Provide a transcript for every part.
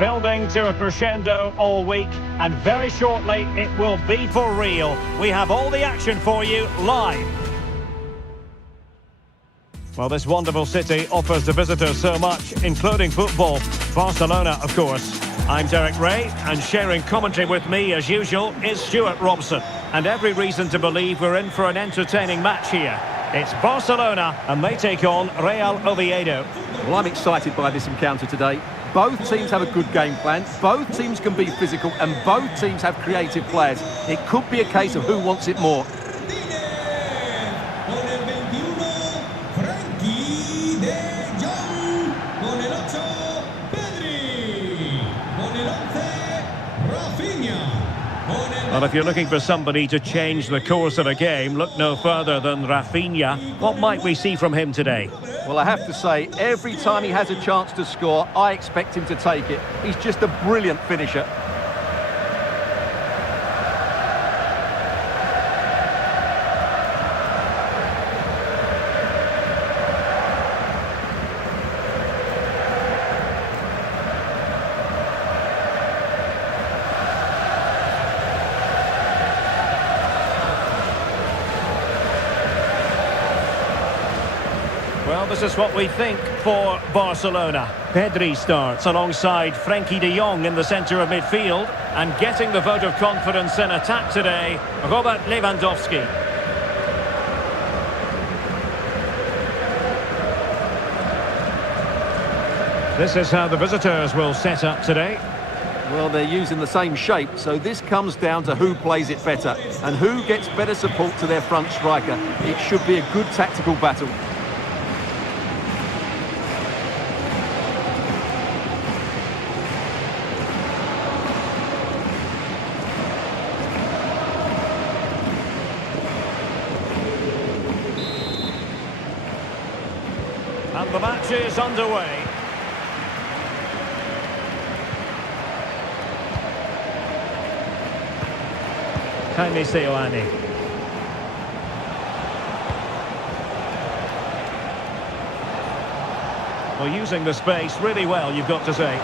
building to a crescendo all week, and very shortly it will be for real. We have all the action for you live. Well, this wonderful city offers the visitors so much, including football. Barcelona, of course. I'm Derek Ray, and sharing commentary with me, as usual, is Stuart Robson. And every reason to believe we're in for an entertaining match here. It's Barcelona, and they take on Real Oviedo. Well, I'm excited by this encounter today. Both teams have a good game plan, both teams can be physical, and both teams have creative players. It could be a case of who wants it more. Well, if you're looking for somebody to change the course of a game, look no further than Rafinha. What might we see from him today? Well, I have to say, every time he has a chance to score, I expect him to take it. He's just a brilliant finisher. Well, this is what we think for Barcelona. Pedri starts alongside Frenkie de Jong in the centre of midfield, and getting the vote of confidence in attack today, Robert Lewandowski. This is how the visitors will set up today. Well, they're using the same shape, so this comes down to who plays it better and who gets better support to their front striker. It should be a good tactical battle. And the match is underway. Jaime Seoane. Well, using the space really well, you've got to say.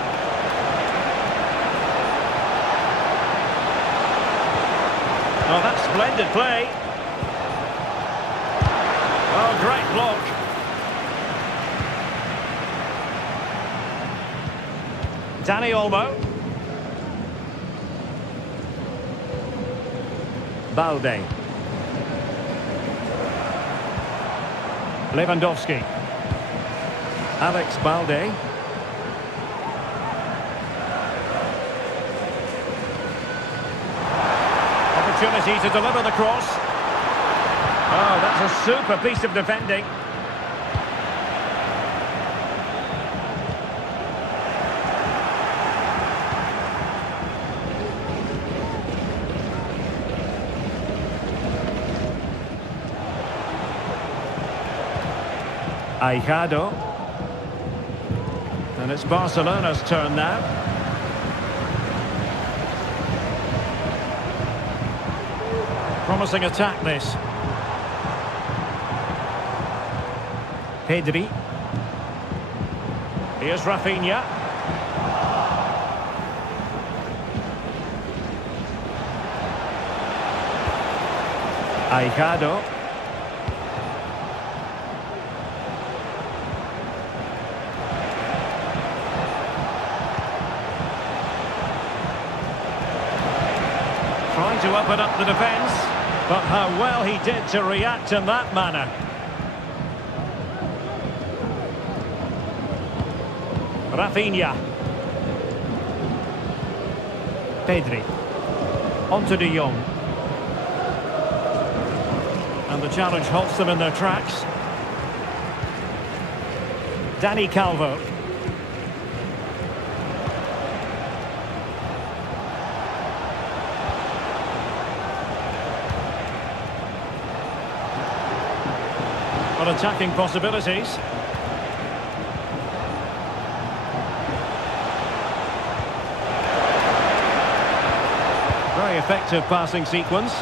Oh, that's splendid play. Oh, great block. Dani Olmo. Balde. Lewandowski. Alex Balde. Opportunity to deliver the cross. Oh, that's a super piece of defending. Aijado. And it's Barcelona's turn now. Promising attack, this. Pedri. Here's Rafinha. Aijado. Trying to open up the defence, but how well he did to react in that manner. Rafinha. Pedri. Onto de Jong. And the challenge halts them in their tracks. Dani Calvo. Well, attacking possibilities. Very effective passing sequence.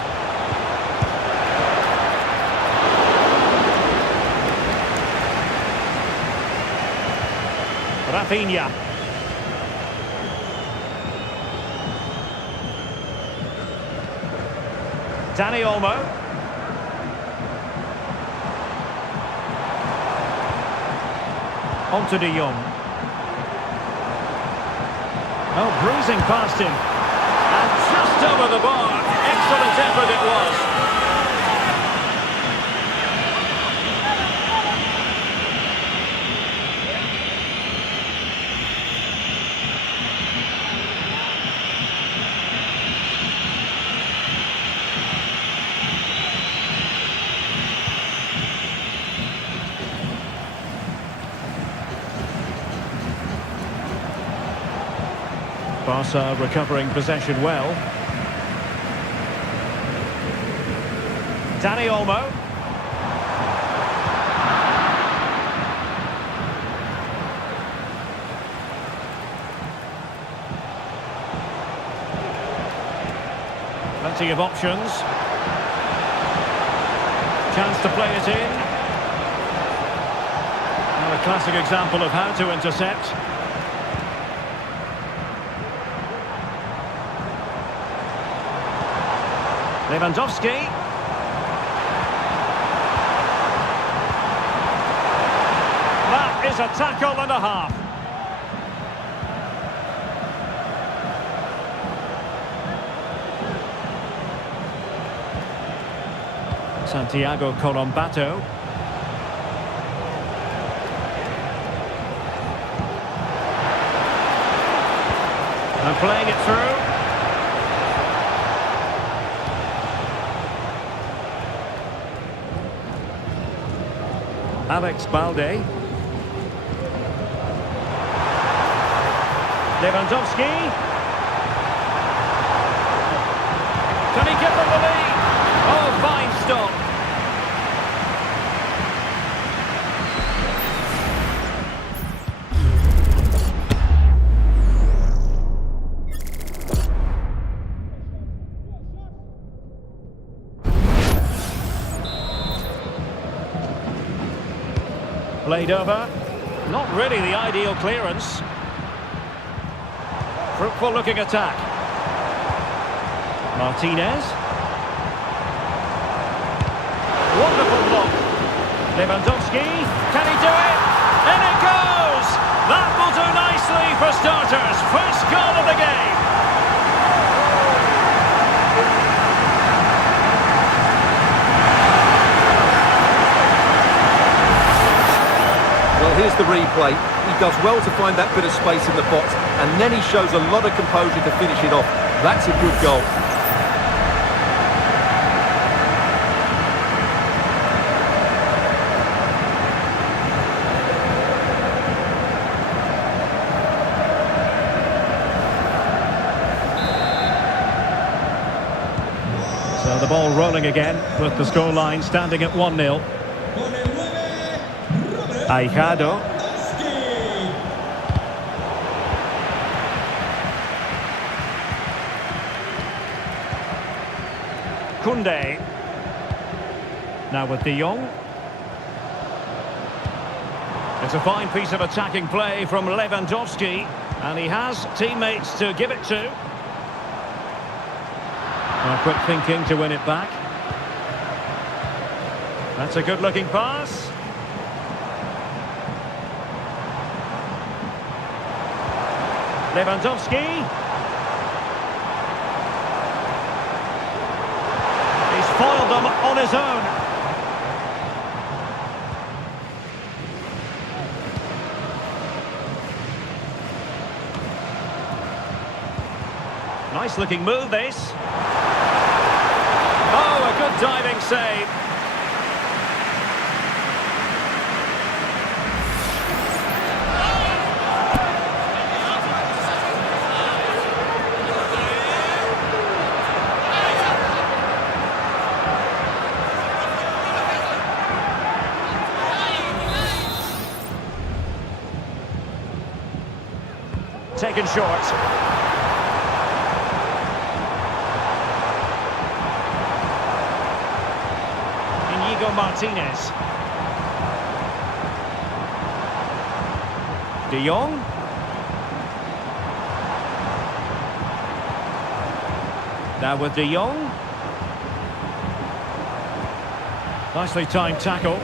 Rafinha. Danny Olmo. On to De Jong. Oh, bruising past him. And just over the bar. Excellent effort it was. Barca recovering possession well. Danny Olmo. Plenty of options. Chance to play it in. Now a classic example of how to intercept. Lewandowski. That is a tackle and a half. Santiago Colombato. And playing it through. Alex Balde. Lewandowski. Can he give them the lead? Oh, fine stop. Played over. Not really the ideal clearance. Fruitful looking attack. Martinez. Wonderful block. Lewandowski. Can he do it? In it goes! That will do nicely for starters. First goal of the game. Well, here's the replay. He does well to find that bit of space in the box, and then he shows a lot of composure to finish it off. That's a good goal. So the ball rolling again with the scoreline standing at 1-0. Aijado. Koundé. Now with De Jong. It's a fine piece of attacking play from Lewandowski, and he has teammates to give it to. Well, quick thinking to win it back. That's a good-looking pass. Lewandowski. He's foiled them on his own. Nice looking move, this. Oh, a good diving save. Taken short. Inigo Martinez. De Jong. Now with De Jong. Nicely timed tackle.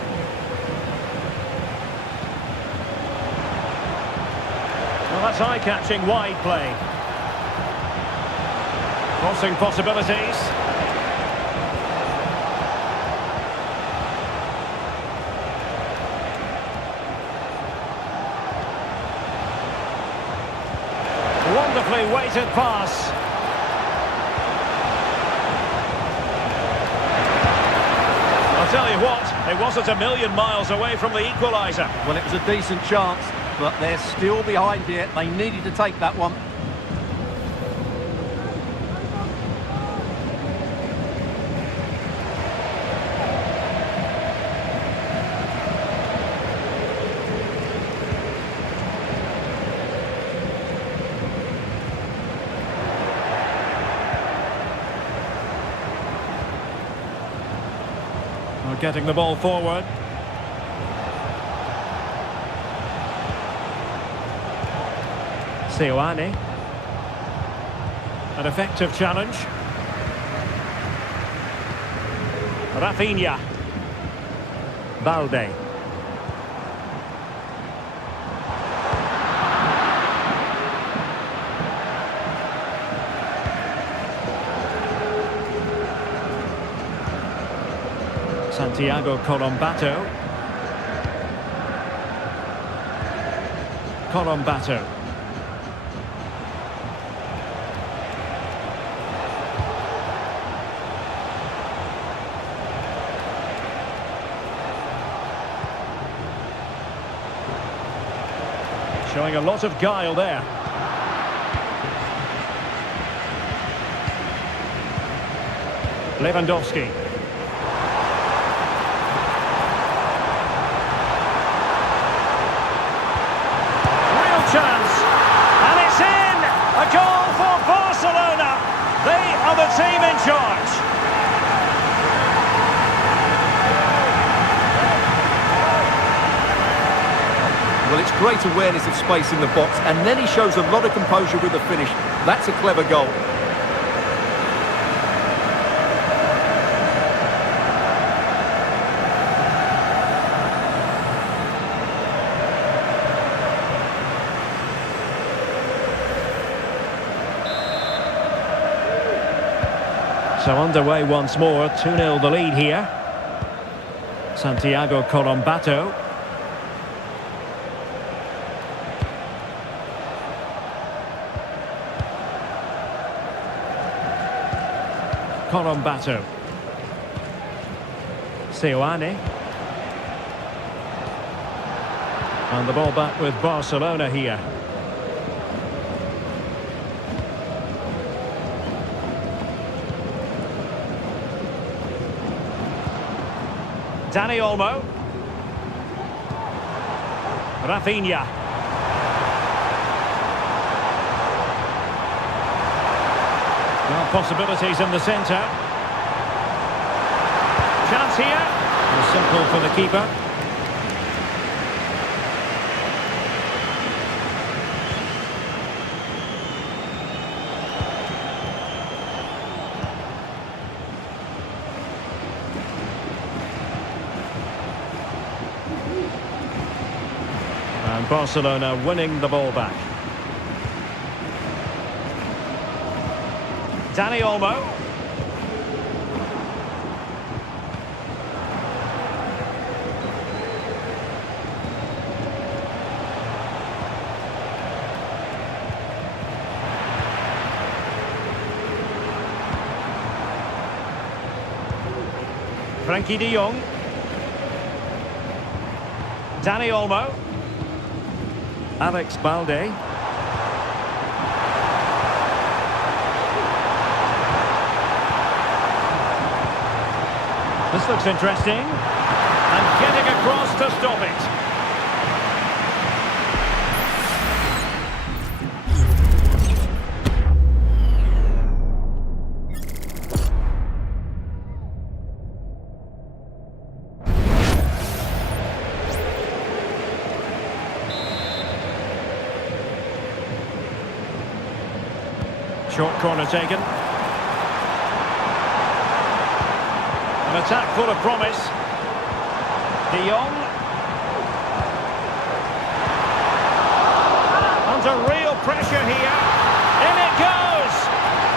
Well, that's eye-catching wide play. Crossing possibilities. Wonderfully weighted pass. I'll tell you what, it wasn't a million miles away from the equaliser. Well, it was a decent chance, but they're still behind here. They needed to take that one. We're getting the ball forward. Seoane. An effective challenge. Rafinha. Balde. Santiago Colombato. Colombato. Showing a lot of guile there. Lewandowski. Real chance. And it's in! A goal for Barcelona. They are the team in charge. Well, it's great awareness of space in the box, and then he shows a lot of composure with the finish. That's a clever goal. So underway once more, 2-0 the lead here. Santiago Colombato. Colombato. Seoane. And the ball back with Barcelona here. Dani Olmo. Rafinha. Well, possibilities in the centre. Chance here. Simple for the keeper. And Barcelona winning the ball back. Dani Olmo. Frankie de Jong. Dani Olmo. Alex Balde. This looks interesting. And getting across to stop it. Short corner taken. An attack full of promise. De Jong. Under real pressure here. In it goes!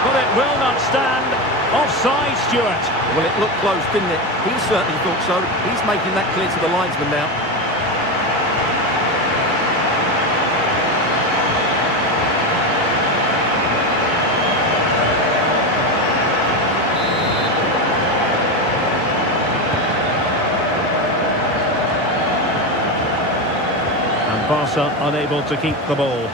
But it will not stand. Offside, Stuart. Well, it looked close, didn't it? He certainly thought so. He's making that clear to the linesman now. And Barca unable to keep the ball.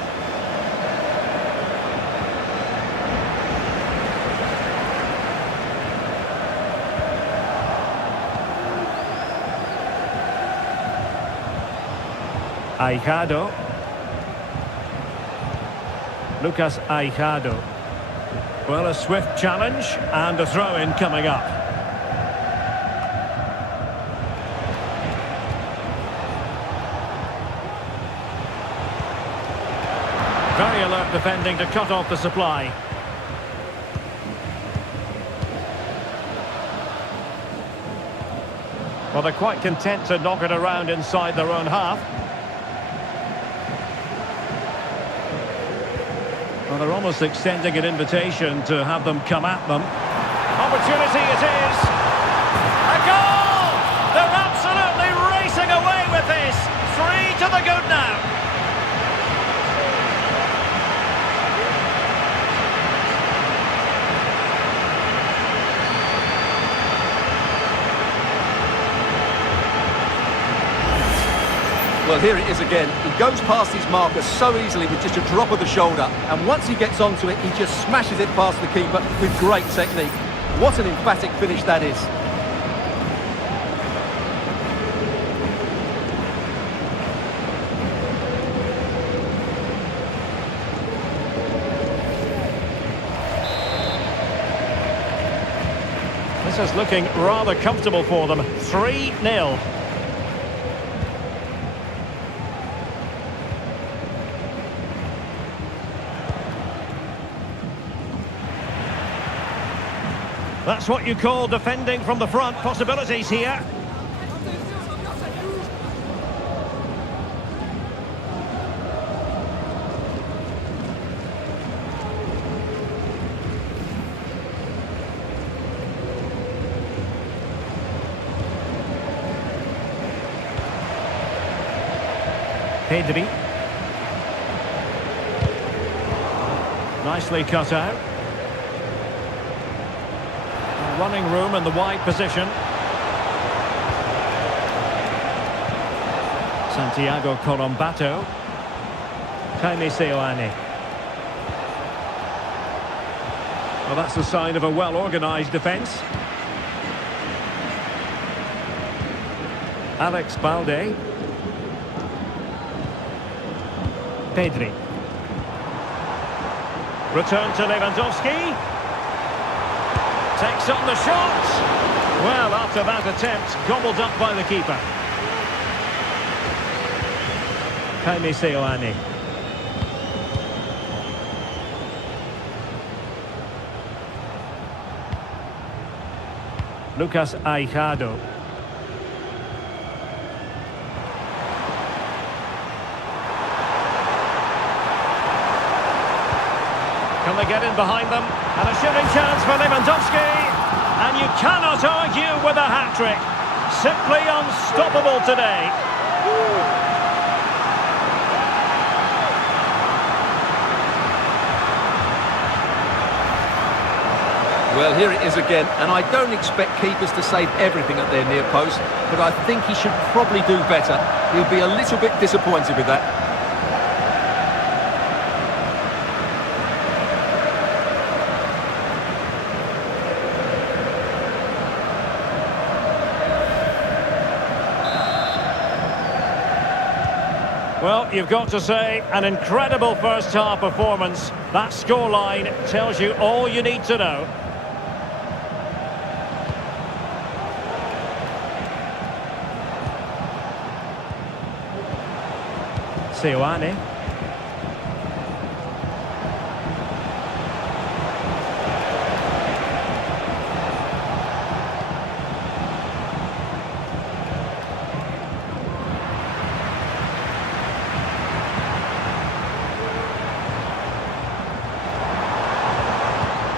Aijado. Lucas Aijado. Well, a swift challenge and a throw-in coming up. Very alert defending to cut off the supply. Well, they're quite content to knock it around inside their own half. Well, they're almost extending an invitation to have them come at them. Opportunity it is! A goal! They're absolutely racing away with this! 3 to the good now! Well, here it is again. He goes past his marker so easily with just a drop of the shoulder. And once he gets onto it, he just smashes it past the keeper with great technique. What an emphatic finish that is. This is looking rather comfortable for them. 3-0. That's what you call defending from the front. Possibilities here. Pedri. Nicely cut out. Running room in the wide position. Santiago Colombato. Jaime Seoane. Well, that's a sign of a well-organised defence. Alex Balde. Pedri. Return to Lewandowski. Takes on the shot. Well, after that attempt, gobbled up by the keeper. Jaime Seoane. Lucas Aijado. Can they get in behind them? And a shooting chance for Lewandowski. And you cannot argue with a hat-trick. Simply unstoppable today. Well, here it is again, and I don't expect keepers to save everything at their near post, but I think he should probably do better. He'll be a little bit disappointed with that. Well, you've got to say, an incredible first-half performance. That scoreline tells you all you need to know. Seoane.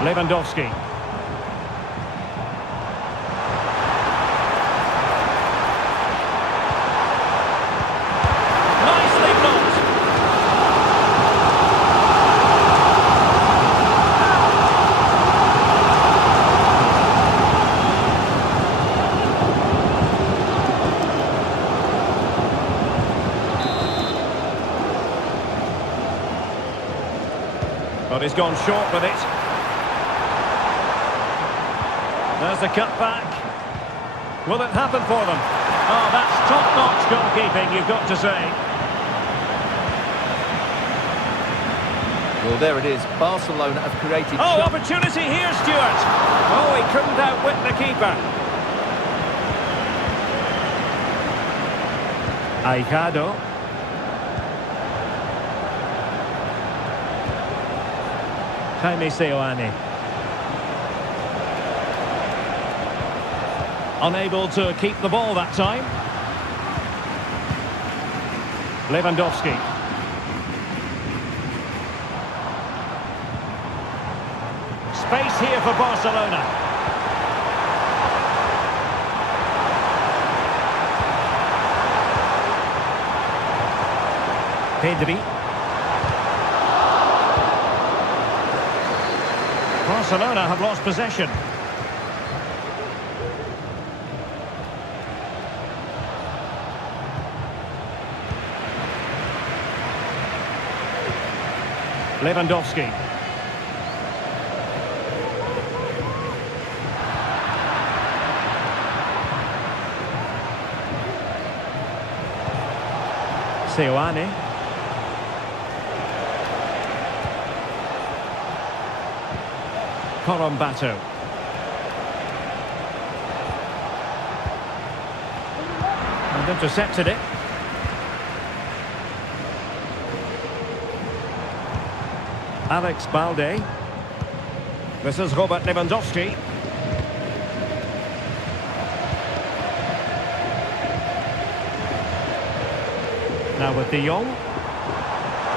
Lewandowski. Nicely blocked. But he's gone short with it. There's the cut back. Will it happen for them? Oh, that's top-notch goalkeeping, you've got to say. Well, there it is. Barcelona have created... Oh, opportunity here, Stuart. Oh, he couldn't outwit the keeper. Aijado. Jaime Seoane. Unable to keep the ball that time. Lewandowski. Space here for Barcelona. Pedri. Barcelona have lost possession. Lewandowski. Seoane. Corombato. And intercepted it. Alex Balde. This is Robert Lewandowski. Now with De Jong.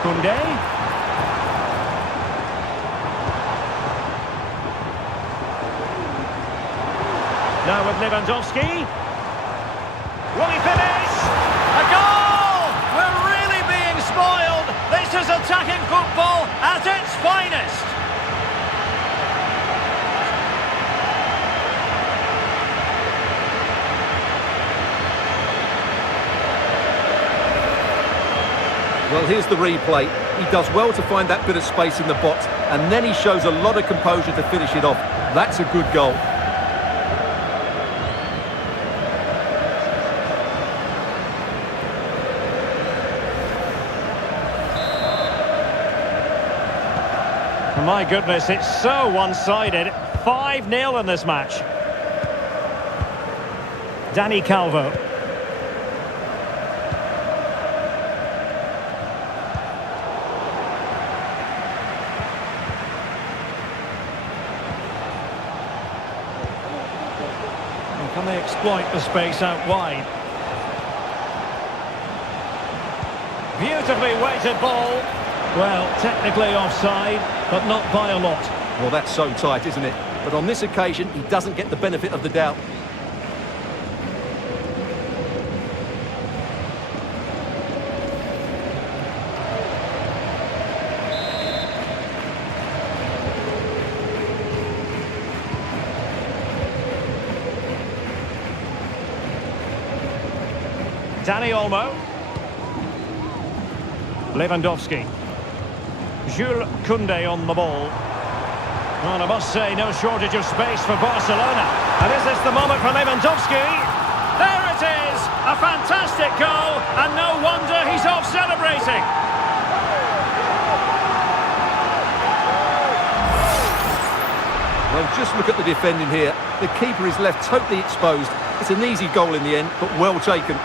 Koundé. Now with Lewandowski. Will he finish? A goal! We're really being spoiled. This is attacking football at its finest. Well, here's the replay. He does well to find that bit of space in the box, and then he shows a lot of composure to finish it off. That's a good goal. My goodness, it's so one-sided. 5-0 in this match. Dani Calvo. And can they exploit the space out wide? Beautifully weighted ball. Well, technically offside, but not by a lot. Well, that's so tight, isn't it? But on this occasion, he doesn't get the benefit of the doubt. Dani Olmo. Lewandowski. Jules Koundé on the ball. And I must say, no shortage of space for Barcelona. And is this the moment for Lewandowski? There it is! A fantastic goal, and no wonder he's off celebrating. Well, just look at the defending here. The keeper is left totally exposed. It's an easy goal in the end, but well taken.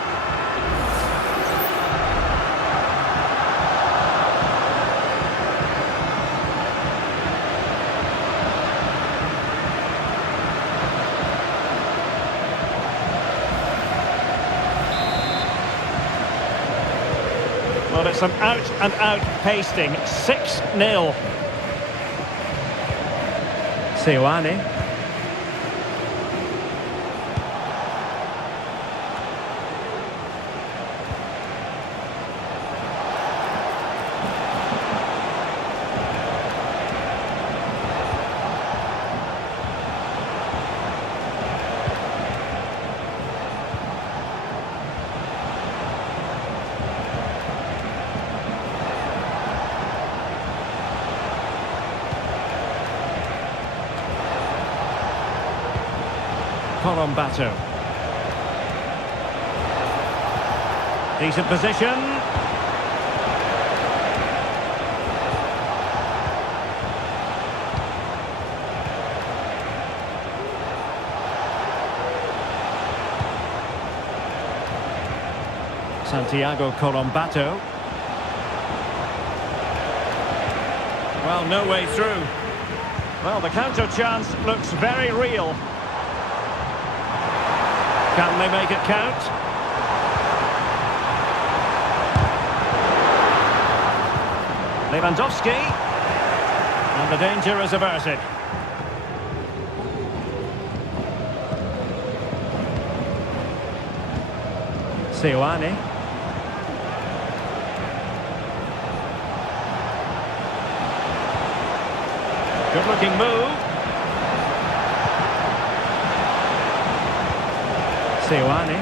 Well, it's an out-and-out pasting. 6-0. Seoane. Colombato. Decent position. Santiago Colombato. Well, no way through. Well, the counter chance looks very real. Can they make it count? Lewandowski. And the danger is averted. Seoane. Good-looking move. Seoane.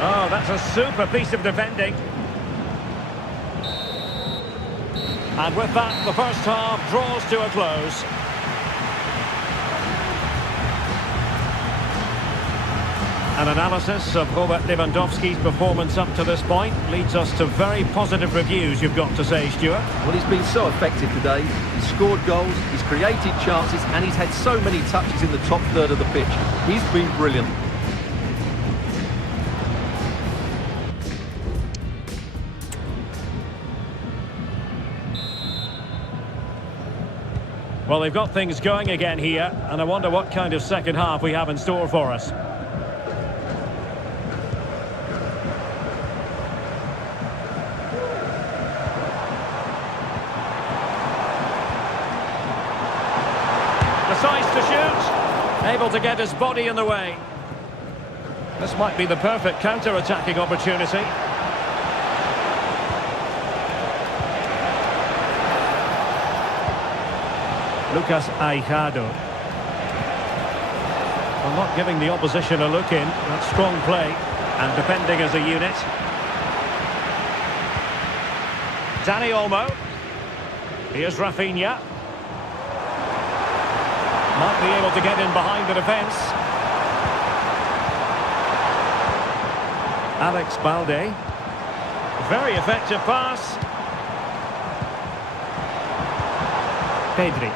Oh, that's a super piece of defending. And with that, the first half draws to a close. An analysis of Robert Lewandowski's performance up to this point leads us to very positive reviews, you've got to say, Stuart. Well, he's been so effective today. He's scored goals, he's created chances, and he's had so many touches in the top third of the pitch. He's been brilliant. Well, they've got things going again here, and I wonder what kind of second half we have in store for us. Decides to shoot, able to get his body in the way. This might be the perfect counter-attacking opportunity. Lucas Aijado. Well, not giving the opposition a look in. That's strong play and defending as a unit. Dani Olmo. Here's Rafinha. Might be able to get in behind the defence. Alex Balde. Very effective pass. Pedri.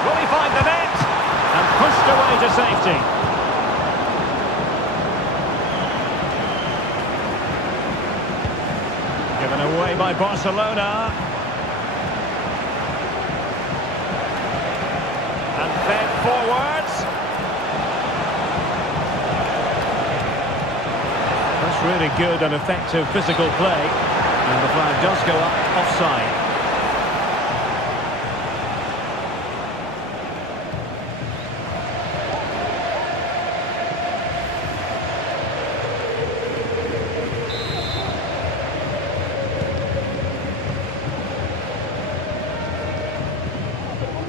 Will he find the net? And pushed away to safety. Given away by Barcelona. And fed forwards. That's really good and effective physical play. And the flag does go up offside.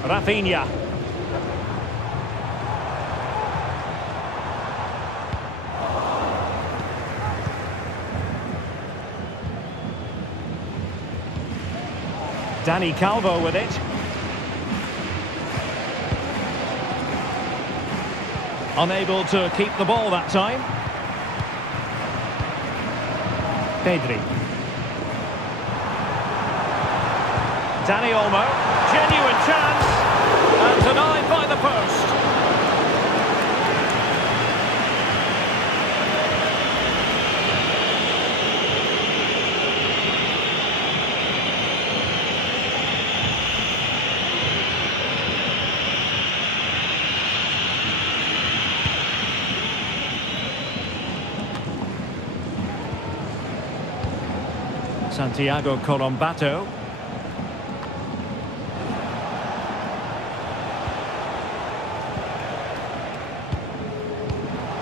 Rafinha. Dani Calvo with it. Unable to keep the ball that time. Pedri. Dani Olmo. Genuine chance. And denied by the post. Santiago Colombato.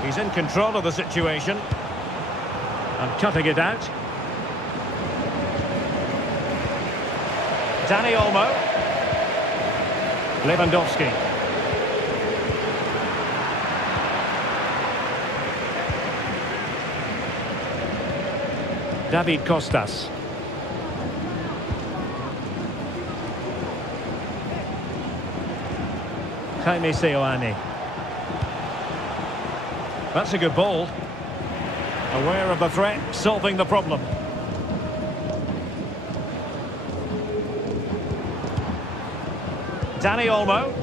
He's in control of the situation. And cutting it out. Dani Olmo. Lewandowski. David Costas. Jaime Seoane. That's a good ball. Aware of the threat, solving the problem. Dani Olmo.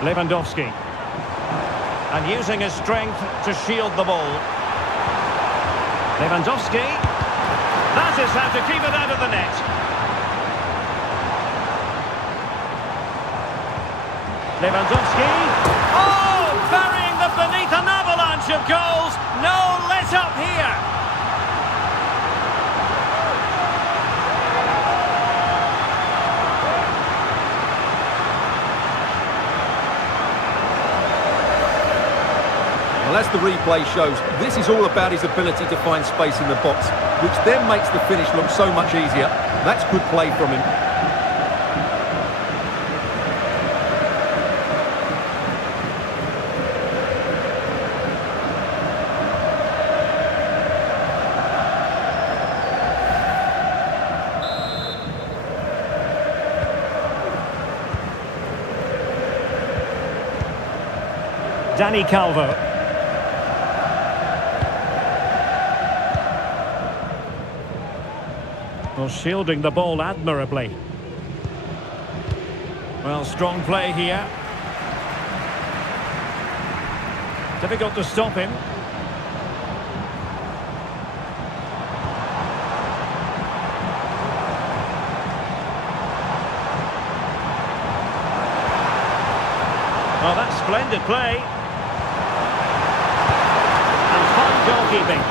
Lewandowski. And using his strength to shield the ball. Lewandowski. That is how to keep it out of the net. Lewandowski. Oh, burying them beneath an avalanche of goals. No let up here. Well, as the replay shows, this is all about his ability to find space in the box, which then makes the finish look so much easier. That's good play from him. Dani Calvo. Well, shielding the ball admirably. Well, strong play here. Difficult to stop him. Oh, that's splendid play. And fine goalkeeping.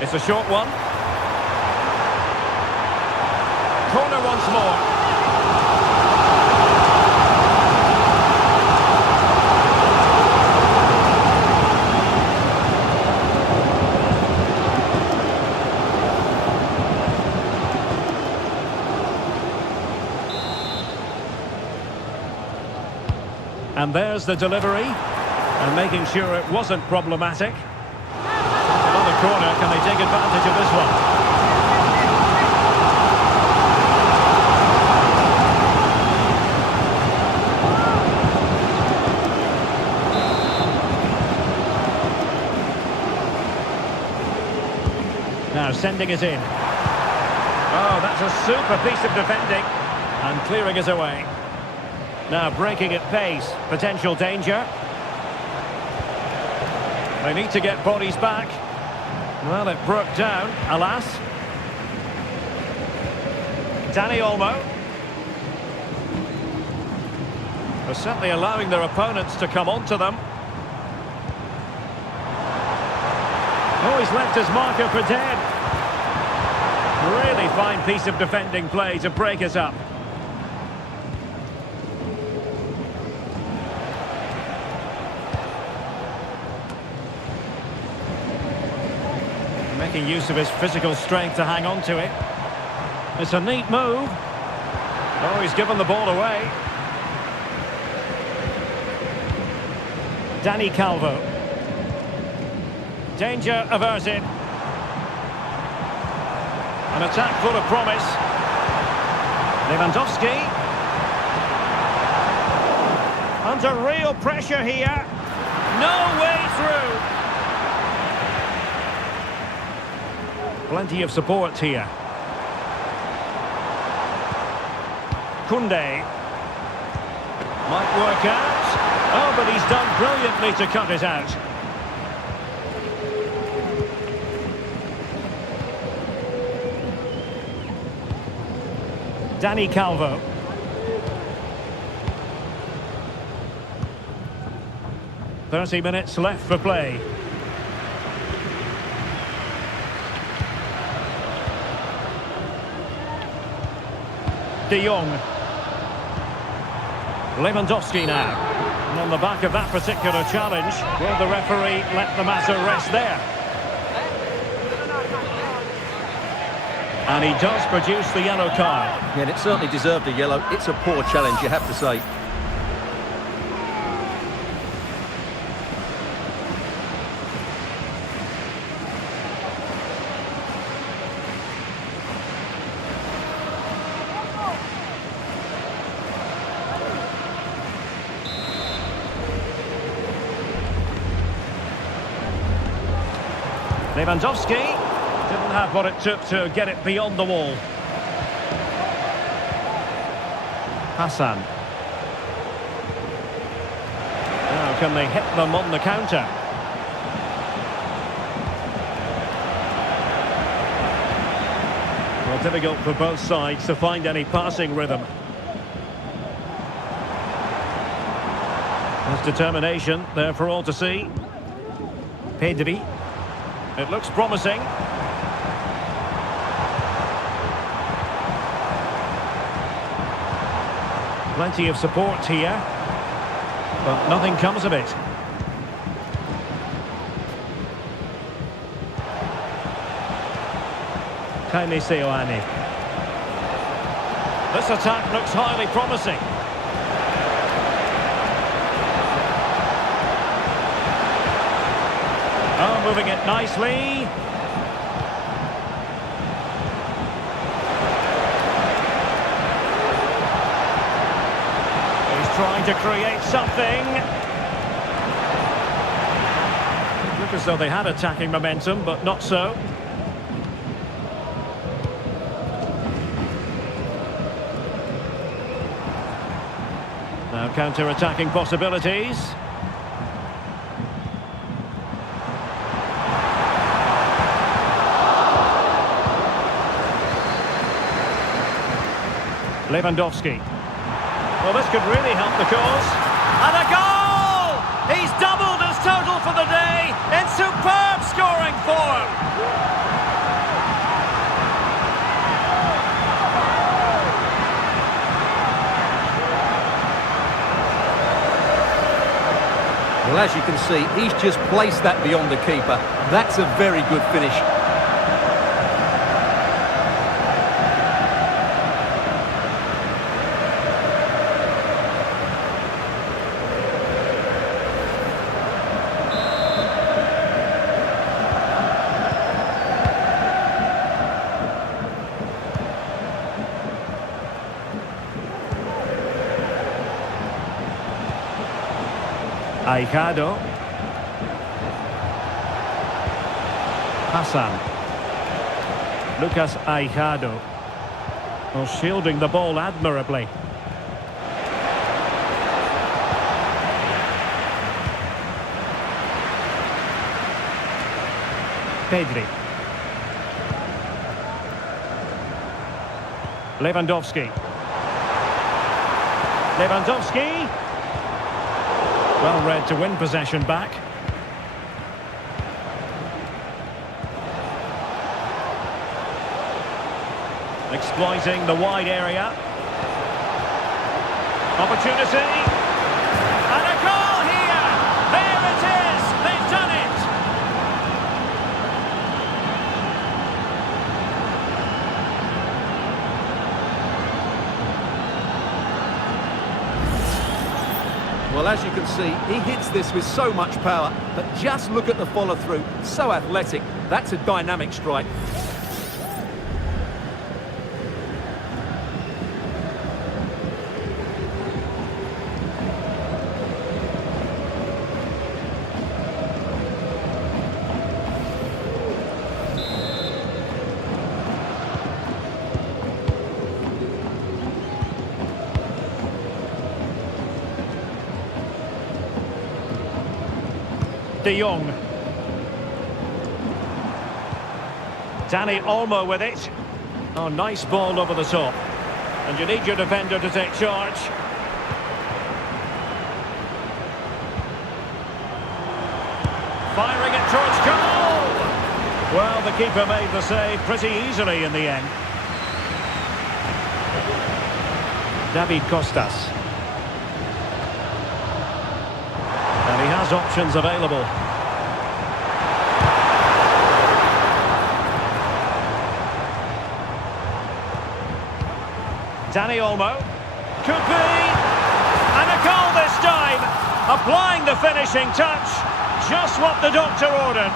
It's a short one. Corner once more. And there's the delivery. And making sure it wasn't problematic. Corner, can they take advantage of this one? Now sending it in. Oh, that's a super piece of defending. And clearing it away. Now breaking at pace. Potential danger. They need to get bodies back. Well, it broke down, alas. Dani Olmo. They're certainly allowing their opponents to come onto them. Oh, he's left his marker for dead. Really fine piece of defending play to break it up. Making use of his physical strength to hang on to it. It's a neat move. Oh, he's given the ball away. Dani Calvo. Danger averted. An attack full of promise. Lewandowski. Under real pressure here. No way through. Plenty of support here. Koundé. Might work out. Oh, but he's done brilliantly to cut it out. Dani Calvo. 30 minutes left for play. De Jong. Lewandowski now. And on the back of that particular challenge, will the referee let the matter rest there? And he does produce the yellow card. Yeah, and it certainly deserved a yellow. It's a poor challenge, you have to say. Lewandowski didn't have what it took to get it beyond the wall. Hassan. Now can they hit them on the counter? Well, difficult for both sides to find any passing rhythm. There's determination there for all to see. Pedri. It looks promising. Plenty of support here, but nothing comes of it. Jaime Seoane. This attack looks highly promising. Oh, moving it nicely. He's trying to create something. Look as though they had attacking momentum, but not so. Now counter-attacking possibilities. Lewandowski. Well, this could really help the cause. And a goal! He's doubled his total for the day in superb scoring form. Well, as you can see, he's just placed that beyond the keeper. That's a very good finish. Aijado. Hassan. Lucas Aijado. Well, shielding the ball admirably. Pedri. Lewandowski. Lewandowski. Well read to win possession back. Exploiting the wide area. Opportunity. And a goal here! There it is! They've done it! Well, as you can see, he hits this with so much power, but just look at the follow-through. So athletic. That's a dynamic strike. De Jong. Dani Olmo with it. Oh, nice ball over the top. And you need your defender to take charge. Firing it towards goal! Well, the keeper made the save pretty easily in the end. David Costas. And he has options available. Dani Olmo. Could be! And a goal this time! Applying the finishing touch. Just what the doctor ordered.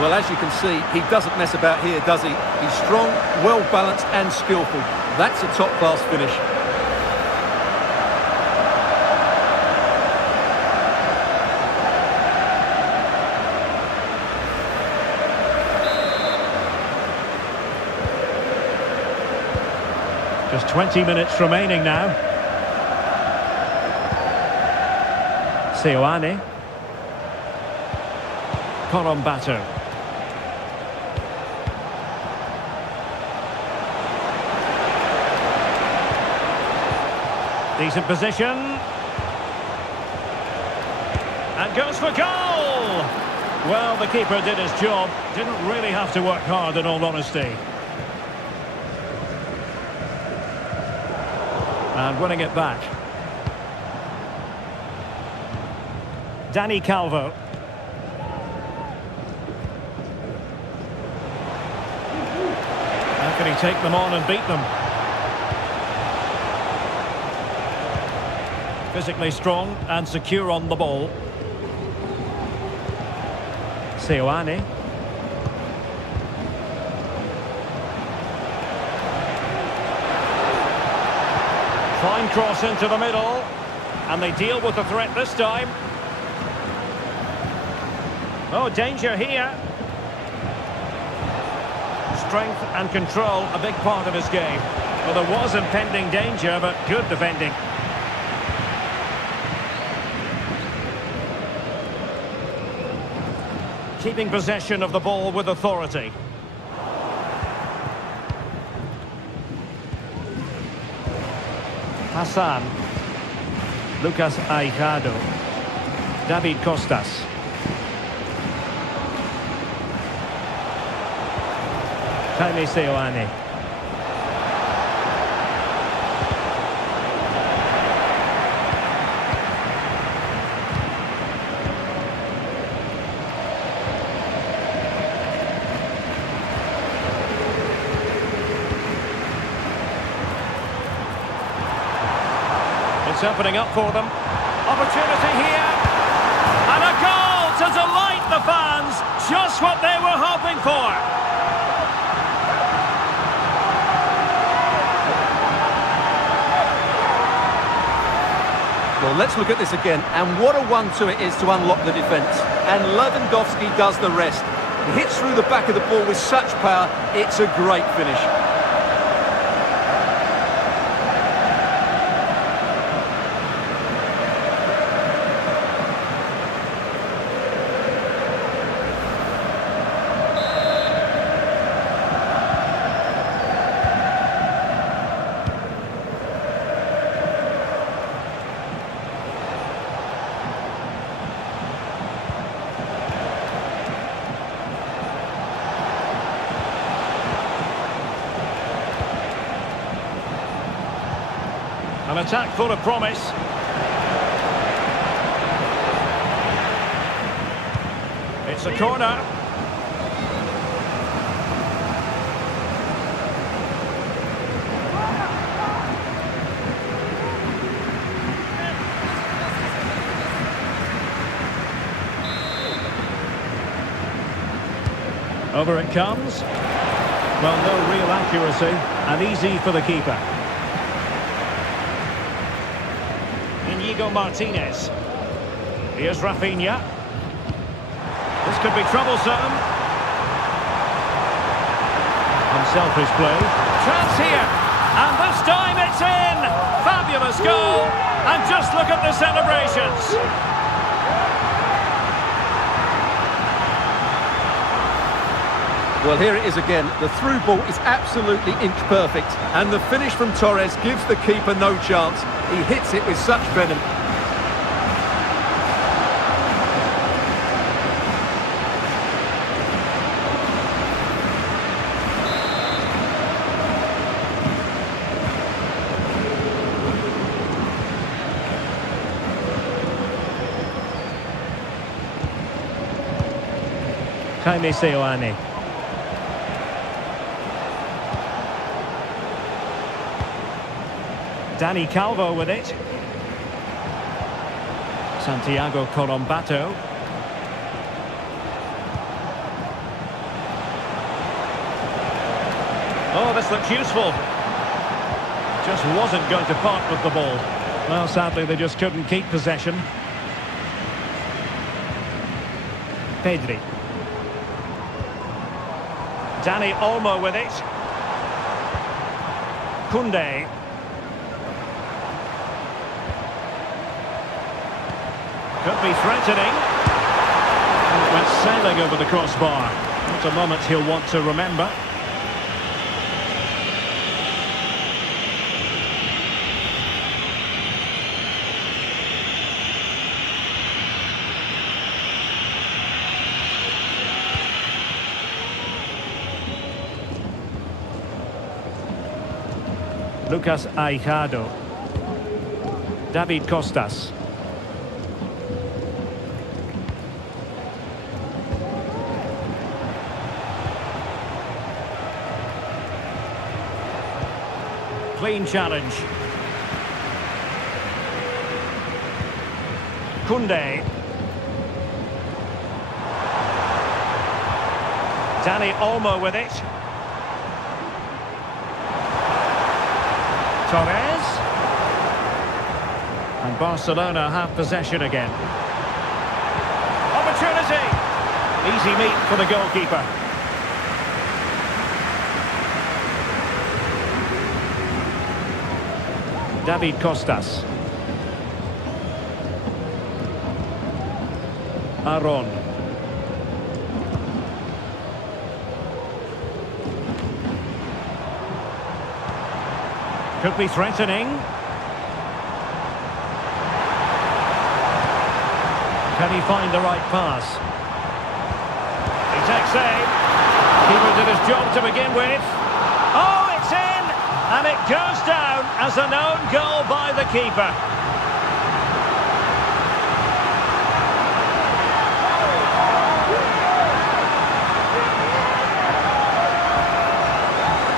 Well, as you can see, he doesn't mess about here, does he? He's strong, well-balanced and skillful. That's a top-class finish. Just 20 minutes remaining now. Seoane. Corombato. Decent position. And goes for goal! Well, the keeper did his job. Didn't really have to work hard, in all honesty. And winning it back. Dani Calvo. How can he take them on and beat them? Physically strong and secure on the ball. Seoane. Fine cross into the middle. And they deal with the threat this time. Oh, danger here. Strength and control, a big part of his game. Well, there was impending danger, but good defending. Keeping possession of the ball with authority. Hassan. Lucas Aijado. David Costas. Jaime Seoane. It's opening up for them. Opportunity here. And a goal to delight the fans. Just what they were hoping for. Well, let's look at this again. And what a 1-2 it is to unlock the defence. And Lewandowski does the rest. He hits through the back of the ball with such power. It's a great finish. An attack full of promise. It's a corner. Over it comes. Well, no real accuracy, and easy for the keeper. Inigo Martinez. Here's Rafinha. This could be troublesome. Unselfish play. Chance here. And this time it's in. Fabulous goal. And just look at the celebrations. Well, here it is again. The through ball is absolutely inch perfect. And the finish from Torres gives the keeper no chance. He hits it with such venom. Jaime Seoane. Dani Calvo with it. Santiago Colombato. Oh, this looks useful. Just wasn't going to part with the ball. Well, sadly, they just couldn't keep possession. Pedri. Dani Olmo with it. Koundé. Could be threatening. And it went sailing over the crossbar. It's a moment he'll want to remember. Lucas Aijado. David Costas. Clean challenge. Koundé. Dani Olmo with it. Torres. And Barcelona have possession again. Opportunity. Easy meet for the goalkeeper. David Costas. Aron. Could be threatening. Can he find the right pass? He takes aim. Keeper did his job to begin with. Oh, it's in! And it goes down as an own goal by the keeper.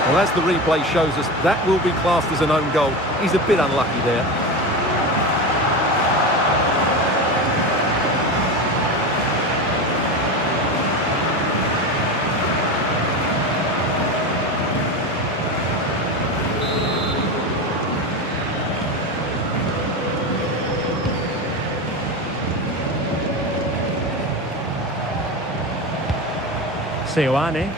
Well, as the replay shows us, that will be classed as an own goal. He's a bit unlucky there. Seoane.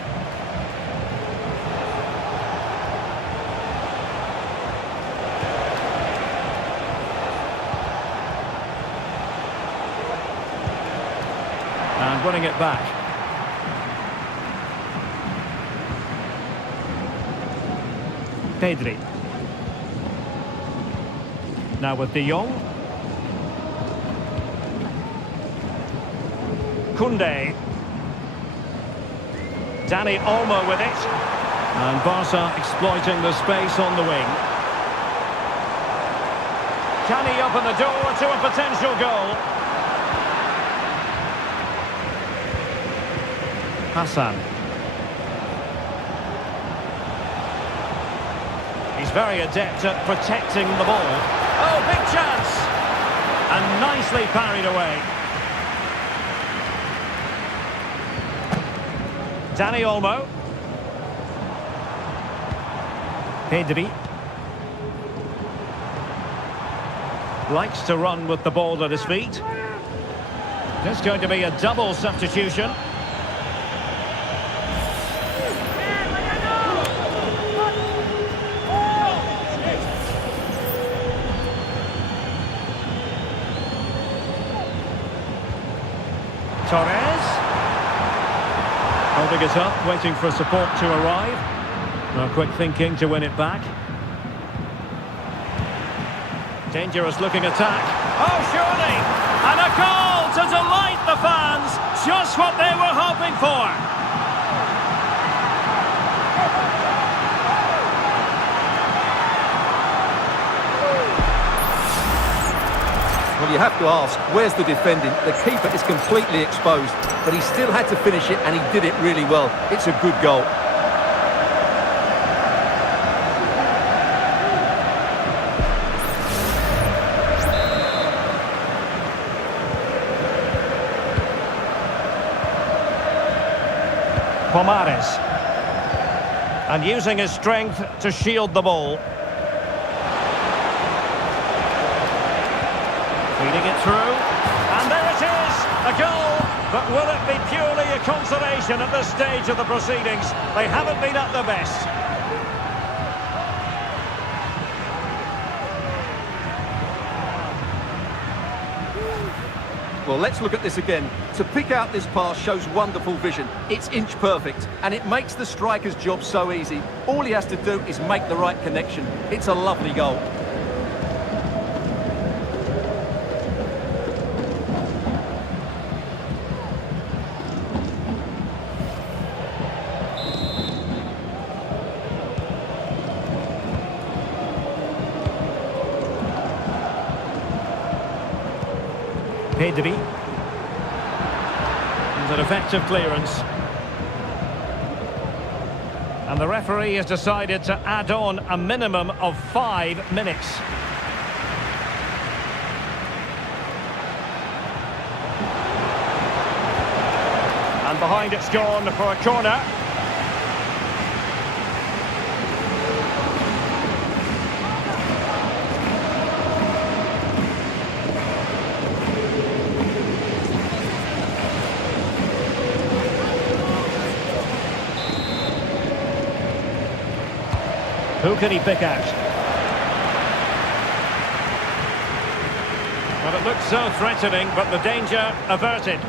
And winning it back. Pedri. Now with De Jong. Koundé. Dani Olmo with it. And Barca exploiting the space on the wing. Can he open the door to a potential goal? Hassan. He's very adept at protecting the ball. Oh, big chance! And nicely parried away. Dani Olmo. Pedri. Likes to run with the ball at his feet. There's going to be a double substitution. Torres. Holding it up, waiting for support to arrive. No quick thinking to win it back. Dangerous looking attack. Oh, surely! And a goal to delight the fans. Just what they were hoping for. Well, you have to ask, where's the defending? The keeper is completely exposed, but he still had to finish it, and he did it really well. It's a good goal. Pomares. And using his strength to shield the ball. Feeding it through, and there it is, a goal, but will it be purely a consolation at this stage of the proceedings? They haven't been at their best. Well, let's look at this again. To pick out this pass shows wonderful vision. It's inch perfect, and it makes the striker's job so easy. All he has to do is make the right connection. It's a lovely goal. Pedri. And an effective clearance. And the referee has decided to add on a minimum of 5 minutes. And behind it's gone for a corner. Who can he pick out? Well, it looked so threatening, but the danger averted.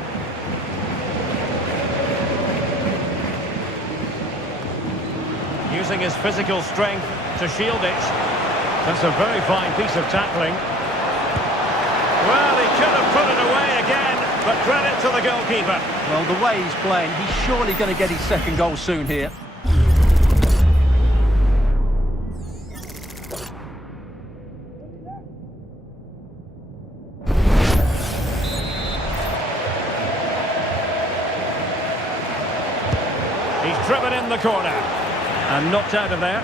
Using his physical strength to shield it. That's a very fine piece of tackling. Well, he could have put it away again, but credit to the goalkeeper. Well, the way he's playing, he's surely going to get his second goal soon here. He's driven in the corner and knocked out of there.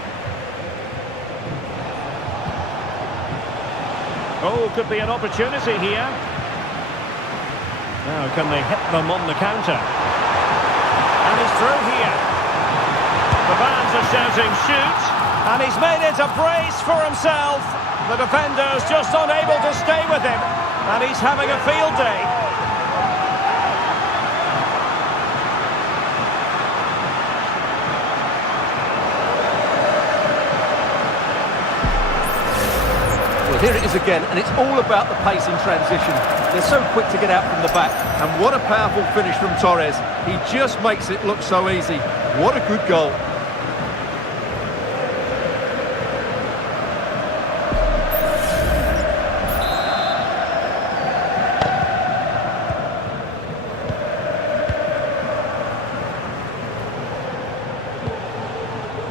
Oh, could be an opportunity here. Now, can they hit them on the counter? And he's through here. The fans are shouting, shoot! And he's made it a brace for himself. The defender's just unable to stay with him. And he's having a field day. Here it is again, and it's all about the pace in transition. They're so quick to get out from the back, and what a powerful finish from Torres. He just makes it look so easy. What a good goal.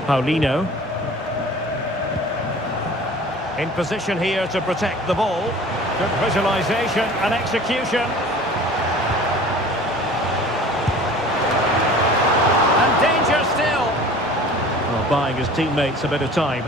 Paulinho. In position here to protect the ball. Good visualisation and execution. And danger still. Well, buying his teammates a bit of time.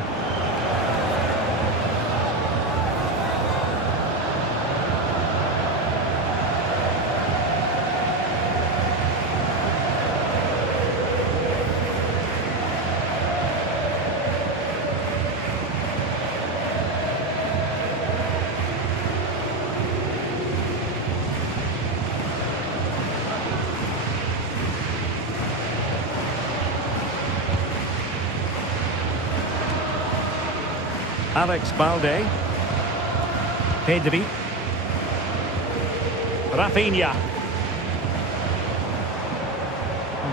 Alex Balde. Pedri. Rafinha.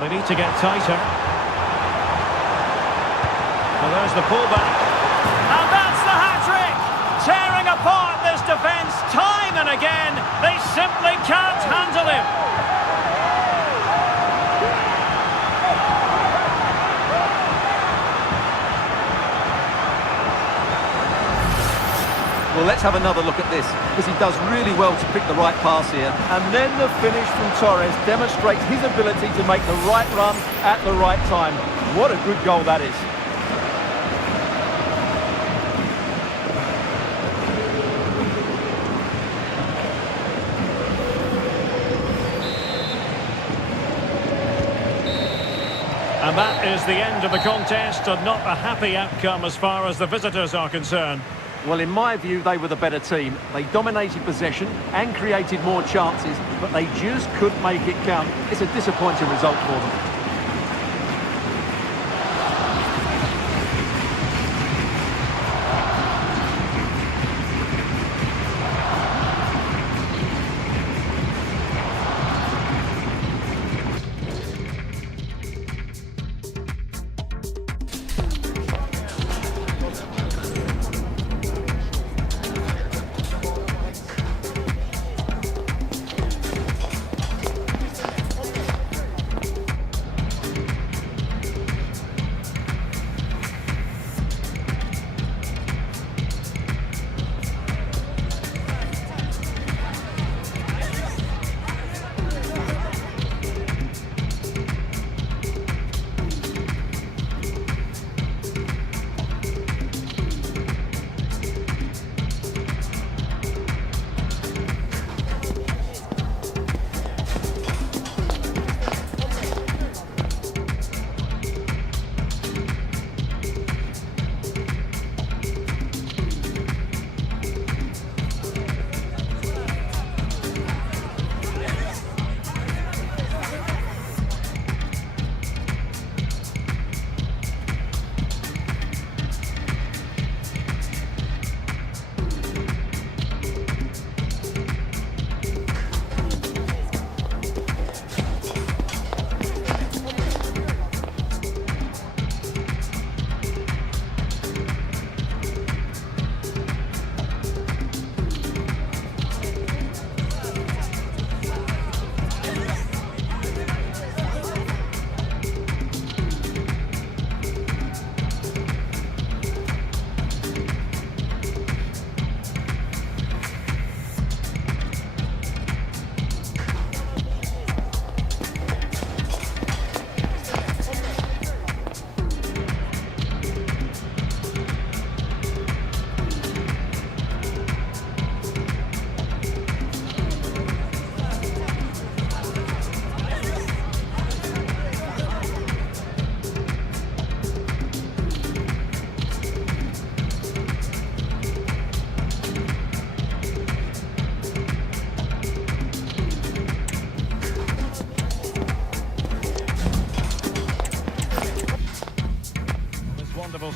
They need to get tighter. Well, there's the pullback. And that's the hat-trick! Tearing apart this defence time and again. They simply can't handle him. Well, let's have another look at this, because he does really well to pick the right pass here. And then the finish from Torres demonstrates his ability to make the right run at the right time. What a good goal that is. And that is the end of the contest, and not a happy outcome as far as the visitors are concerned. Well, in my view, they were the better team. They dominated possession and created more chances, but they just couldn't make it count. It's a disappointing result for them.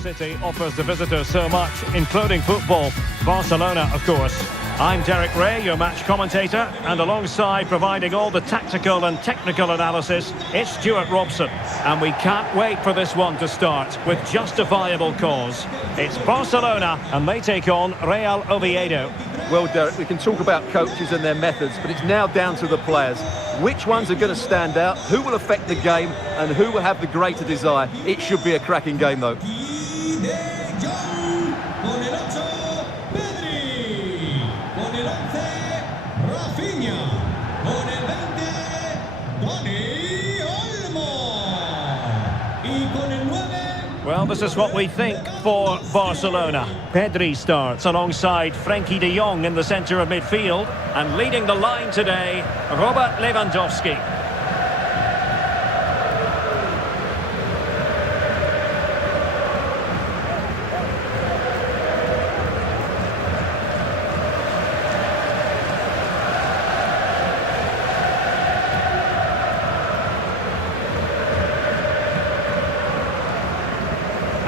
City offers the visitors so much, including football. Barcelona, of course. I'm Derek Ray, your match commentator, and alongside providing all the tactical and technical analysis, it's Stuart Robson. And we can't wait for this one to start, with justifiable cause. It's Barcelona, and they take on Real Oviedo. Well, Derek, we can talk about coaches and their methods, but it's now down to the players. Which ones are going to stand out, who will affect the game, and who will have the greater desire? It should be a cracking game, though. Well, this is what we think for Barcelona. Pedri starts alongside Frenkie de Jong in the centre of midfield, and leading the line today, Robert Lewandowski.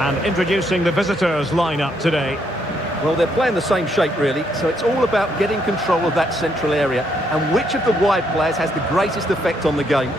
And introducing the visitors' lineup today. Well, they're playing the same shape, really, so it's all about getting control of that central area and which of the wide players has the greatest effect on the game.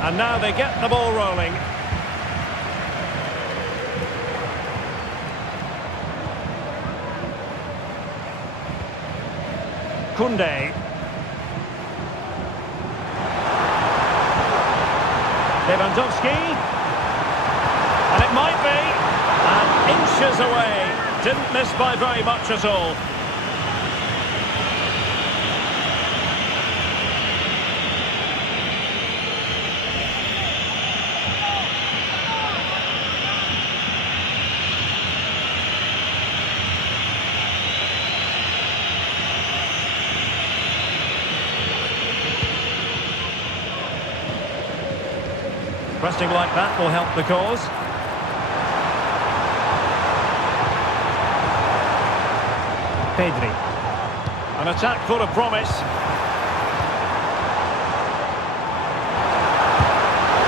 And now they get the ball rolling. Koundé. Lewandowski. And it might be. And inches away. Didn't miss by very much at all. Pressing like that will help the cause. Pedri. An attack full of promise.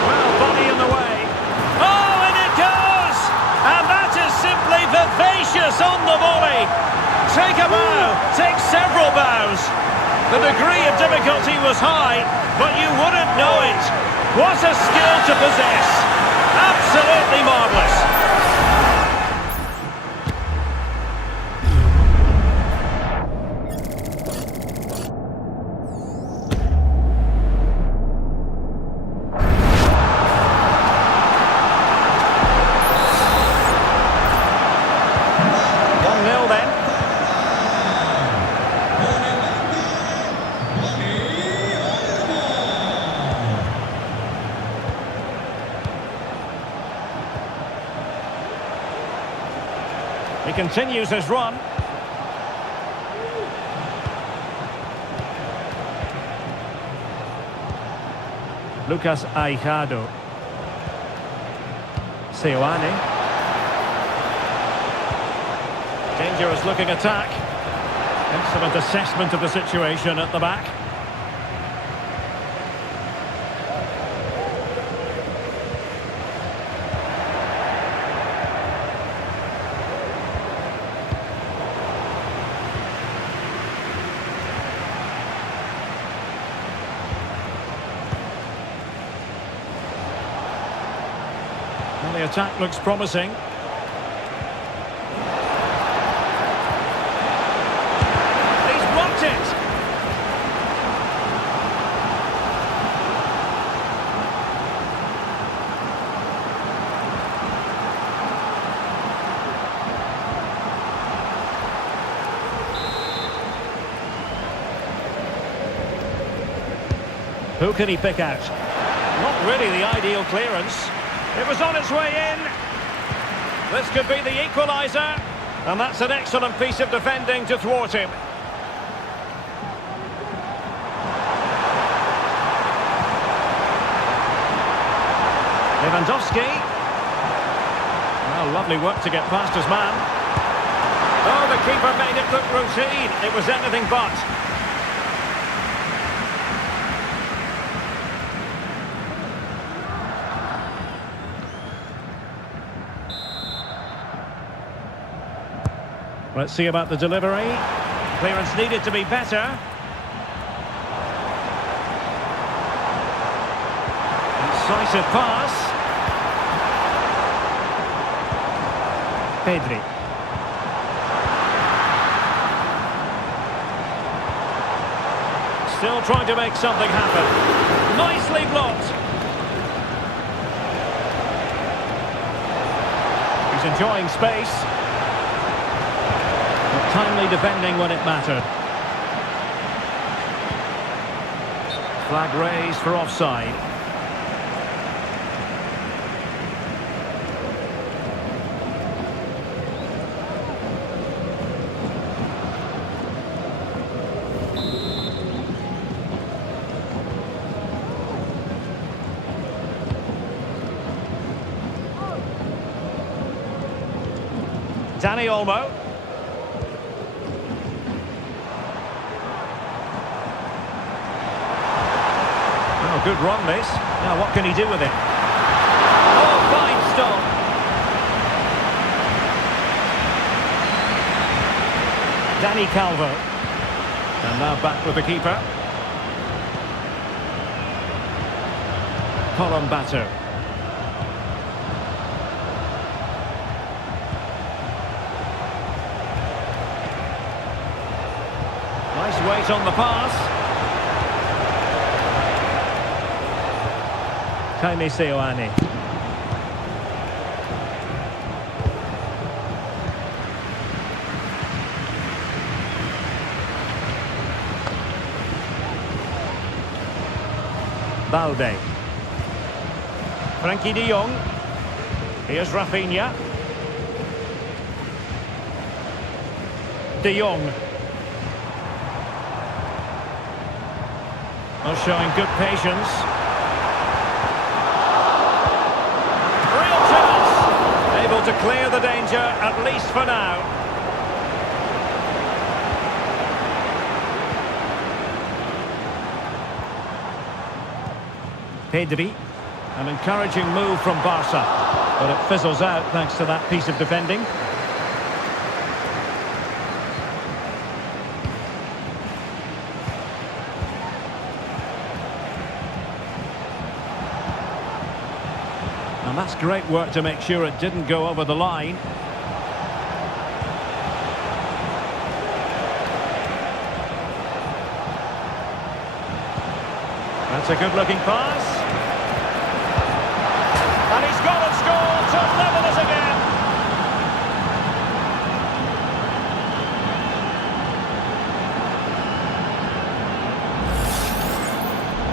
Well, body in the way. Oh, and it goes! And that is simply vivacious on the volley. Take a bow, take several bows. The degree of difficulty was high, but you wouldn't know it. What a skill to possess. Absolutely marvellous. 1-0 then. He continues his run. Lucas Aijado. Seoane. Dangerous looking attack. Excellent assessment of the situation at the back. Well, the attack looks promising. He's blocked it. Who can he pick out? Not really the ideal clearance. It was on its way in. This could be the equaliser. And that's an excellent piece of defending to thwart him. Lewandowski. Well, lovely work to get past his man. Oh, the keeper made it look routine. It was anything but. Let's see about the delivery. Clearance needed to be better. Incisive pass. Pedri. Still trying to make something happen. Nicely blocked. He's enjoying space. Timely defending when it mattered. Flag raised for offside. Dani Olmo. Oh, good run this. Now what can he do with it? Oh, fine stop. Dani Calvo. And now back with the keeper. Batter. Nice weight on the pass. Jaime Seoane. Balde. Frankie de Jong. Here's Rafinha. De Jong. Oh, showing good patience. Real chance. Able to clear the danger, at least for now. Pedri. An encouraging move from Barca, but it fizzles out thanks to that piece of defending. And that's great work to make sure it didn't go over the line. That's a good-looking pass. And he's gone and scored to level us again.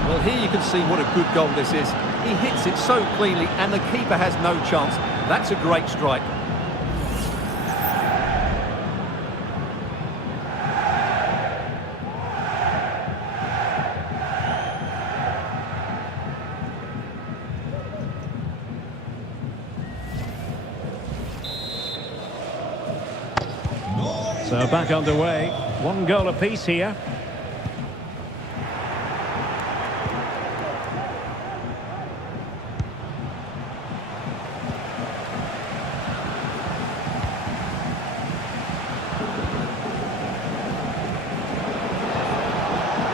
Well, here you can see what a good goal this is. He hits it so cleanly and the keeper has no chance. That's a great strike. So back underway. One goal apiece here.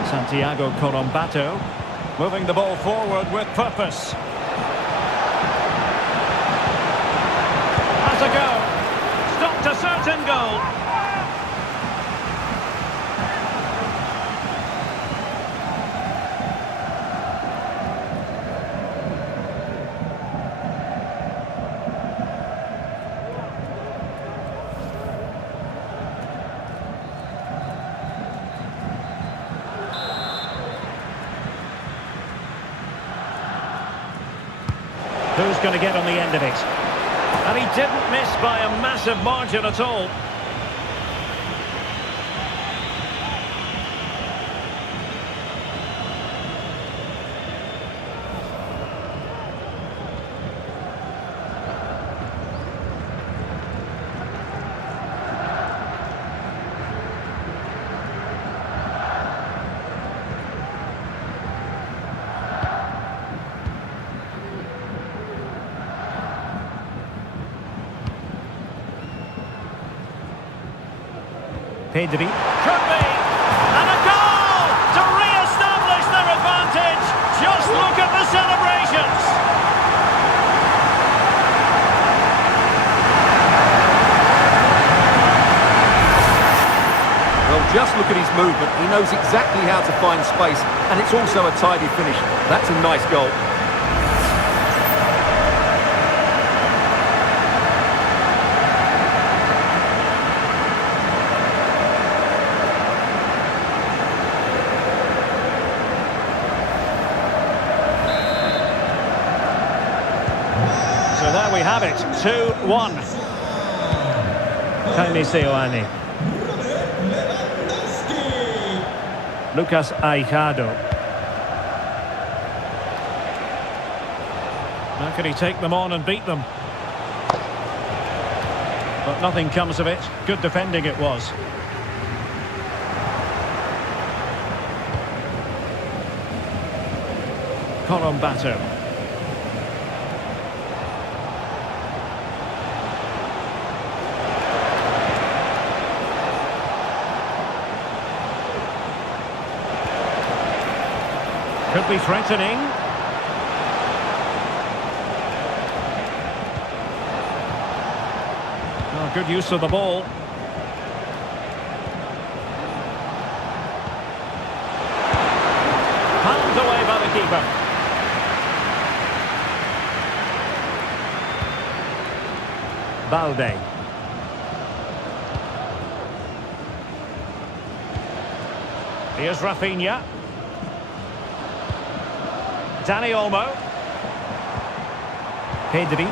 Santiago Colombato moving the ball forward with purpose. Has a go. Stopped a certain goal. Who's going to get on the end of it? And he didn't miss by a massive margin at all. Pedri. Could be! And a goal to re-establish their advantage! Just look at the celebrations! Well, just look at his movement. He knows exactly how to find space, and it's also a tidy finish. That's a nice goal. So there we have it, 2-1. Jaime Seoane. Lucas Aijado. How can he take them on and beat them? But nothing comes of it. Good defending it was. Colombato. Could be threatening. good use of the ball. Palmed away by the keeper. Balde. Here's Rafinha. Dani Olmo. Pedri.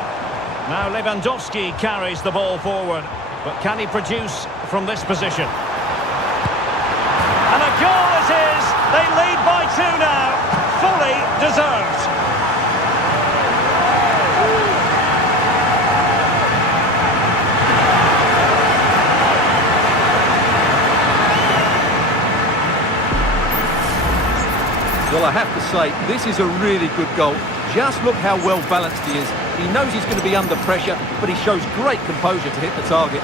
Now Lewandowski carries the ball forward. But can he produce from this position? And a goal it is! They lead by 2 now. Fully deserved. Well, I have to say, this is a really good goal. Just look how well balanced he is. He knows he's going to be under pressure, but he shows great composure to hit the target.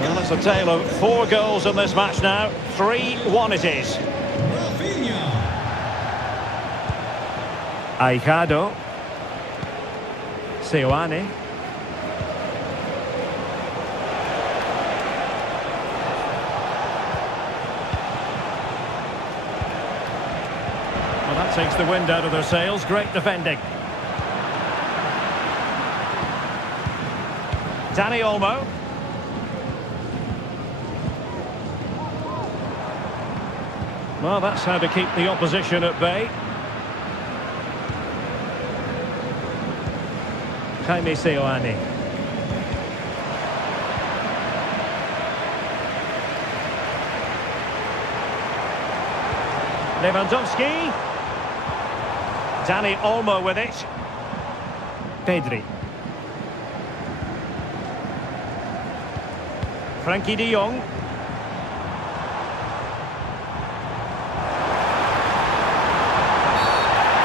Well, it's a tale of 4 goals in this match now. 3-1 it is. Aijado. Seoane. Well, that takes the wind out of their sails. Great defending. Dani Olmo. Well, that's how to keep the opposition at bay. Jaime Seoane. Lewandowski. Dani Olmo with it. Pedri. Frankie de Jong.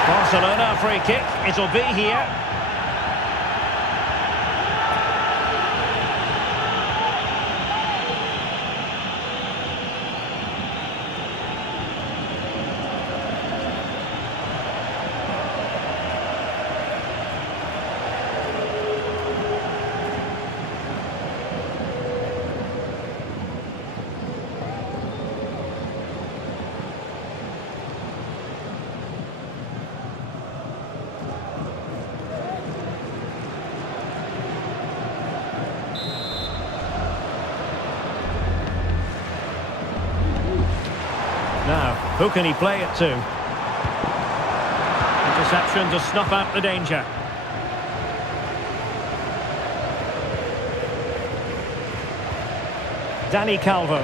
Barcelona free kick. It'll be here. Now, who can he play it to? Interception to snuff out the danger. Dani Calvo.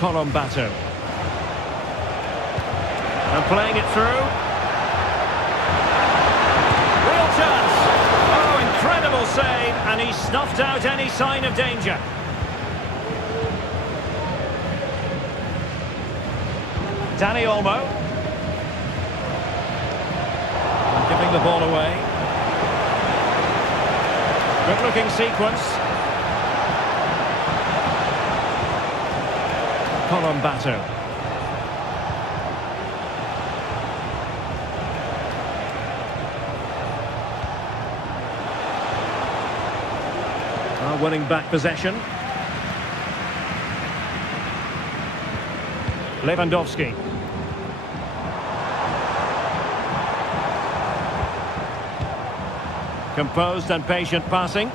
Colombato. And playing it through. Chance. Oh, incredible save, and he snuffed out any sign of danger. Dani Olmo. Giving the ball away. Good looking sequence. Colombato. Winning back possession. Lewandowski. Composed and patient passing.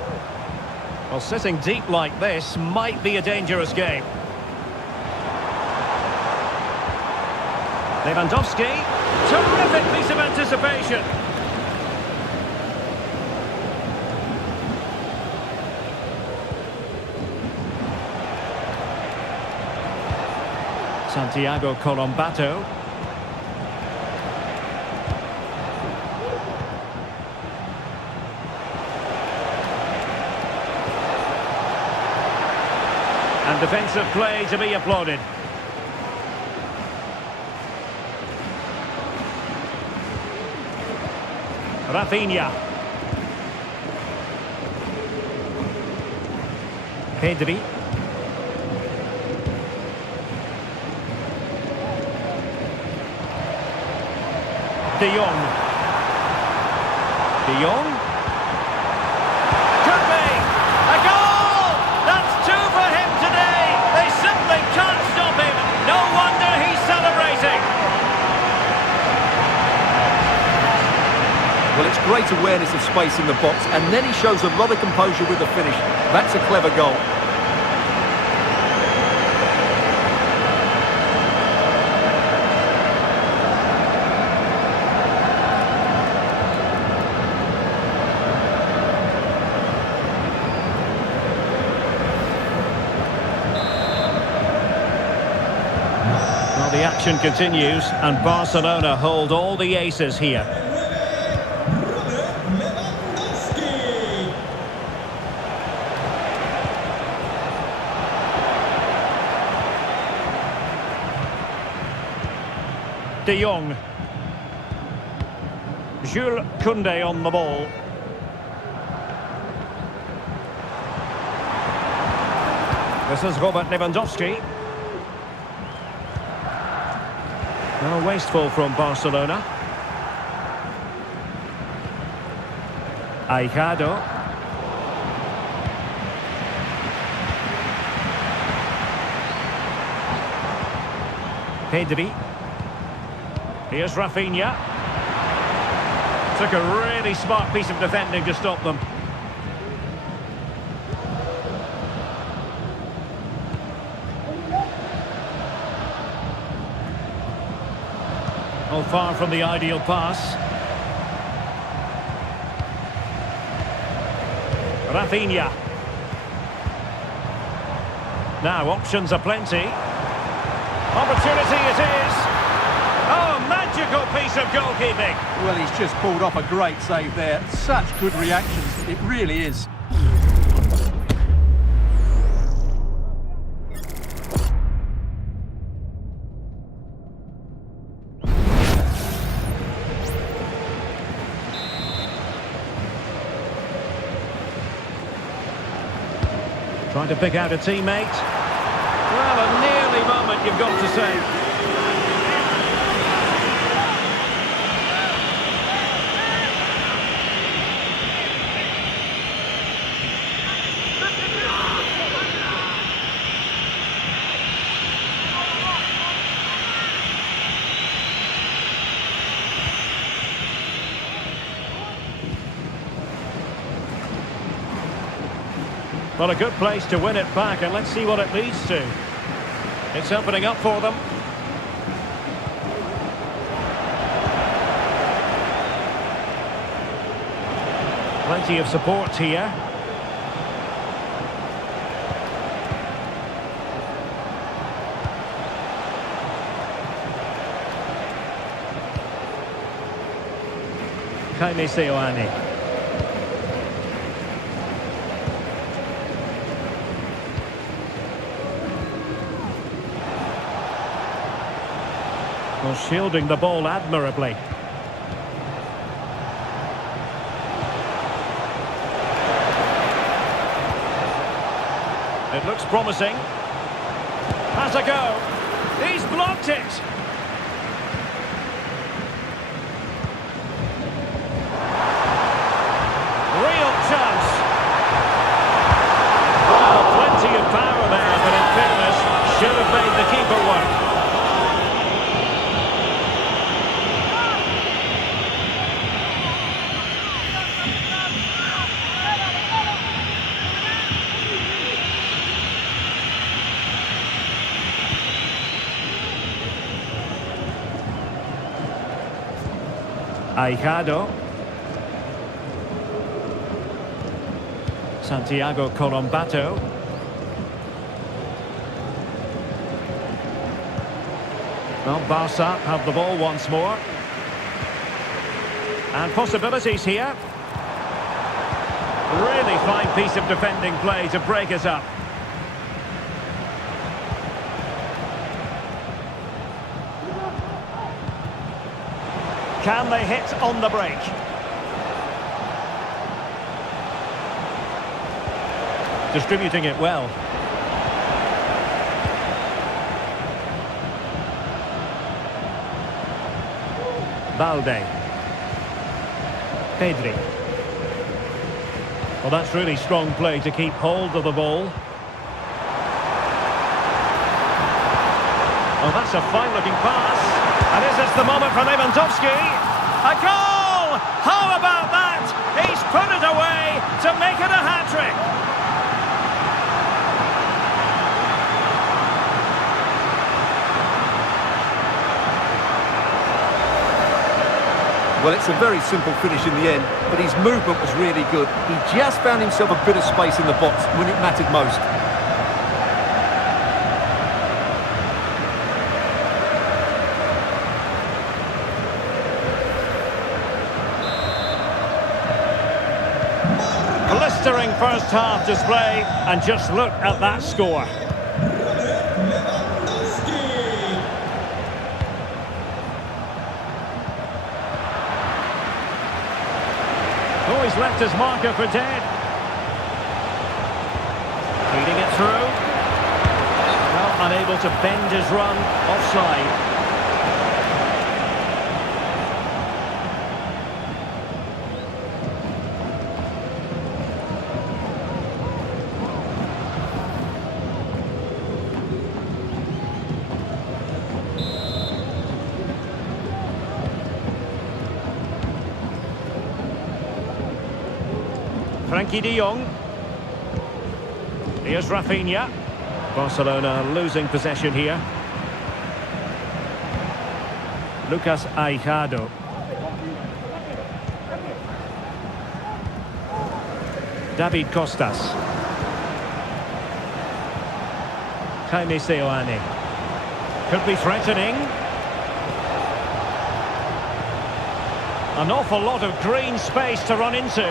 Well, sitting deep like this might be a dangerous game. Lewandowski. Terrific piece of anticipation. Santiago Colombato. And defensive play to be applauded. Rafinha. Pedri. De Jong. De Jong. Could be a goal! That's two for him today. They simply can't stop him. No wonder he's celebrating. Well, it's great awareness of space in the box, and then he shows a lot of composure with the finish. That's a clever goal. Well, the action continues, and Barcelona hold all the aces here. De Jong. Jules Koundé on the ball. This is Robert Lewandowski. Now wasteful from Barcelona. Aijado. Pedri. Here's Rafinha. Took a really smart piece of defending to stop them. Oh, far from the ideal pass. Rafinha. Now options are plenty. Opportunity it is. Oh, magical piece of goalkeeping. Well, he's just pulled off a great save there. Such good reactions. It really is. Trying to pick out a teammate. Well, a nearly moment, you've got to say. Well, a good place to win it back, and let's see what it leads to. It's opening up for them. Plenty of support here. Jaime Seoane. Well, shielding the ball admirably. It looks promising. Has a go. He's blocked it. Real chance. Well, plenty of power there, but in fairness, should have made the keeper work. Aijado. Santiago Colombato. Well, Barca have the ball once more. And possibilities here. Really fine piece of defending play to break us up. Can they hit on the break? distributing it well. Balde. Pedri. Well, that's really strong play to keep hold of the ball. Oh, that's a fine-looking pass. And is this the moment for Lewandowski? A goal! How about that? He's put it away to make it a hat-trick. Well, it's a very simple finish in the end, but his movement was really good. He just found himself a bit of space in the box when it mattered most. Blistering first half display, and just look at that score. Oh, he's left his marker for dead. Feeding it through. Well, unable to bend his run. Offside. Frankie de Jong. Here's Rafinha. Barcelona losing possession here. Lucas Aijado. David Costas. Jaime Seoane. Could be threatening. An awful lot of green space to run into.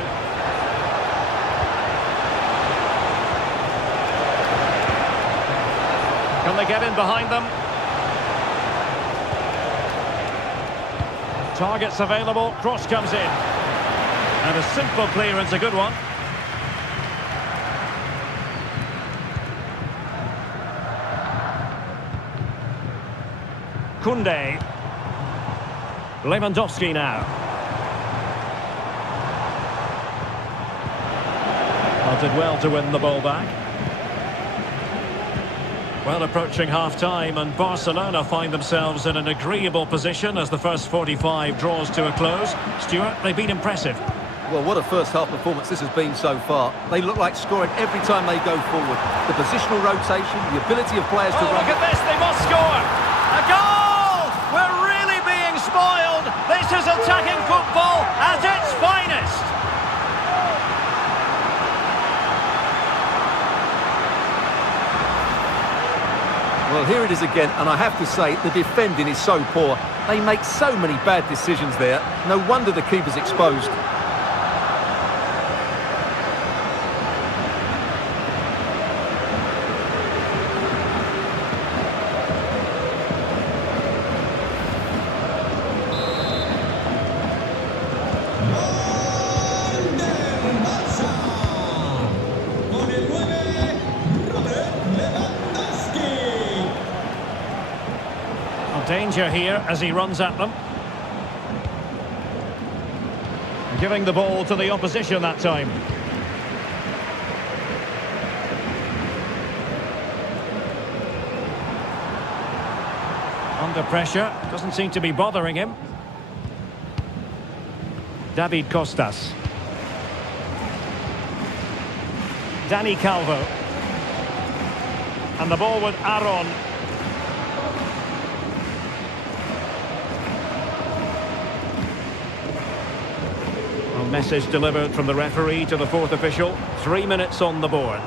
Can they get in behind them? Targets available, cross comes in. And a simple clearance, a good one. Koundé. Lewandowski now. Well, did well to win the ball back. Well, approaching half-time, and Barcelona find themselves in an agreeable position as the first 45 draws to a close. Stuart, they've been impressive. Well, what a first-half performance this has been so far. They look like scoring every time they go forward. The positional rotation, the ability of players to run... Look at this, they must score! A goal! We're really being spoiled! This is attacking football at its finest! Well, here it is again, and I have to say, the defending is so poor. They make so many bad decisions there. No wonder the keeper's exposed. Danger here as he runs at them. Giving the ball to the opposition that time. Under pressure, doesn't seem to be bothering him. David Costas. Dani Calvo. And the ball with Aaron. Message delivered from the referee to the fourth official. 3 minutes on the board.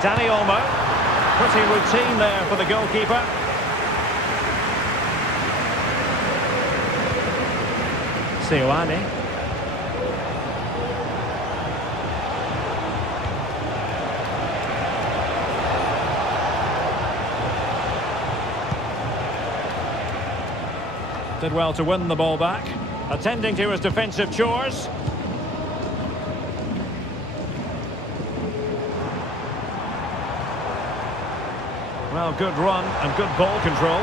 Dani Olmo. Pretty routine there for the goalkeeper. Seoane. Did well to win the ball back. Attending to his defensive chores. Well, good run and good ball control.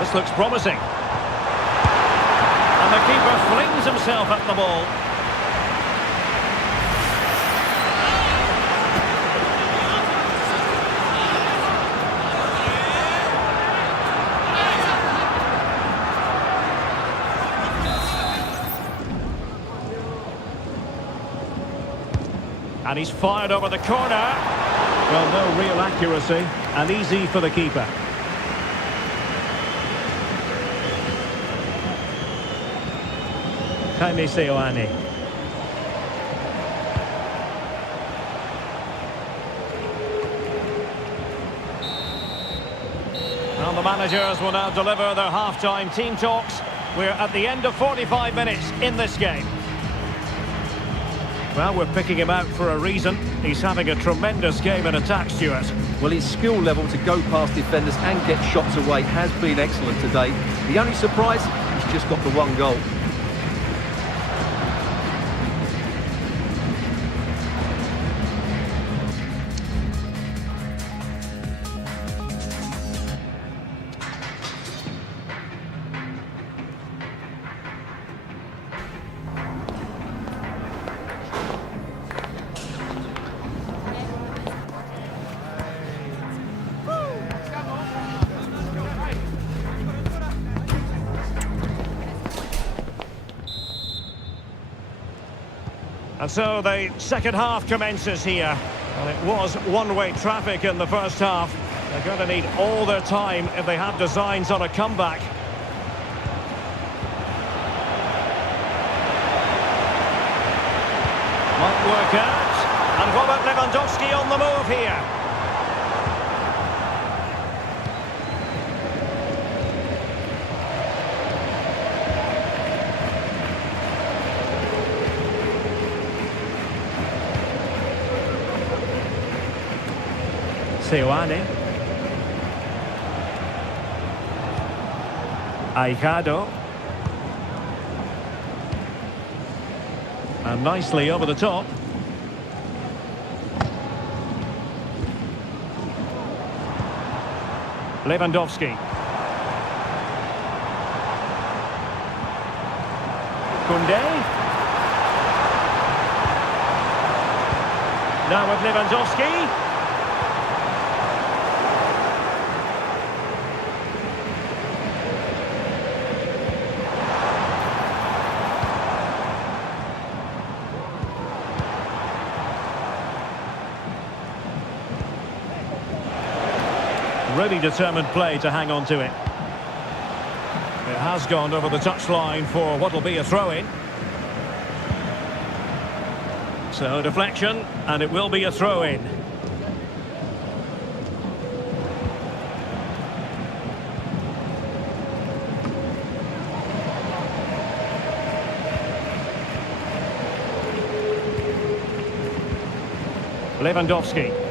This looks promising. And the keeper flings himself at the ball. And he's fired over the corner. Well, no real accuracy, and easy for the keeper. Jaime Seoane. Well, the managers will now deliver their half-time team talks. We're at the end of 45 minutes in this game. Well, we're picking him out for a reason. He's having a tremendous game in attack, Stuart. Well, his skill level to go past defenders and get shots away has been excellent today. The only surprise, he's just got the one goal. And so the second half commences here. Well, it was one-way traffic in the first half. They're going to need all their time if they have designs on a comeback. Might work out. And Robert Lewandowski on the move here. Seoane. Aijado. And nicely over the top. Lewandowski. Koundé. Now with Lewandowski. Really determined play to hang on to it. It has gone over the touchline for what will be a throw-in. So deflection, and it will be a throw-in. Lewandowski.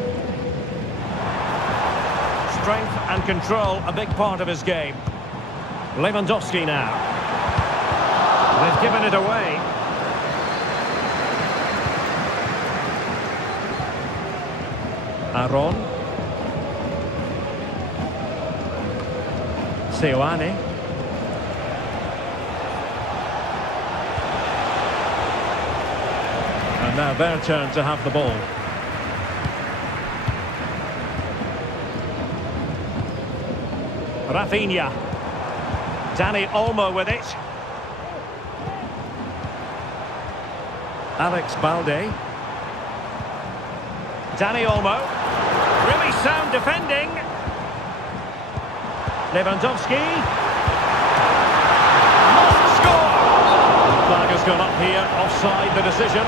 Strength and control, a big part of his game. Lewandowski now. They've given it away. Aron. Seoane. And now their turn to have the ball. Rafinha. Dani Olmo with it. Alex Balde. Dani Olmo. Really sound defending. Lewandowski. Must score! The flag has gone up here, offside the decision.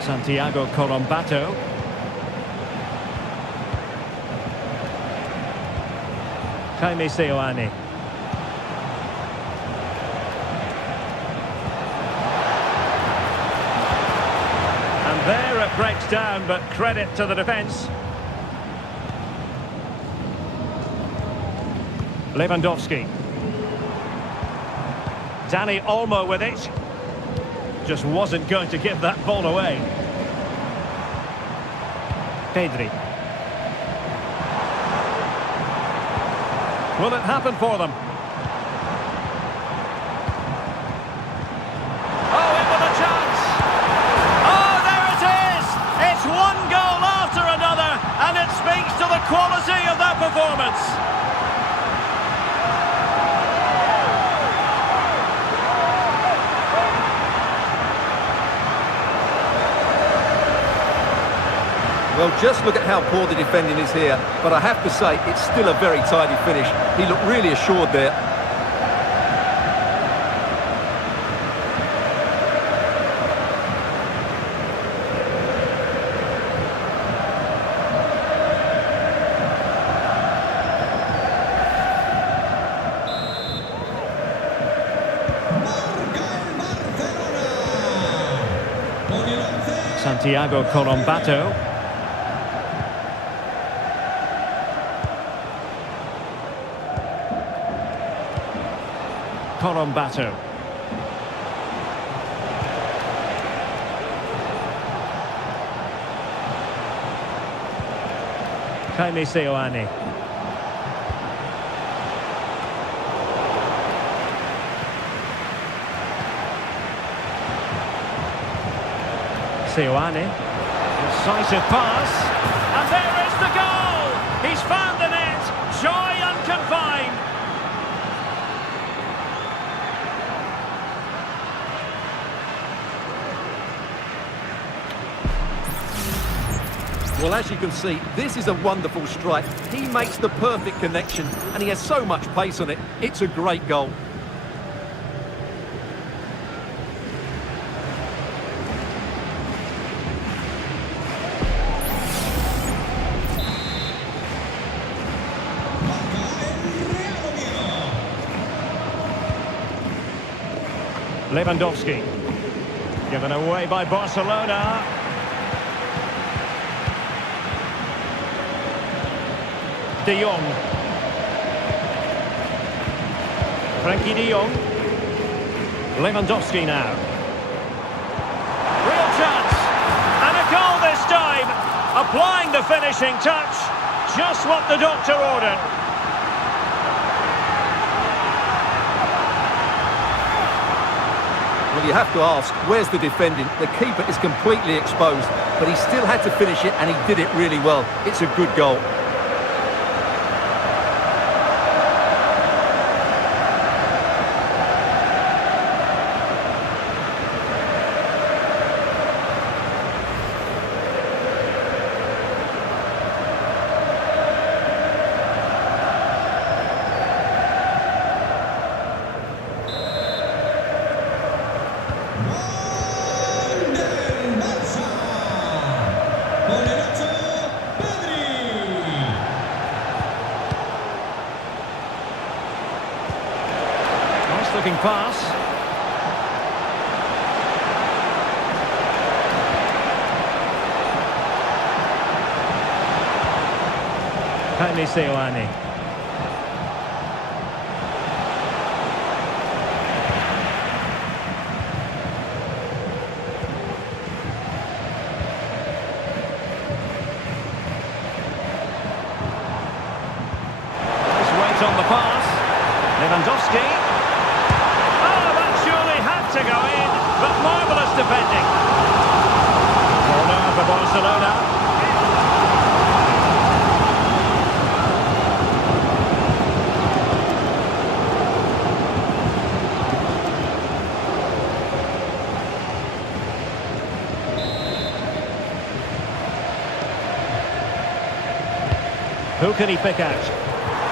Santiago Colombato. Jaime Seoane. And there it breaks down, but credit to the defence. Lewandowski. Dani Olmo with it. Just wasn't going to give that ball away. Pedri. Will it happen for them? Oh, in with a chance! Oh, there it is! It's one goal after another, and it speaks to the quality of that performance. Well, just look at how poor the defending is here, but I have to say, it's still a very tidy finish. He looked really assured there. Santiago Colombato. Colombato. Jaime Seoane. Seoane. Incisive pass. And there is the goal! He's found the net! Joy unconfined! Well, as you can see, this is a wonderful strike. He makes the perfect connection, and he has so much pace on it. It's a great goal. Lewandowski. Given away by Barcelona. De Jong. Frankie de Jong. Lewandowski now. Real chance. And a goal this time. Applying the finishing touch. Just what the doctor ordered. Well, you have to ask, where's the defending? The keeper is completely exposed, but he still had to finish it, and he did it really well. It's a good goal. Looking pass. Jaime Seoane. Nice weight on the pass. Lewandowski. To go in, but marvellous defending. Corner for Barcelona. Who can he pick out?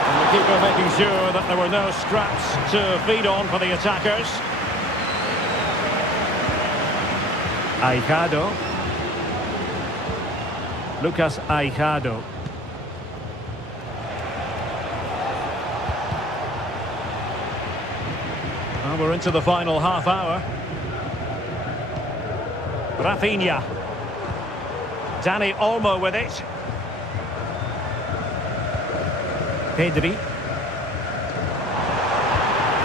And the keeper making sure that there were no scraps to feed on for the attackers. Aijado. Lucas Aijado. Well, we're into the final half hour. Rafinha. Dani Olmo with it. Pedri.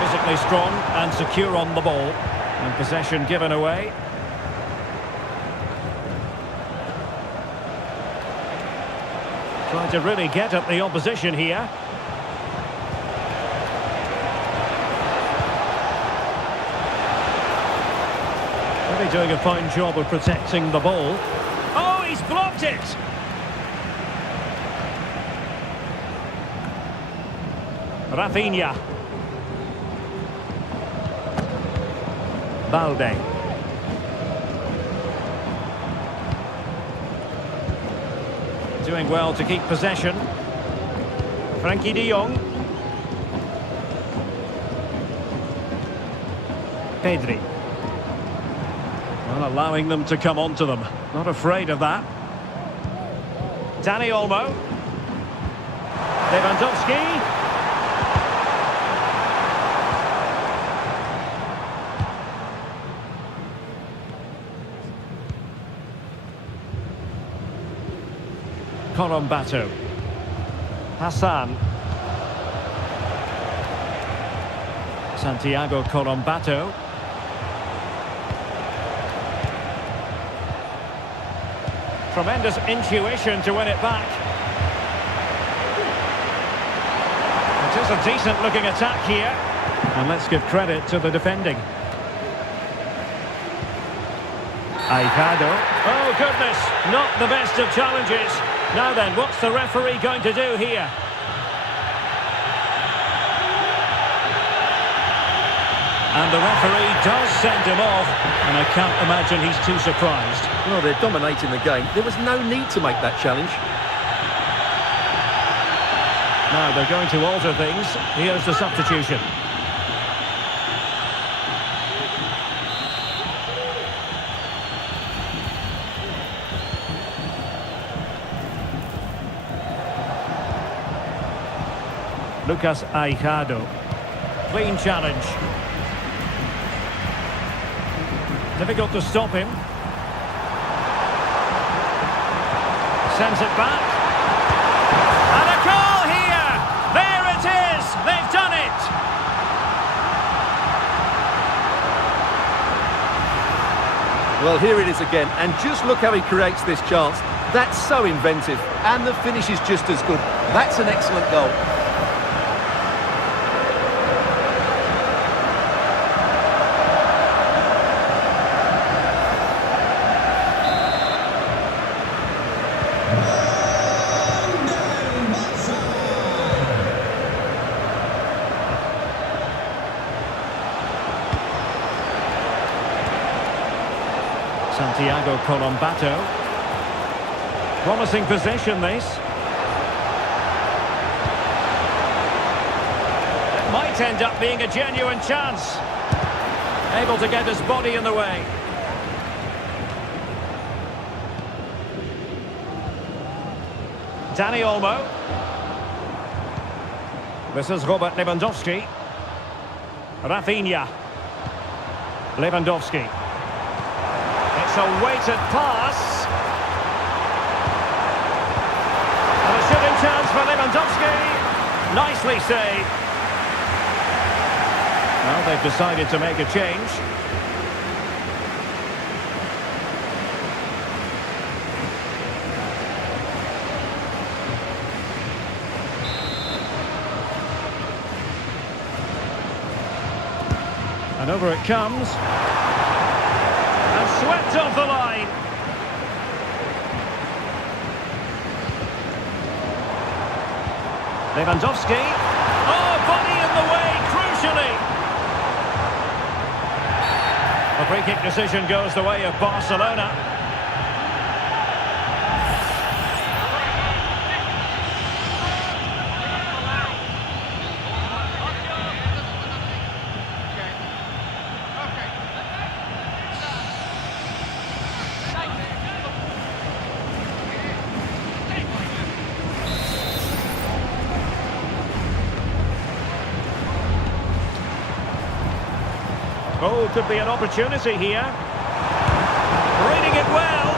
Physically strong and secure on the ball. And possession given away. Trying to really get at the opposition here. Really doing a fine job of protecting the ball. Oh, he's blocked it! Rafinha. Balde. Doing well to keep possession. Frankie de Jong. Pedri. Well, allowing them to come onto them. Not afraid of that. Dani Olmo. Lewandowski. Colombato. Hassan. Santiago Colombato. Tremendous intuition to win it back. It is a decent looking attack here. And let's give credit to the defending. Aicado. Oh goodness, not the best of challenges. Now then, what's the referee going to do here? And the referee does send him off, and I can't imagine he's too surprised. Well, they're dominating the game. There was no need to make that challenge. Now they're going to alter things. Here's the substitution. Lucas Aicado. Clean challenge. Difficult to stop him. Sends it back. And a goal here! There it is! They've done it! Well, here it is again, and just look how he creates this chance. That's so inventive, and the finish is just as good. That's an excellent goal. Santiago Colombato. Promising possession, this. It might end up being a genuine chance. Able to get his body in the way. Dani Olmo. This is Robert Lewandowski. Rafinha. Lewandowski. It's a weighted pass. And a shooting chance for Lewandowski. Nicely saved. Well, they've decided to make a change. And over it comes. And swept off the line. Lewandowski. Oh, body in the way, crucially. The free kick decision goes the way of Barcelona. Oh, could be an opportunity here. Reading it well.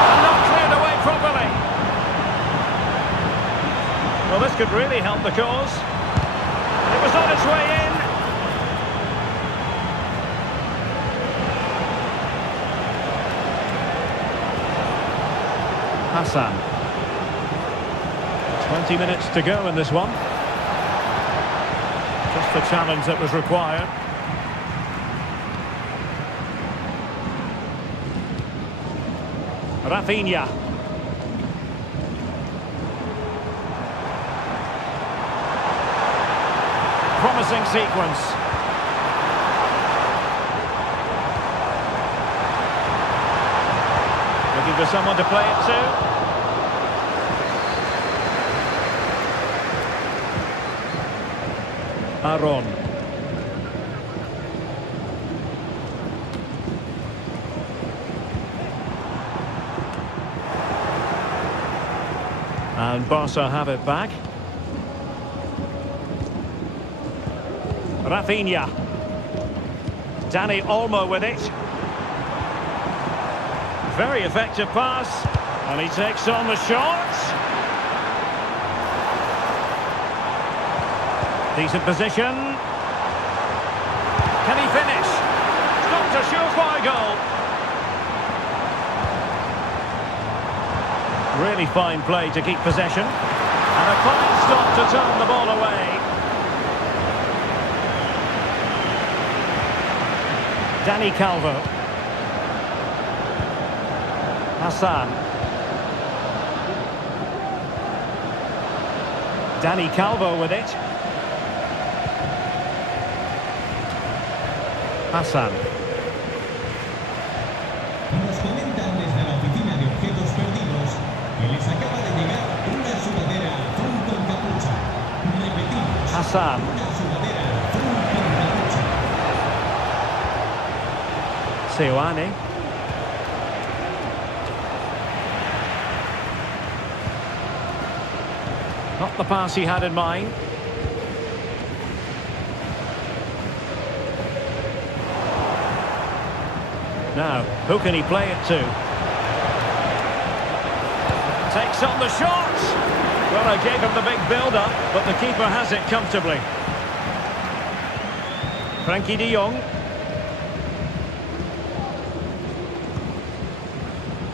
And not cleared away properly. Well, this could really help the cause. It was on its way in. Hassan. 20 minutes to go in this one. Just the challenge that was required. Rafinha. Promising sequence. Looking for someone to play it to. Aaron. And Barca have it back. Rafinha. Dani Olmo with it. Very effective pass. And he takes on the shot. Decent position. Can he finish? Not a surefire goal. Really fine play to keep possession. And a fine stop to turn the ball away. Dani Calvo. Hassan. Dani Calvo with it. Hassan. Nos comentan desde la oficina de objetos perdidos que les acaba de llegar una sudadera azul con capucha. Repetimos. Hassan. Una sudadera azul con capucha. Seoane. Not the pass he had in mind. Now, who can he play it to? Takes on the shot! Well, I gave him the big build-up, but the keeper has it comfortably. Frankie de Jong.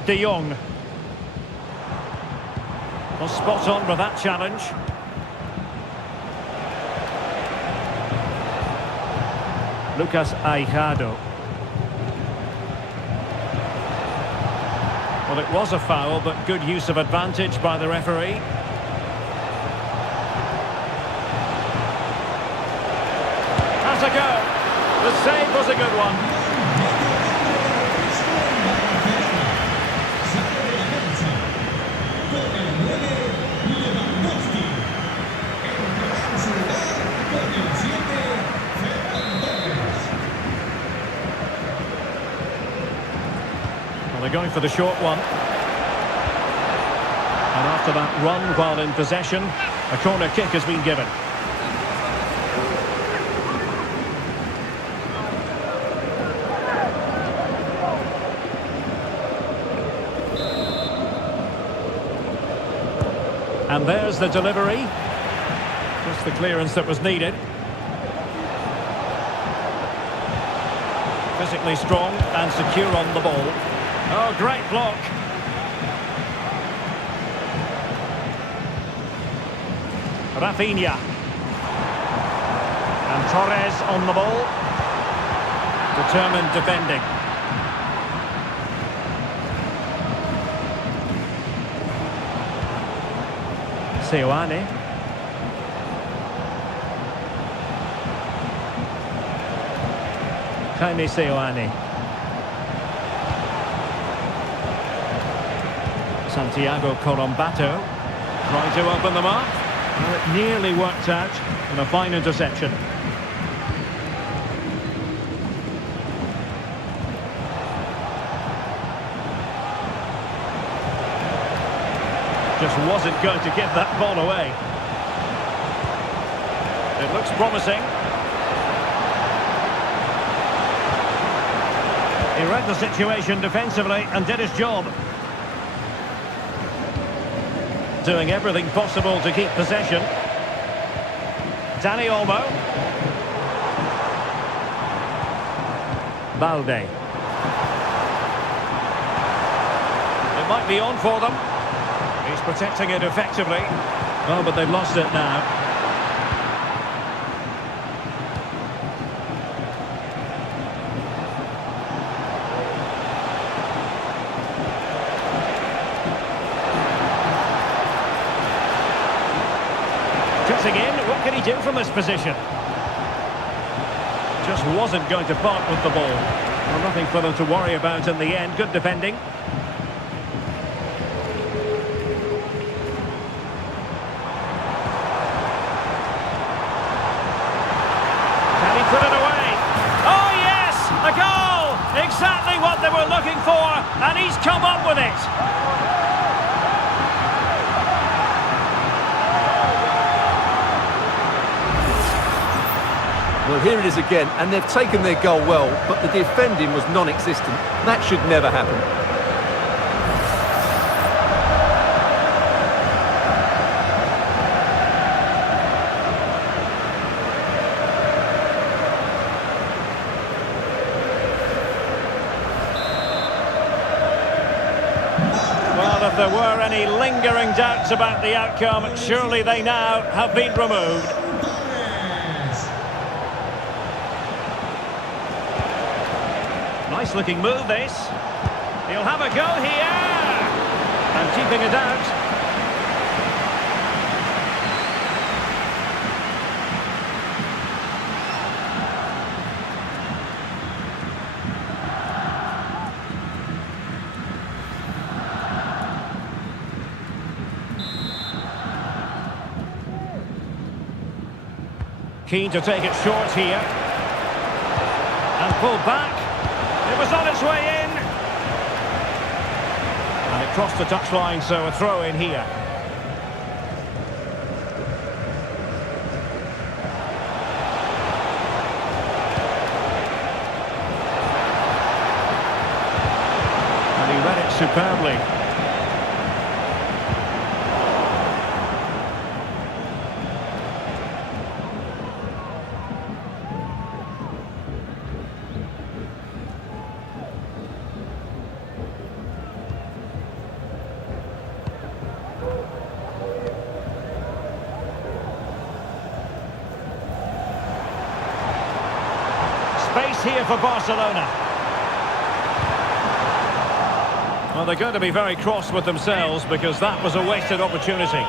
De Jong. Well, spot on with that challenge. Lucas Aijado. Well, it was a foul, but good use of advantage by the referee. Has a go. The save was a good one. Well, they're going for the short one. And after that run while in possession, a corner kick has been given. And there's the delivery. Just the clearance that was needed. Physically strong and secure on the ball. Oh, great block. Rafinha. And Torres on the ball. Determined defending. Seoane. Jaime Seoane. Santiago Corombato trying to open them up. Well, it nearly worked out in a fine interception. Just wasn't going to give that ball away. It It looks promising. He read the situation defensively and did his job. Doing everything possible to keep possession. Dani Olmo. Balde. It might be on for them. He's protecting it effectively. Oh, but they've lost it now. Cutting in, what can he do from this position? Just wasn't going to part with the ball. Well, nothing for them to worry about in the end. Good defending. Can he put it away? Oh yes! A goal! Exactly what they were looking for, and he's come up with it. Well, here it is again, and they've taken their goal well, but the defending was non-existent. That should never happen. Well, if there were any lingering doubts about the outcome, surely they now have been removed. Nice looking move this. He'll have a go here. And keeping it out. Keen to take it short here. And pull back. It was on its way in. And it crossed the touchline, so a throw in here. And he read it superbly. Space here for Barcelona. Well, they're going to be very cross with themselves because that was a wasted opportunity.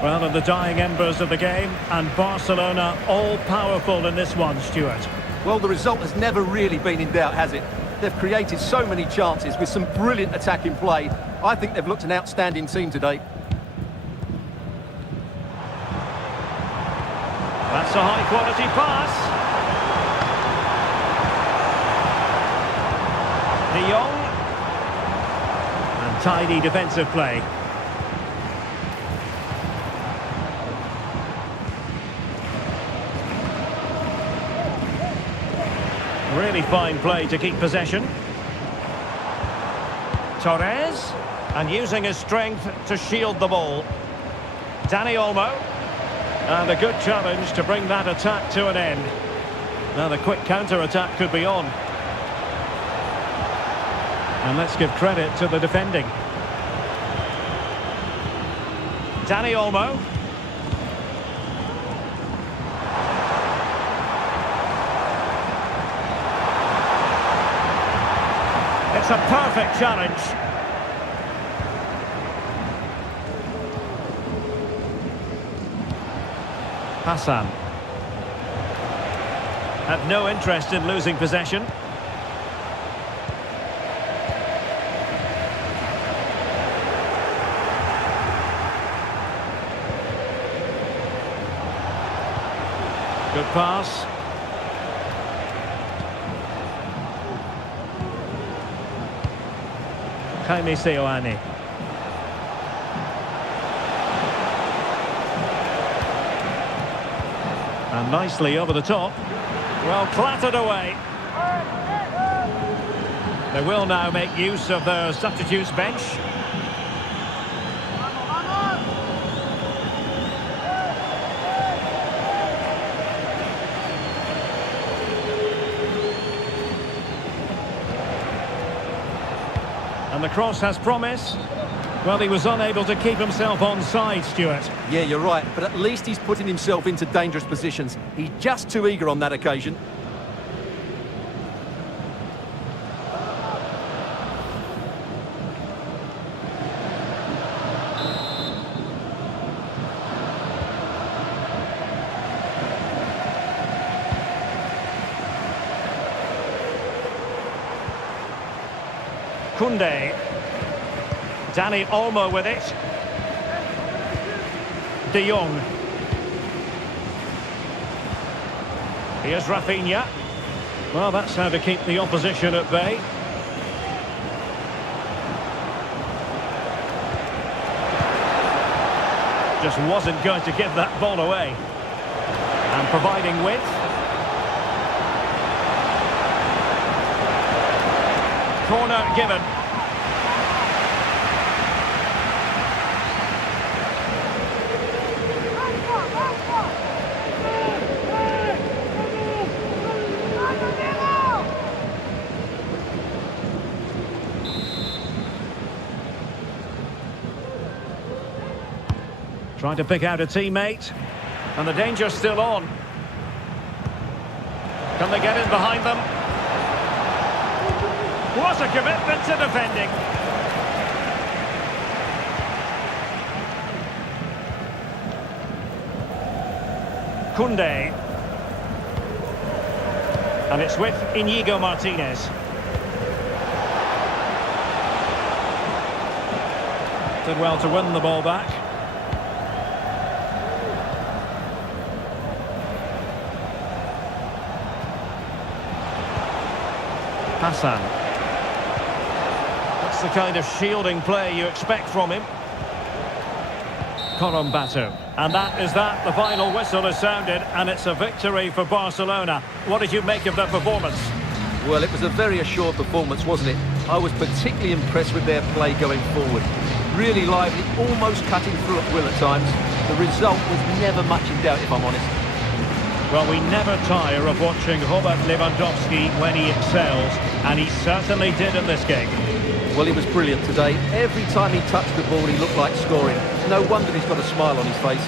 Well, in the dying embers of the game, and Barcelona all-powerful in this one, Stuart. Well, the result has never really been in doubt, has it? They've created so many chances with some brilliant attacking play. I think they've looked an outstanding team today. That's a high-quality pass. De Jong. And tidy defensive play. Really fine play to keep possession. Torres, and using his strength to shield the ball. Dani Olmo, and a good challenge to bring that attack to an end. Now the quick counter-attack could be on. And let's give credit to the defending. Dani Olmo. It's a perfect challenge. Hassan. Had no interest in losing possession. Good pass. Jaime Seoane. And nicely over the top. Well, clattered away. They will now make use of their substitutes bench. And the cross has promise. Well, he was unable to keep himself onside, Stuart. Yeah, you're right, but at least he's putting himself into dangerous positions. He's just too eager on that occasion. Koundé. Danny Olmo with it. De Jong. Here's Rafinha. Well, that's how to keep the opposition at bay. Just wasn't going to give that ball away. And providing width. Corner given. Trying to pick out a teammate. And the danger's still on. Can they get in behind them? What a commitment to defending. Koundé. And it's with Íñigo Martínez. Did well to win the ball back. Hassan. That's the kind of shielding play you expect from him. Batu. And that is that. The final whistle has sounded, and it's a victory for Barcelona. What did you make of their performance? Well, it was a very assured performance, wasn't it? I was particularly impressed with their play going forward. Really lively, almost cutting through at will at times. The result was never much in doubt, if I'm honest. Well, we never tire of watching Robert Lewandowski when he excels, and he certainly did in this game. Well, he was brilliant today. Every time he touched the ball, he looked like scoring. No wonder he's got a smile on his face.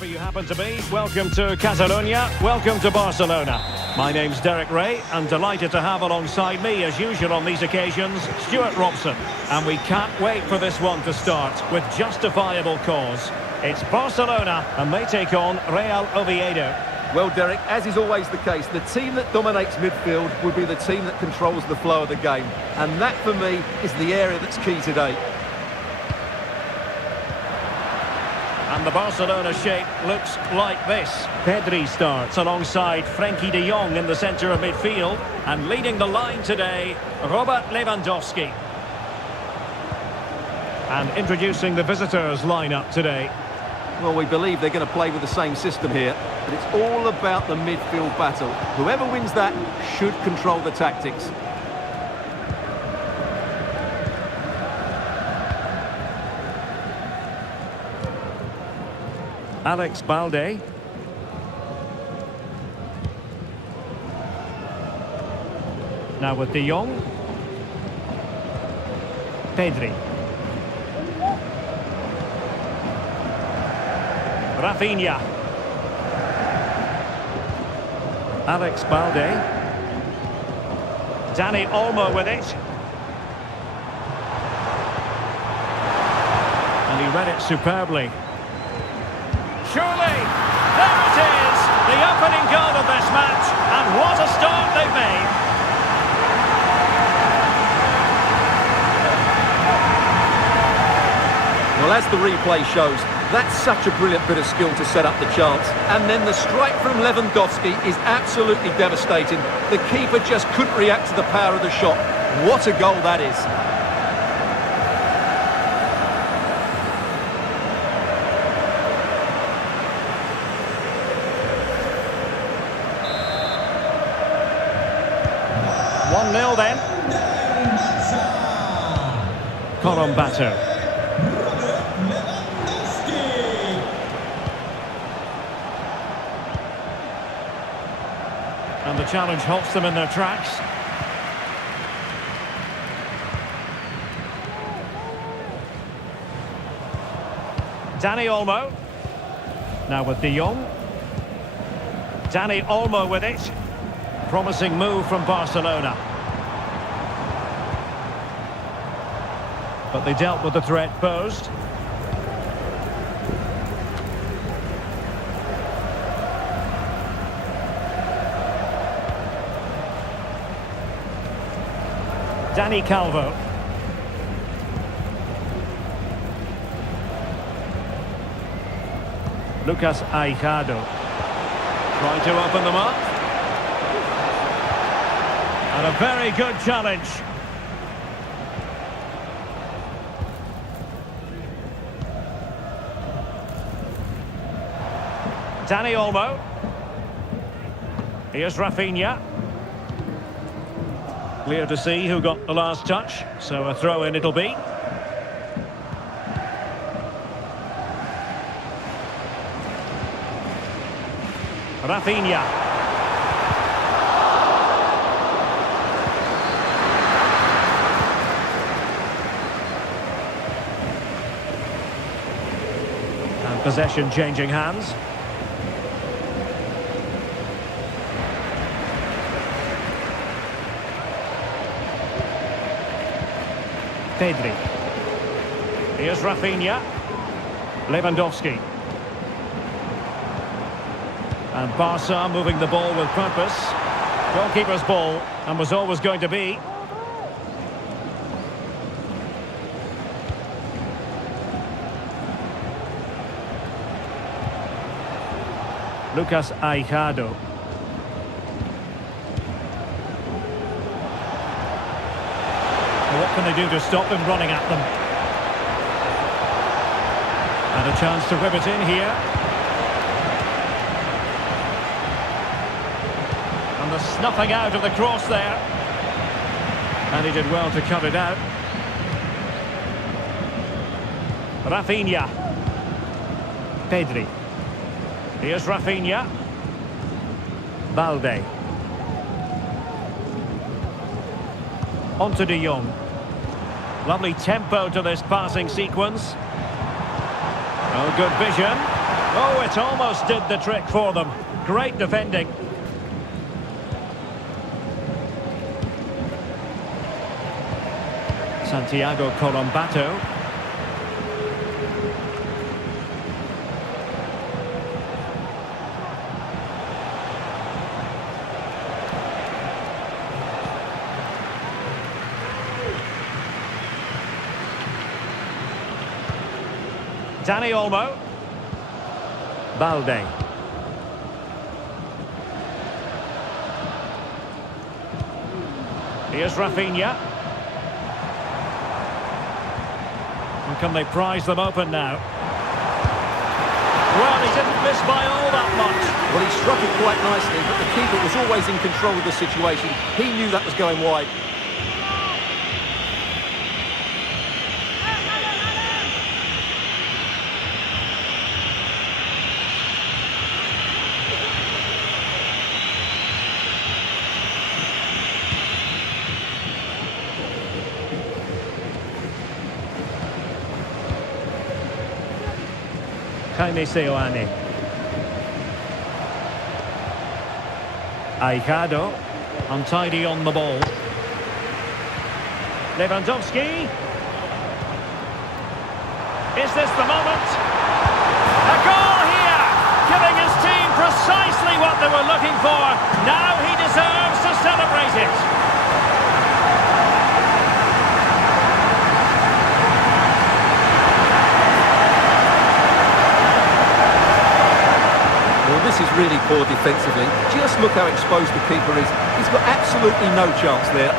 You happen to be, welcome to Catalonia, welcome to Barcelona. My name's Derek Ray, and delighted to have alongside me, as usual on these occasions, Stuart Robson. And we can't wait for this one to start, with justifiable cause. It's Barcelona, and they take on Real Oviedo. Well, Derek, as is always the case, the team that dominates midfield will be the team that controls the flow of the game. And that, for me, is the area that's key today. And the Barcelona shape looks like this. Pedri starts alongside Frenkie de Jong in the centre of midfield. And leading the line today, Robert Lewandowski. And introducing the visitors' lineup today. Well, we believe they're going to play with the same system here, but it's all about the midfield battle. Whoever wins that should control the tactics. Alex Balde. Now with de Jong. Pedri. Rafinha. Alex Balde. Dani Olmo with it. And he read it superbly. Surely, there it is, the opening goal of this match, and what a start they've made. Well, as the replay shows, that's such a brilliant bit of skill to set up the chance. And then the strike from Lewandowski is absolutely devastating. The keeper just couldn't react to the power of the shot. What a goal that is. Then. Colin Batter. And the challenge halts them in their tracks. Dani Olmo. Now with de Jong. Dani Olmo with it. Promising move from Barcelona. But they dealt with the threat posed. Dani Calvo. Lucas Aijado. Trying to open them up. And a very good challenge. Dani Olmo. Here's Rafinha. Clear to see who got the last touch, so a throw-in it'll be. Rafinha. And possession changing hands. Pedri. Here's Rafinha. Lewandowski. And Barca moving the ball with purpose. Goalkeeper's ball, and was always going to be. Lucas Aijado. What can they do to stop them running at them? And a chance to rip it in here. And the snuffing out of the cross there. And he did well to cut it out. Rafinha. Pedri. Here's Rafinha. Balde. On to de Jong. Lovely tempo to this passing sequence. Oh, good vision. Oh, it almost did the trick for them. Great defending. Santiago Colombato. Dani Olmo. Balde. Here's Rafinha. And can they prize them open now? Well, he didn't miss by all that much. Well, he struck it quite nicely, but the keeper was always in control of the situation. He knew that was going wide. Jaime Seoane. Aijado, untidy on the ball. Lewandowski. Is this the moment? A goal here! Giving his team precisely what they were looking for. Now he deserves to celebrate it. This is really poor defensively. Just look how exposed the keeper is. He's got absolutely no chance there.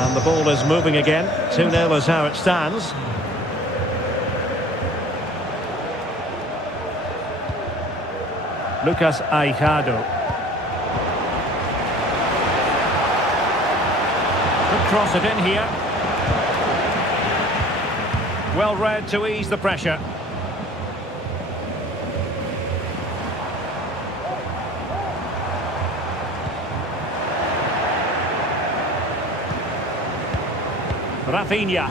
And the ball is moving again. 2-0 is how it stands. Lucas Aijado. Could cross it in here. Well read to ease the pressure. Rafinha.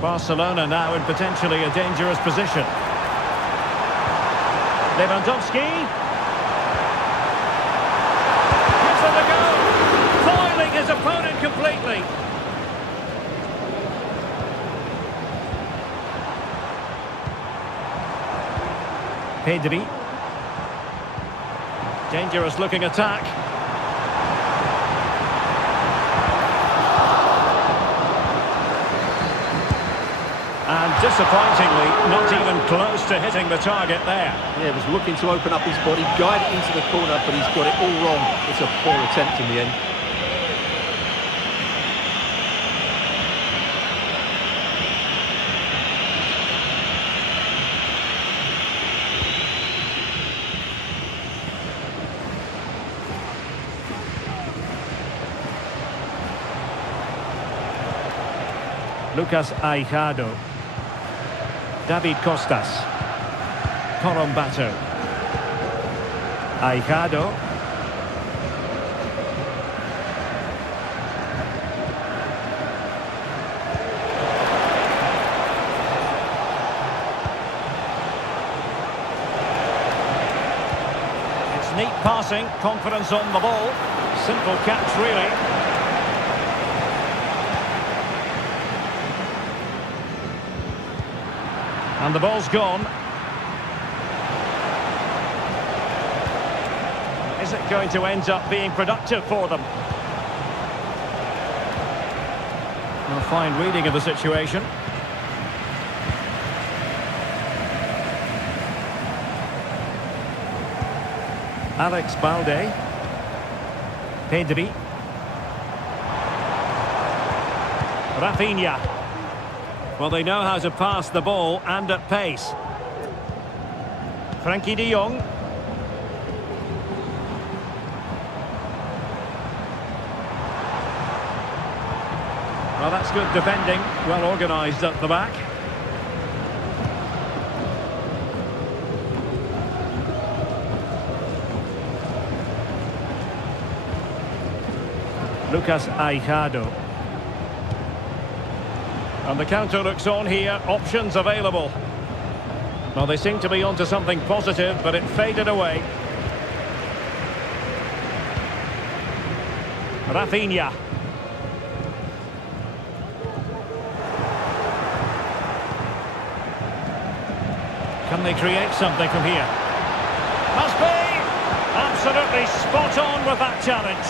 Barcelona now in potentially a dangerous position. Lewandowski. Gives them a go. Foiling his opponent completely. Pedri. Dangerous looking attack. And disappointingly, not even close to hitting the target there. Yeah, was looking to open up his body, guide it into the corner, but he's got it all wrong. It's a poor attempt in the end. Lucas Aijado. David Costas. Colombato. Aijado. It's neat passing, confidence on the ball. Simple catch, really. And the ball's gone. Is it going to end up being productive for them? A fine reading of the situation. Alex Balde. Pedri. Rafinha. Well, they know how to pass the ball and at pace. Frankie de Jong. Well, that's good defending. Well organised at the back. Lucas Aijado. And the counter looks on here, options available. Well, they seem to be onto something positive, but it faded away. Rafinha. Can they create something from here? Must be! Absolutely spot on with that challenge.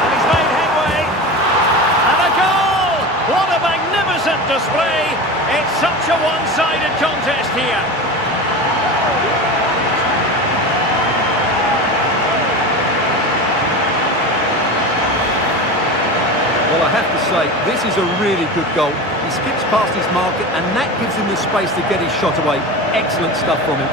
And he's made headway. And a goal! What a magnificent display! It's such a one-sided contest here. Well, I have to say, this is a really good goal. He skips past his marker, and that gives him the space to get his shot away. Excellent stuff from him.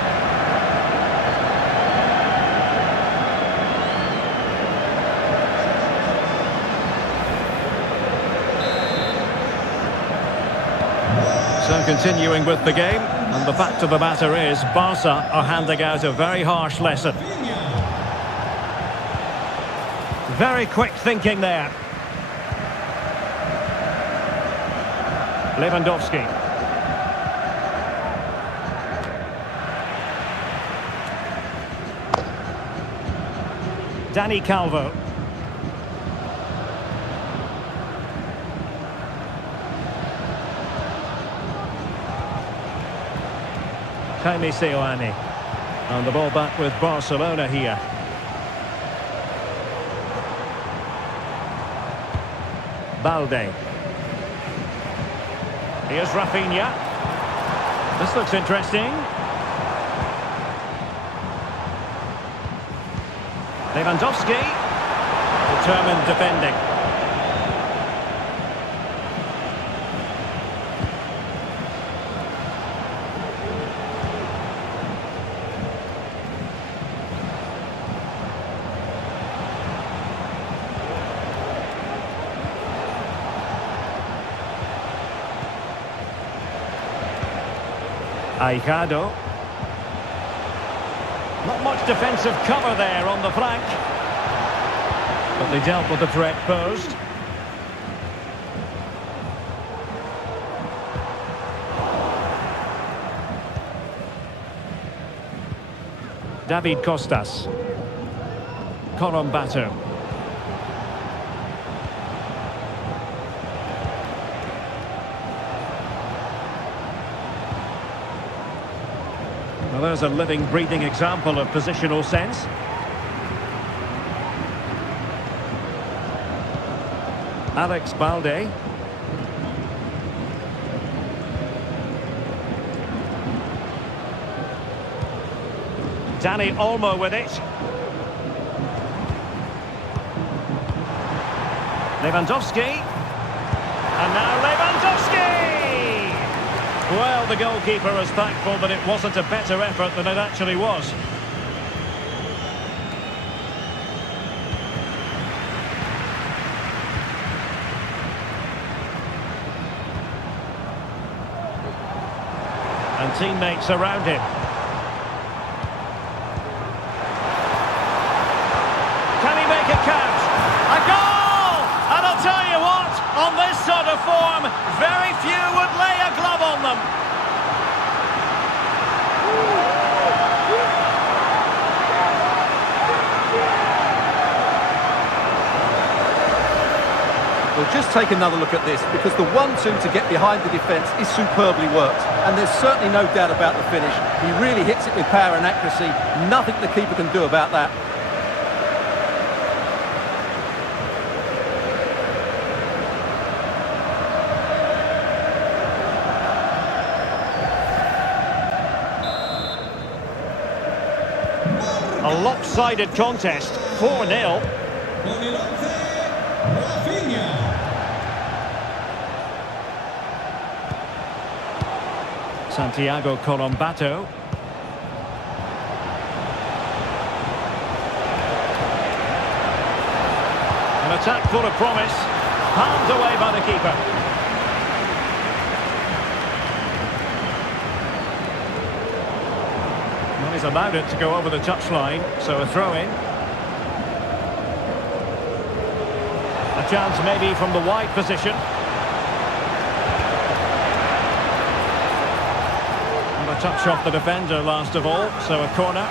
So continuing with the game, and the fact of the matter is, Barca are handing out a very harsh lesson. Very quick thinking there. Lewandowski. Dani Calvo. Jaime Seoane. And the ball back with Barcelona here. Balde. Here's Rafinha. This looks interesting. Lewandowski. Determined defending. Aijado. Not much defensive cover there on the flank. But they dealt with the threat posed. David Costas. Corombato. Well, there's a living, breathing example of positional sense. Alex Balde. Dani Olmo with it. Lewandowski. And now Lewandowski! Well, the goalkeeper is thankful that it wasn't a better effort than it actually was. And teammates around him. Can he make it count? A goal! And I'll tell you what, on this sort of form, very few would lay a glove on them. Well, just take another look at this, because the 1-2 to get behind the defence is superbly worked. And there's certainly no doubt about the finish. He really hits it with power and accuracy. Nothing the keeper can do about that. A lopsided contest, 4-0. Con el 11, Rafinha. Santiago Corombato. An attack full of promise, palmed away by the keeper. He's allowed it to go over the touchline, so a throw-in. A chance maybe from the wide position. And a touch off the defender last of all, so a corner.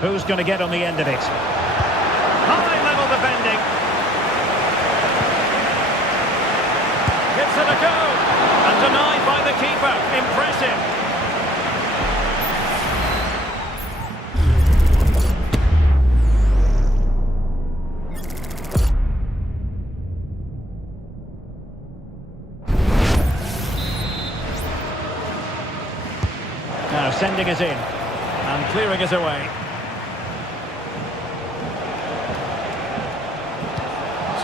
Who's going to get on the end of it? High-level defending. Gives it a go. And denied by the keeper. Impressive. Now sending it in. And clearing it away.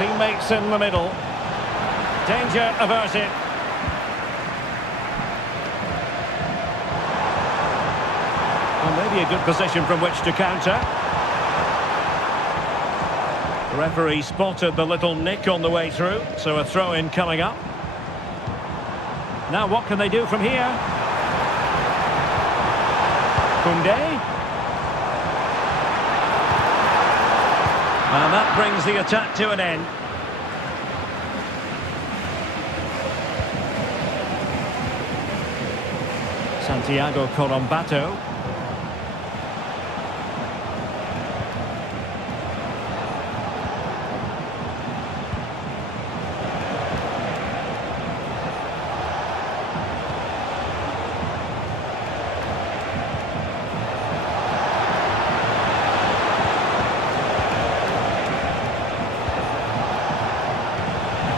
Teammates in the middle. Danger averted. Well, maybe a good position from which to counter. The referee spotted the little nick on the way through, so a throw-in coming up. Now what can they do from here? Koundé. And that brings the attack to an end. Santiago Colombato.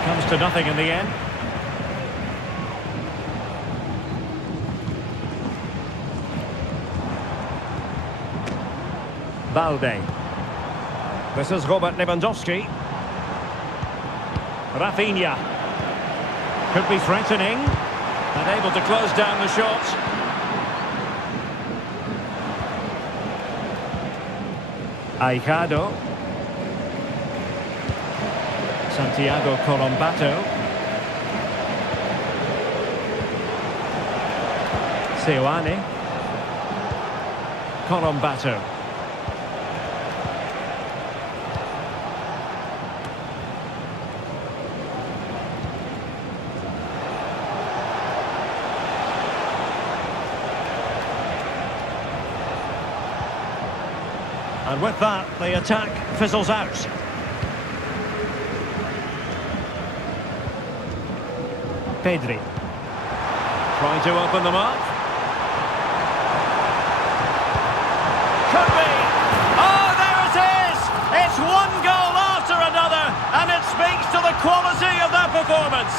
Comes to nothing in the end. Balde. This is Robert Lewandowski. Rafinha. Could be threatening. And able to close down the shot. Aijado. Santiago Colombato. Seoane. Colombato. And with that, the attack fizzles out. Pedri. Trying to open them up. Could be! Oh, there it is! It's one goal after another, and it speaks to the quality of their performance.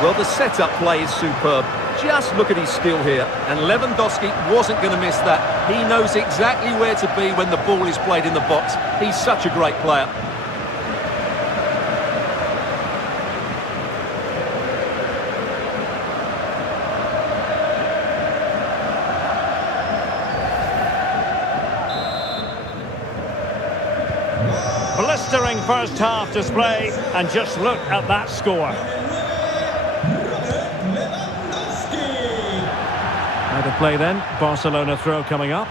Well, the set-up play is superb. Just look at his skill here, and Lewandowski wasn't going to miss that. He knows exactly where to be when the ball is played in the box. He's such a great player. Blistering first half display, and just look at that score. Out of play then, Barcelona throw coming up.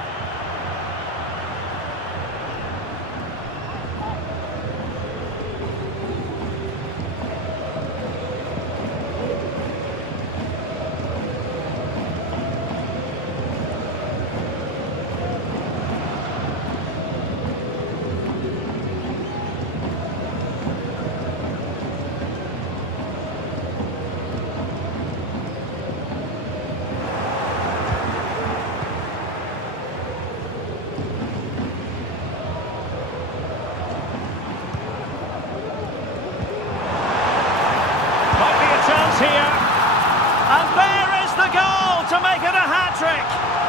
To make it a hat-trick.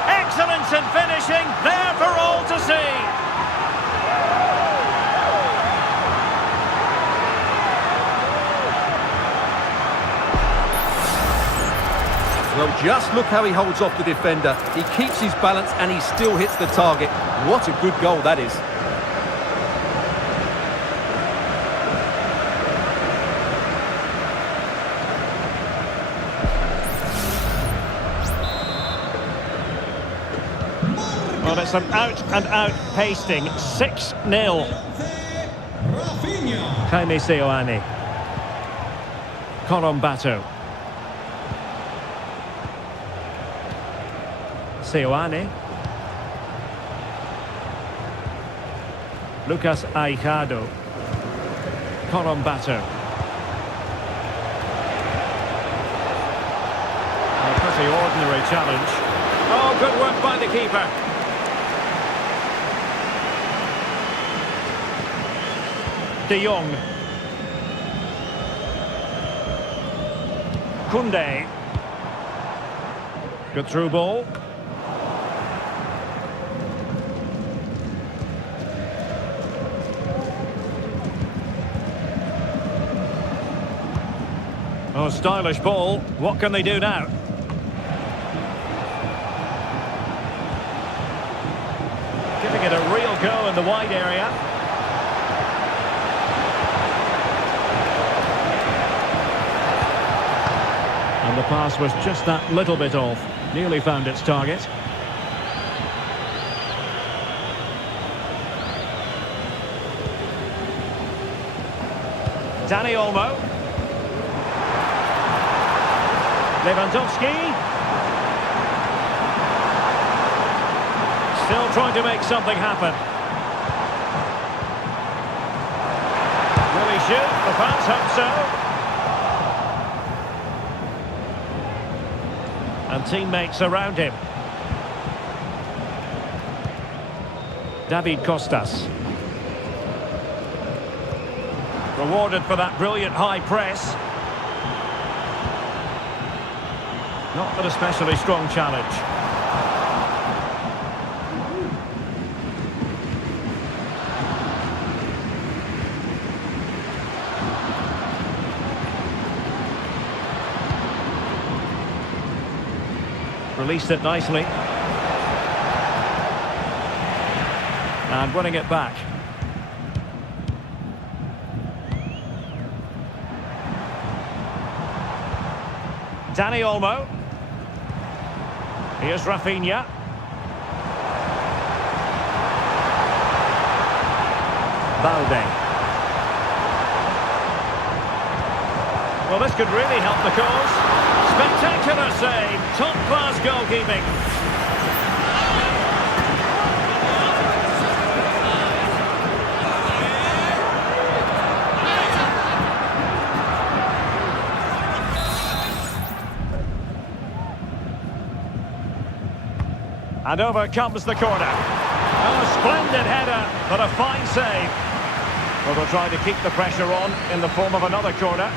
Excellence in finishing, there for all to see. Well, just look how he holds off the defender. He keeps his balance and he still hits the target. What a good goal that is. Well, it's an out-and-out pasting. 6-0. Jaime Seoane. Corombato. Seoane. Lucas Aijado. Corombato. A pretty ordinary challenge. Oh, good work by the keeper. De Jong. Koundé. Good through ball. Oh, stylish ball. What can they do now? Giving it a real go in the wide area. And the pass was just that little bit off. Nearly found its target. Dani Olmo. Lewandowski. Still trying to make something happen. Will he shoot? The fans hope so. And teammates around him. David Costas. Rewarded for that brilliant high press. Not an especially strong challenge. Released it nicely. And winning it back. Dani Olmo. Here's Rafinha. Balde. Well, this could really help the cause. Spectacular save. Top-class goalkeeping. And over comes the corner. Oh, a splendid header, but a fine save. Well, they'll try to keep the pressure on in the form of another corner.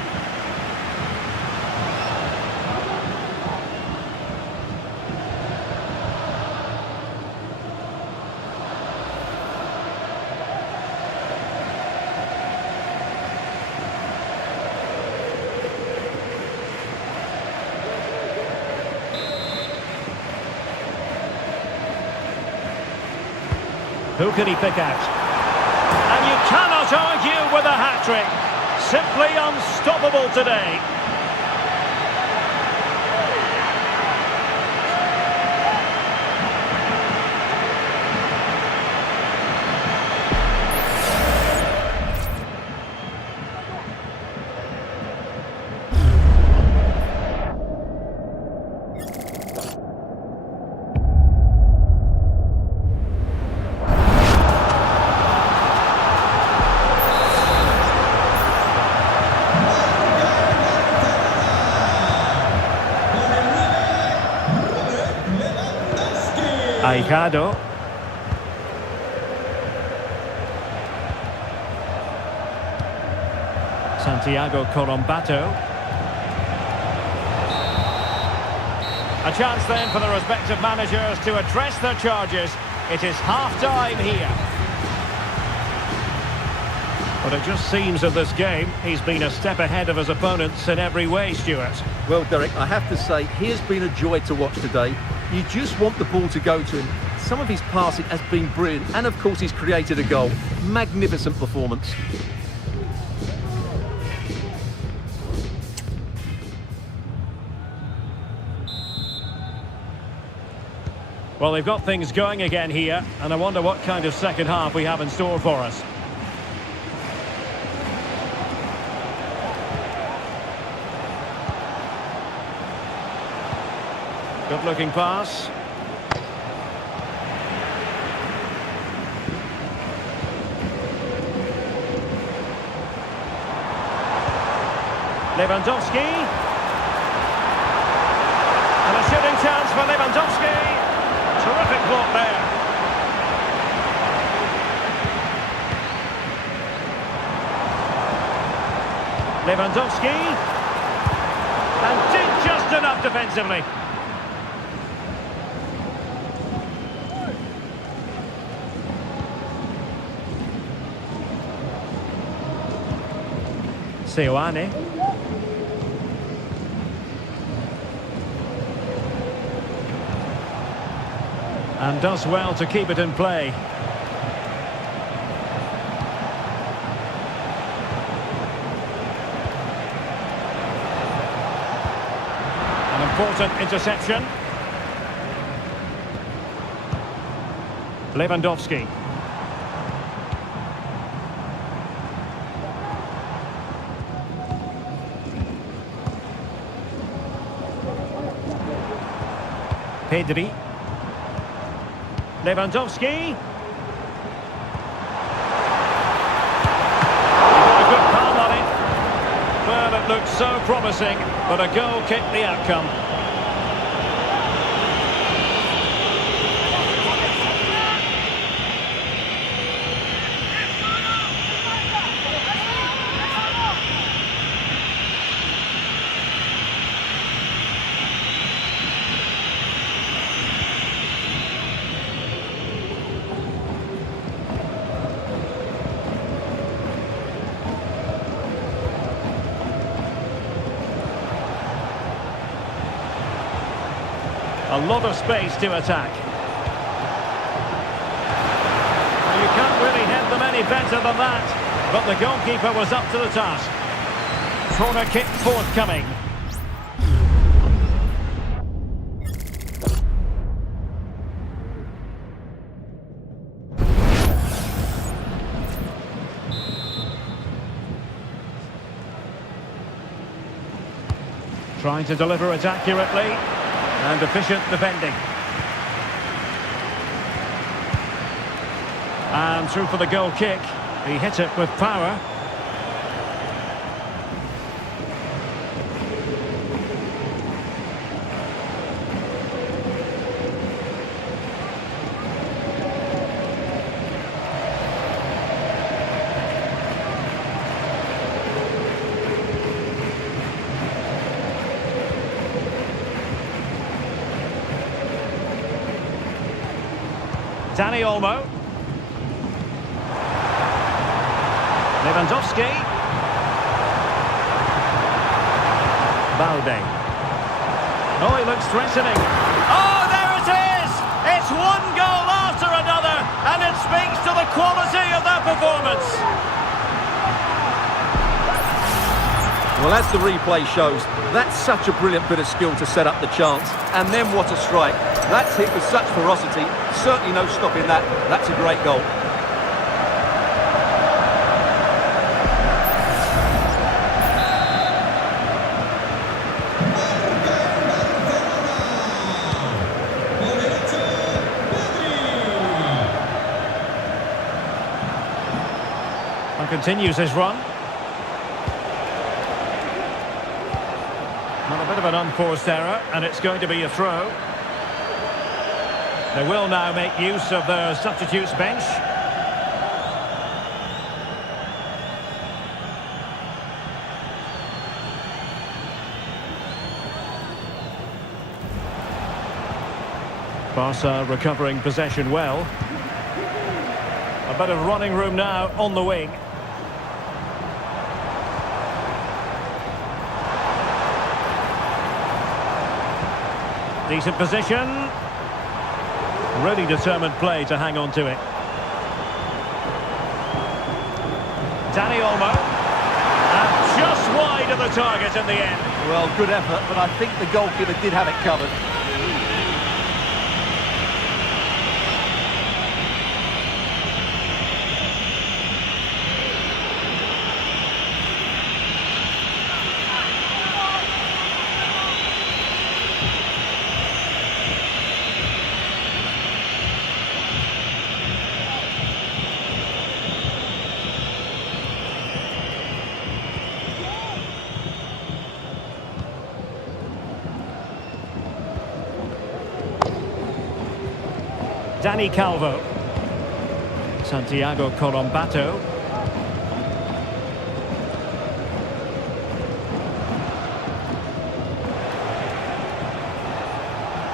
Who can he pick out? And you cannot argue with a hat-trick. Simply unstoppable today. Aijado. Santiago Corombato. A chance then for the respective managers to address their charges. It is half-time here. But it just seems in this game he's been a step ahead of his opponents in every way, Stuart. Well, Derek, I have to say, he has been a joy to watch today. You just want the ball to go to him. Some of his passing has been brilliant, and of course he's created a goal. Magnificent performance. Well, they've got things going again here, and I wonder what kind of second half we have in store for us. Good-looking pass. Lewandowski. And a shooting chance for Lewandowski. Terrific block there. Lewandowski. And did just enough defensively. Seoane. And does well to keep it in play. An important interception. Lewandowski. Pedri. Lewandowski. A good palm on it. Well, it looked so promising, but a goal kicked the outcome. A lot of space to attack. You can't really head them any better than that, but the goalkeeper was up to the task. Corner kick forthcoming. Trying to deliver it accurately. And efficient defending. And through for the goal kick. He hit it with power. Dani Olmo. Lewandowski. Balde. Oh, he looks threatening. Oh, there it is! It's one goal after another, and it speaks to the quality of their performance. Well, as the replay shows, that's such a brilliant bit of skill to set up the chance. And then what a strike. That's hit with such ferocity. Certainly no stopping that. That's a great goal. And continues his run. Well, a bit of an unforced error, and it's going to be a throw. They will now make use of their substitutes bench. Barca recovering possession well. A bit of running room now on the wing. Decent position. Really determined play to hang on to it. Danny Olmo. And just wide of the target in the end. Well, good effort, but I think the goalkeeper did have it covered. Dani Calvo. Santiago Colombato.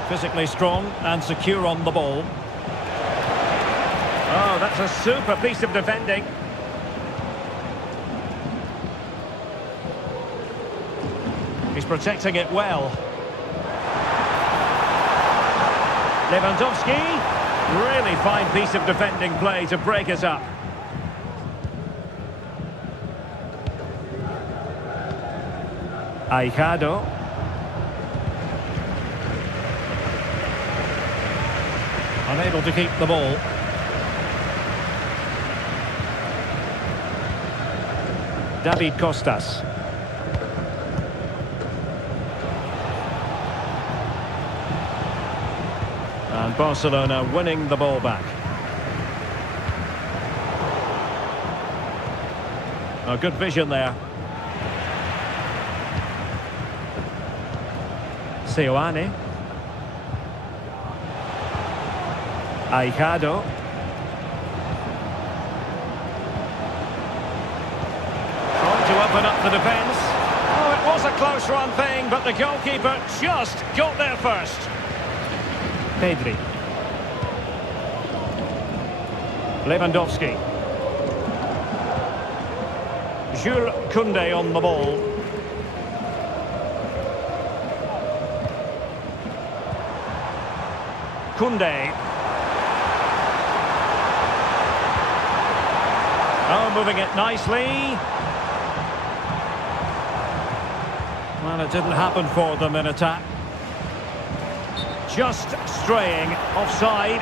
Physically strong and secure on the ball. Oh, that's a super piece of defending. He's protecting it well. Lewandowski. Really fine piece of defending play to break us up. Aijado. Unable to keep the ball. David Costas. And Barcelona winning the ball back. A good vision there. Seoane. Aijado. Trying to open up the defence. Oh, it was a close run thing, but the goalkeeper just got there first. Pedri. Lewandowski. Jules Koundé on the ball. Koundé. Oh, moving it nicely. Well, it didn't happen for them in attack. Just straying offside.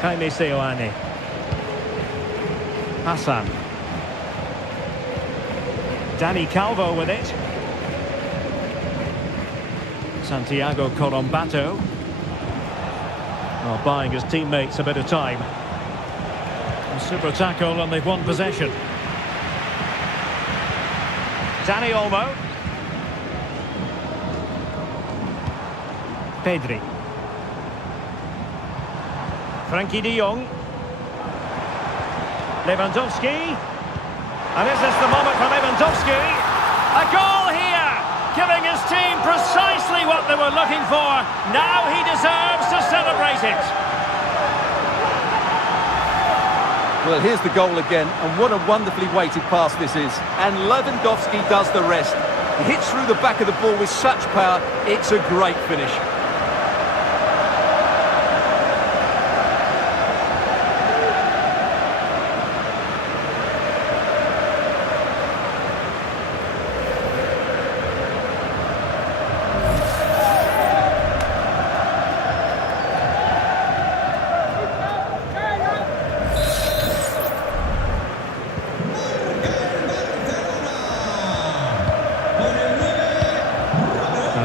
Jaime Seoane. Hassan. Dani Calvo with it. Santiago Colombato. Well, buying his teammates a bit of time. A super tackle and they've won possession. Dani Olmo. Pedri. Frankie de Jong. Lewandowski. And is this the moment for Lewandowski? A goal here! Giving his team precisely what they were looking for. Now he deserves to celebrate it. Well, here's the goal again, and what a wonderfully weighted pass this is. And Lewandowski does the rest. He hits through the back of the ball with such power. It's a great finish.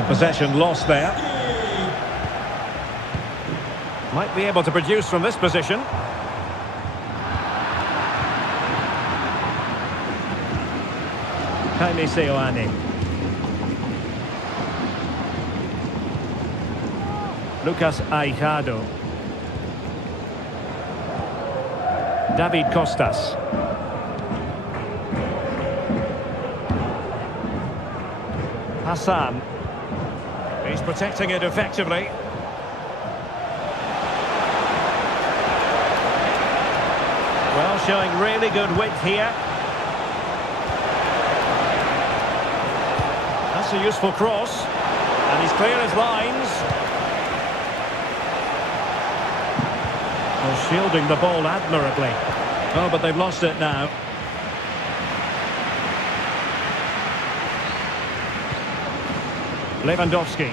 Possession lost there. Might be able to produce from this position. Jaime Seoane. Lucas Aijado. David Costas. Hassan. He's protecting it effectively. Well, showing really good width here. That's a useful cross. And he's clear his lines. Well, shielding the ball admirably. Oh, but they've lost it now. Lewandowski.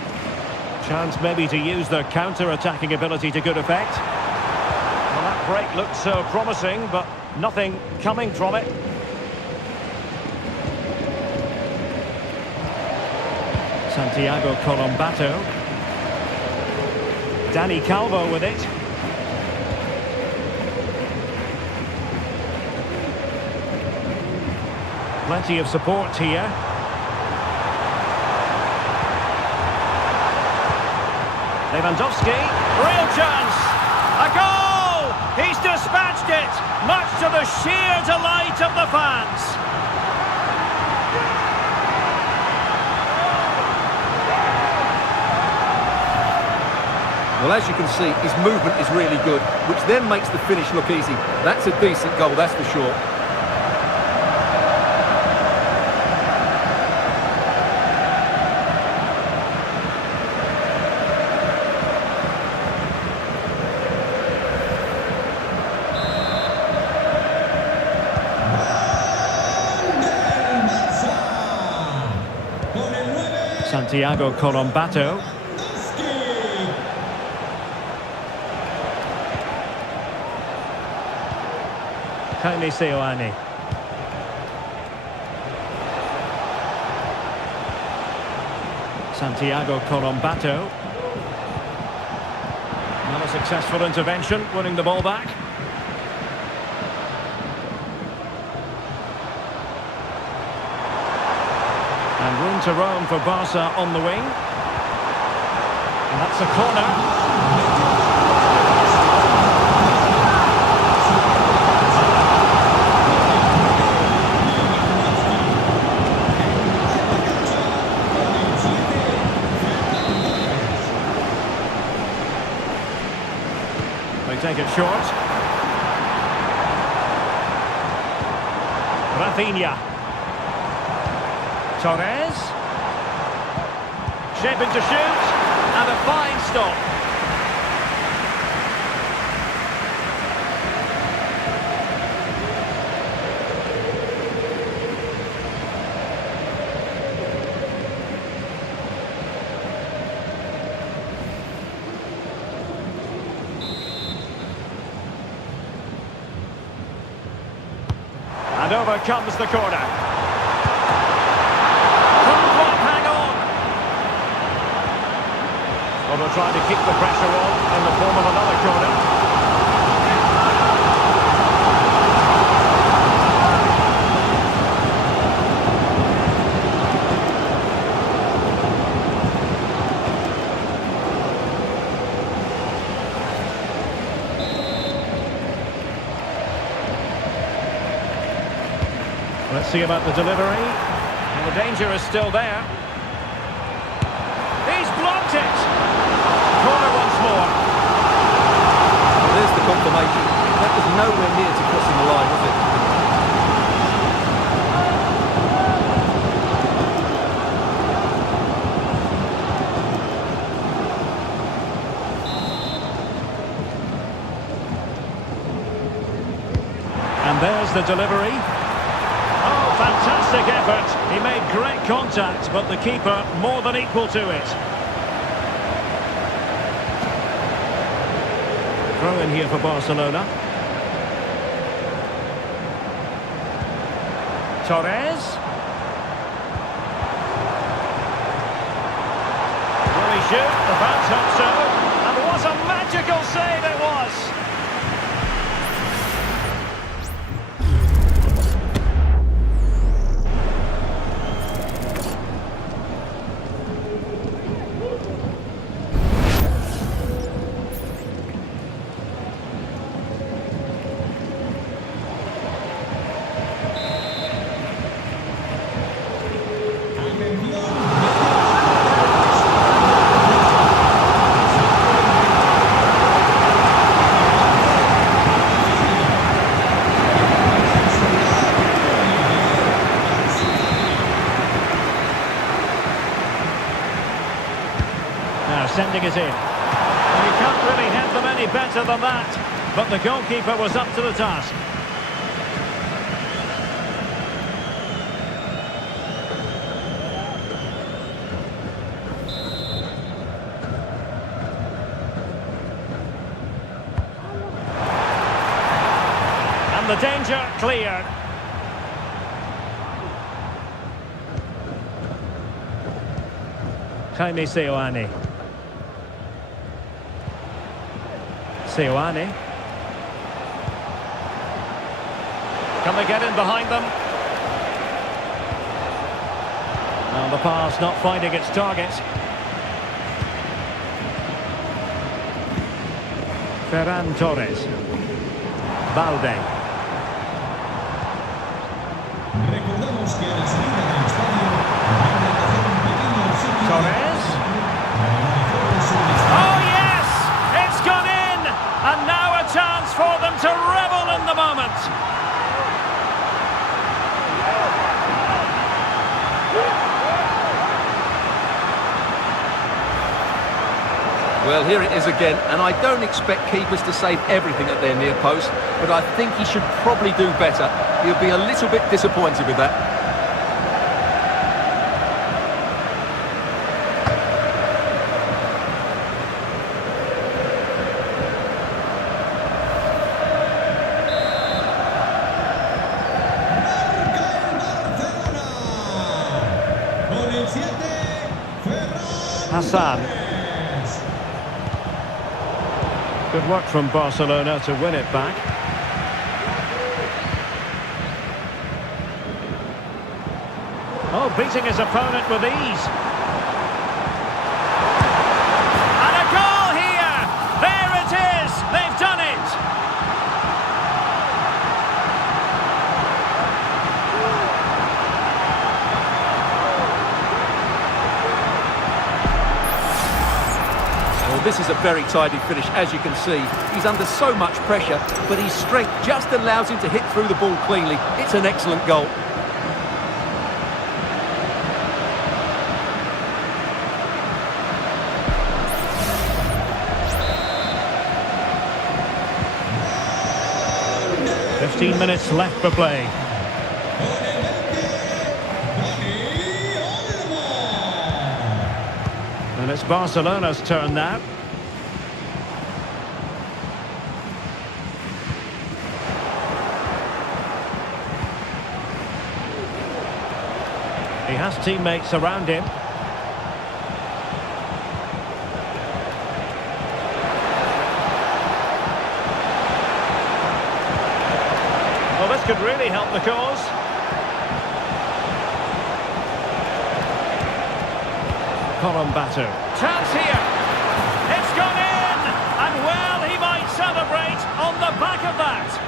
Chance maybe to use their counter-attacking ability to good effect. Well, that break looked so promising, but nothing coming from it. Santiago Colombato. Dani Calvo with it. Plenty of support here. Lewandowski, real chance, a goal! He's dispatched it, much to the sheer delight of the fans. Well, as you can see, his movement is really good, which then makes the finish look easy. That's a decent goal, that's for sure. Santiago Colombato. Jaime Seoane. Santiago Colombato. Not a successful intervention, winning the ball back. And room to roam for Barca on the wing. And that's a corner. They take it short. Rafinha. Torres. Shaping to shoot. And a fine stop. And over comes the corner. Couldn't quite hang on. Well, they'll try to keep the pressure on in the form of another corner. Let's see about the delivery. And the danger is still there. He's blocked it. Corner once more. Well, there's the confirmation. That was nowhere near to crossing the line, was it? And there's the delivery. Fantastic effort. He made great contact, but the keeper more than equal to it. Throw in here for Barcelona. Torres. Will he shoot? The fans hope so. And what a magical save it was. Atención, Now sending it in. Well, you can't really head them any better than that. But the goalkeeper was up to the task. And the danger cleared. Jaime Seoane. Seoane. Can they get in behind them? And the pass not finding its target. Ferran Torres. Balde. Recordamos que a la salida del estadio van a hacer un pequeño sitio. Torres. Oh yes! It's gone in! And now a chance for them to revel in the moment. Well, here it is again, and I don't expect keepers to save everything at their near post, but I think he should probably do better. He'll be a little bit disappointed with that. Con el 7, Ferran. Hassan. Good work from Barcelona to win it back. Oh, beating his opponent with ease. And a goal here! There it is! They've done it! Well, this is a very tidy finish, as you can see. He's under so much pressure, but his strength just allows him to hit through the ball cleanly. It's an excellent goal. "15 minutes left for play. And it's Barcelona's turn now. He has teammates around him. Well, this could really help the cause. Colombato. Chance here. It's gone in. And well, he might celebrate on the back of that.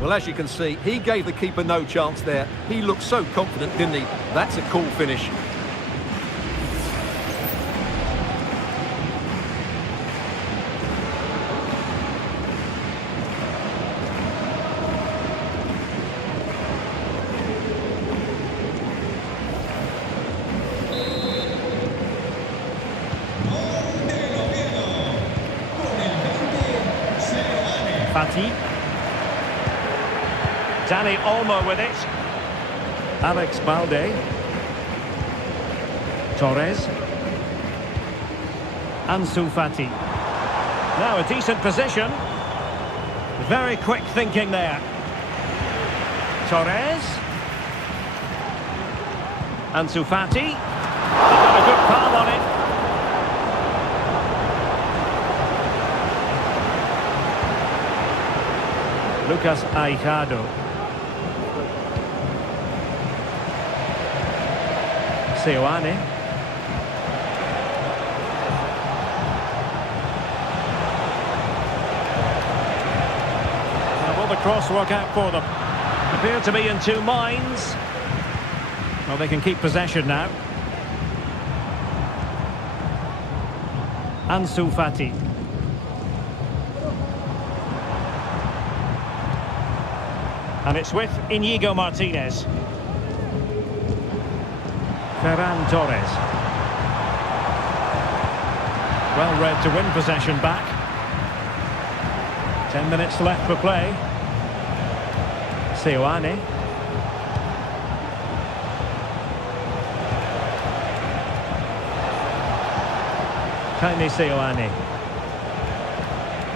Well, as you can see, he gave the keeper no chance there. He looked so confident, didn't he? That's a cool finish. Fati. Dani Olmo with it. Alex Balde. Torres. Ansu Fati. Now a decent position. Very quick thinking there. Torres. Ansu Fati. Got a good palm on it. Lucas Aijado. Seoane. Will the cross work out for them? Appear to be in two minds. Well, they can keep possession now. Ansu Fati. And it's with Inigo Martinez. Ferran Torres. Well read to win possession back. 10 minutes left for play. Seoane. Jaime Seoane.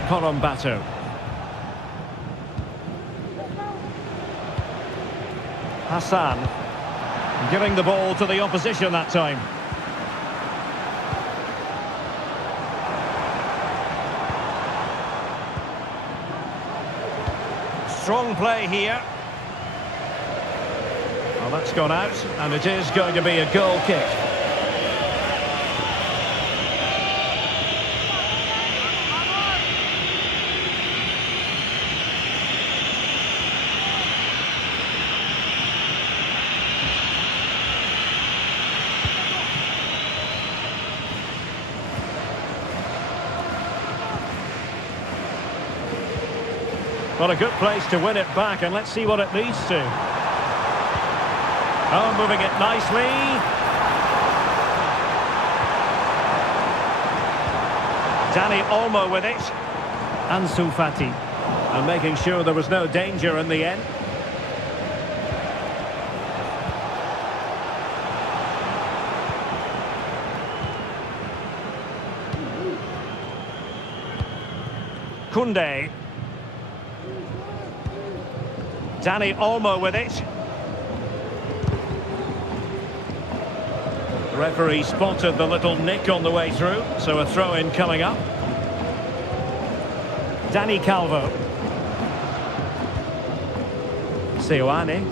Corombato. Hassan. Giving the ball to the opposition that time. Strong play here. Well, that's gone out, and it is going to be a goal kick. Well, a good place to win it back, and let's see what it leads to. Oh, moving it nicely. Dani Olmo with it. Ansu Fati. And making sure there was no danger in the end. Koundé. Dani Olmo with it. The referee spotted the little nick on the way through, so a throw-in coming up. Dani Calvo. Seoane.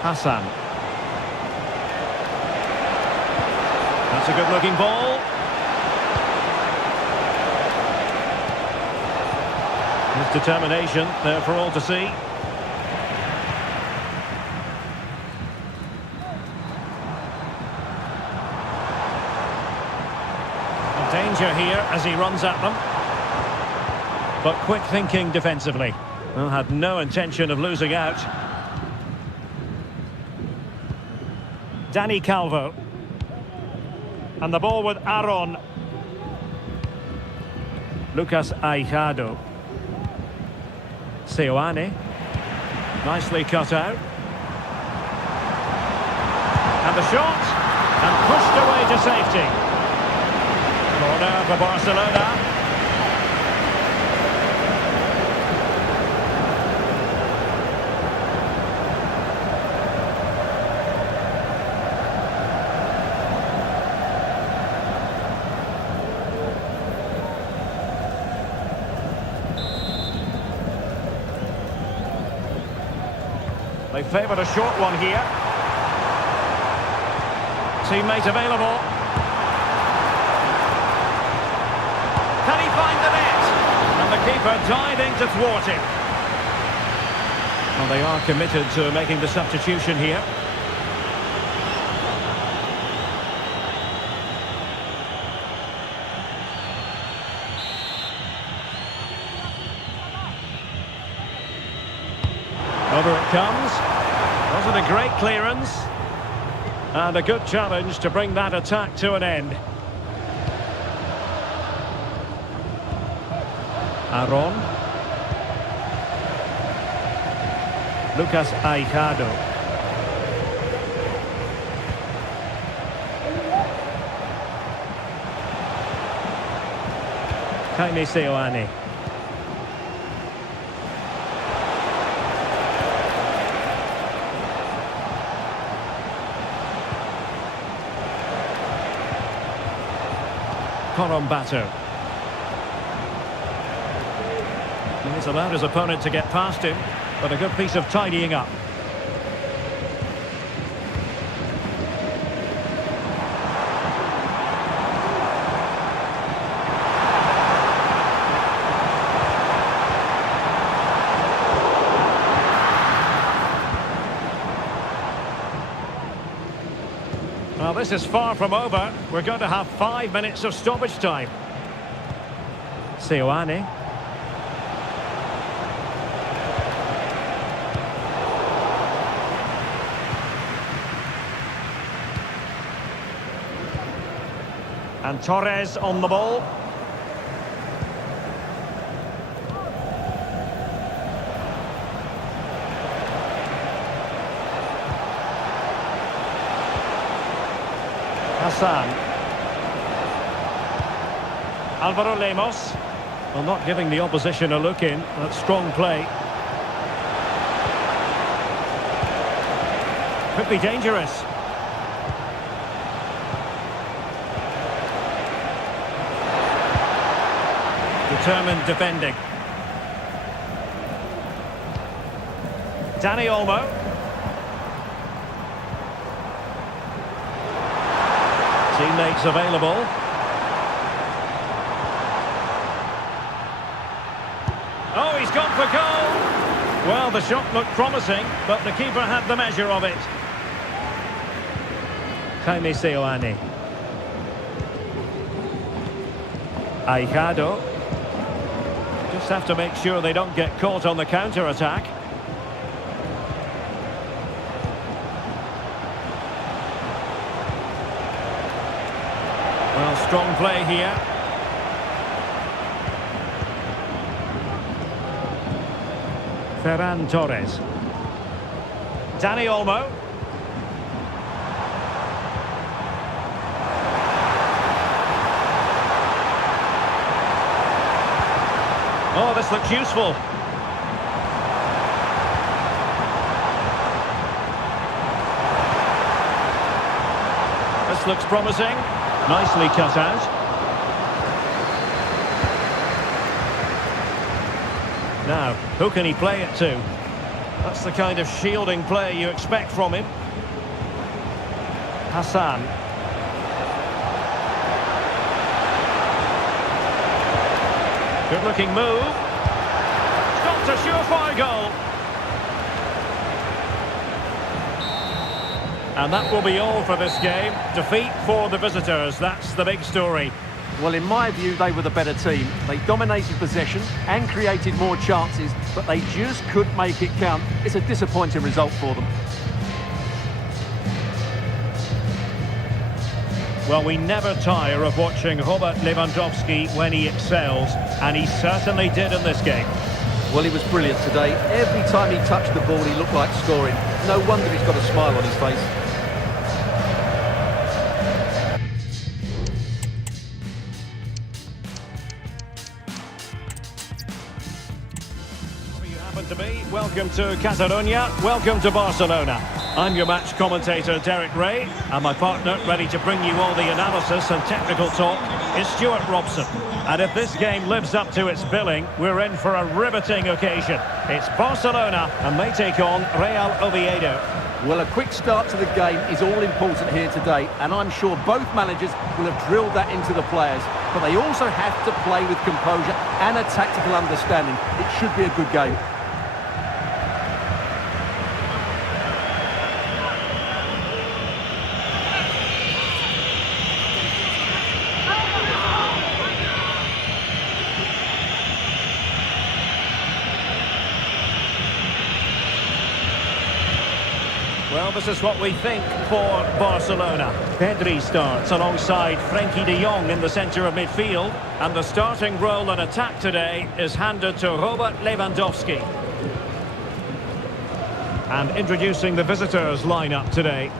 Hassan. That's a good-looking ball. His determination there for all to see. Danger here as he runs at them. But quick thinking defensively. Well, had no intention of losing out. Dani Calvo. And the ball with Aron. Lucas Aijado. Seoane. Nicely cut out. And the shot. And pushed away to safety. Corner for Barcelona. They favoured a short one here. Teammate available. Can he find the net? And the keeper diving to thwart him. Well, they are committed to making the substitution here. Over it comes. Wasn't a great clearance. And a good challenge to bring that attack to an end. Aron. Lucas Aijado. Jaime Seoane. Corombato. He's allowed his opponent to get past him, but a good piece of tidying up. Well, this is far from over. We're going to have 5 minutes of stoppage time. Seoane. And Torres on the ball. Hassan. Alvaro Lemos. Well, not giving the opposition a look in. That's strong play. Could be dangerous. Determined defending. Dani Olmo. Teammates available. Oh, he's gone for goal! Well, the shot looked promising, but the keeper had the measure of it. Jaime Seoane. Aijado. Just have to make sure they don't get caught on the counter-attack. Well, strong play here. Ferran Torres. Dani Olmo. Oh, this looks useful. This looks promising. Nicely cut out. Now, who can he play it to? That's the kind of shielding play you expect from him. Hassan. Good-looking move. Stopped a surefire goal. And that will be all for this game. Defeat for the visitors. That's the big story. Well, in my view, they were the better team. They dominated possession and created more chances, but they just couldn't make it count. It's a disappointing result for them. Well, we never tire of watching Robert Lewandowski when he excels, and he certainly did in this game. Well, he was brilliant today. Every time he touched the ball, he looked like scoring. No wonder he's got a smile on his face. To me, welcome to Catalonia, welcome to Barcelona. I'm your match commentator Derek Ray, and my partner ready to bring you all the analysis and technical talk is Stuart Robson. And if this game lives up to its billing, we're in for a riveting occasion. It's Barcelona and they take on Real Oviedo. Well, a quick start to the game is all important here today, and I'm sure both managers will have drilled that into the players. But they also have to play with composure and a tactical understanding. It should be a good game. Well, this is what we think for Barcelona. Pedri starts alongside Frenkie de Jong in the centre of midfield. And the starting role in attack today is handed to Robert Lewandowski. And introducing the visitors' lineup today.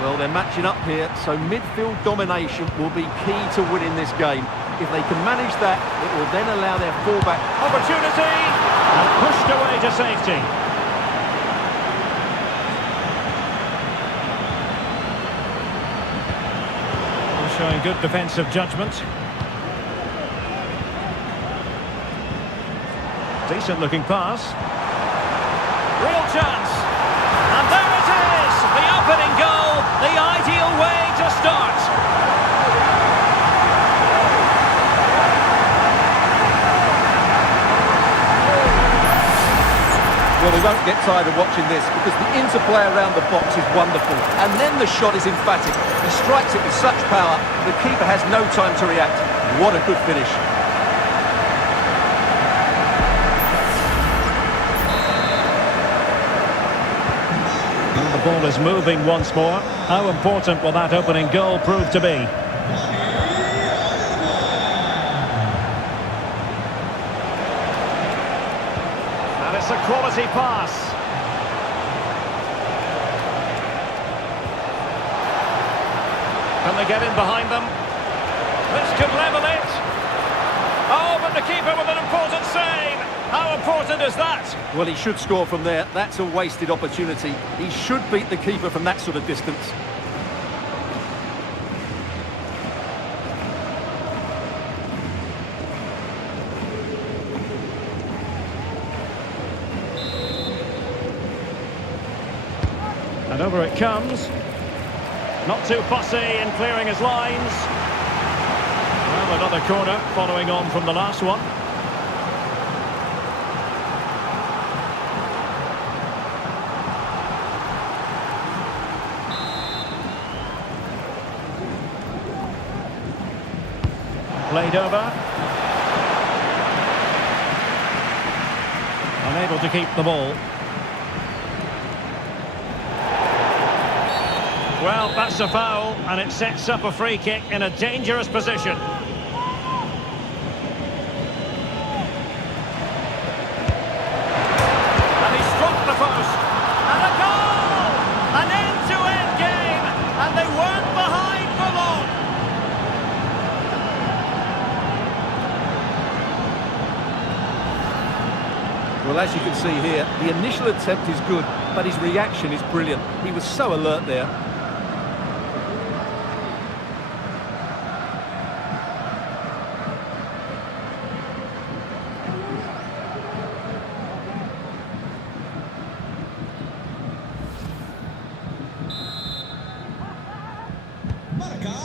Well, they're matching up here, so midfield domination will be key to winning this game. If they can manage that, it will then allow their fullback Opportunity! And pushed away to safety. Showing good defensive judgment. Decent looking pass. Real chance. And there it is! The opening goal, the ideal way to start. Well, Well, we won't get tired of watching this because the interplay around the box is wonderful. And then the shot is emphatic. He strikes it with such power, the keeper has no time to react. What a good finish. And the ball is moving once more. How important will that opening goal prove to be? It's a quality pass. Can they get in behind them? This could level it. Oh, but the keeper with an important save. How important is that? Well, he should score from there. That's a wasted opportunity. He should beat the keeper from that sort of distance. And over it comes. Not too fussy in clearing his lines. Well, another corner following on from the last one. Played over. Unable to keep the ball. Well, that's a foul, and it sets up a free kick in a dangerous position. And he struck the post. And a goal! An end-to-end game, and they weren't behind for long. Well, as you can see here, the initial attempt is good, but his reaction is brilliant. He was so alert there.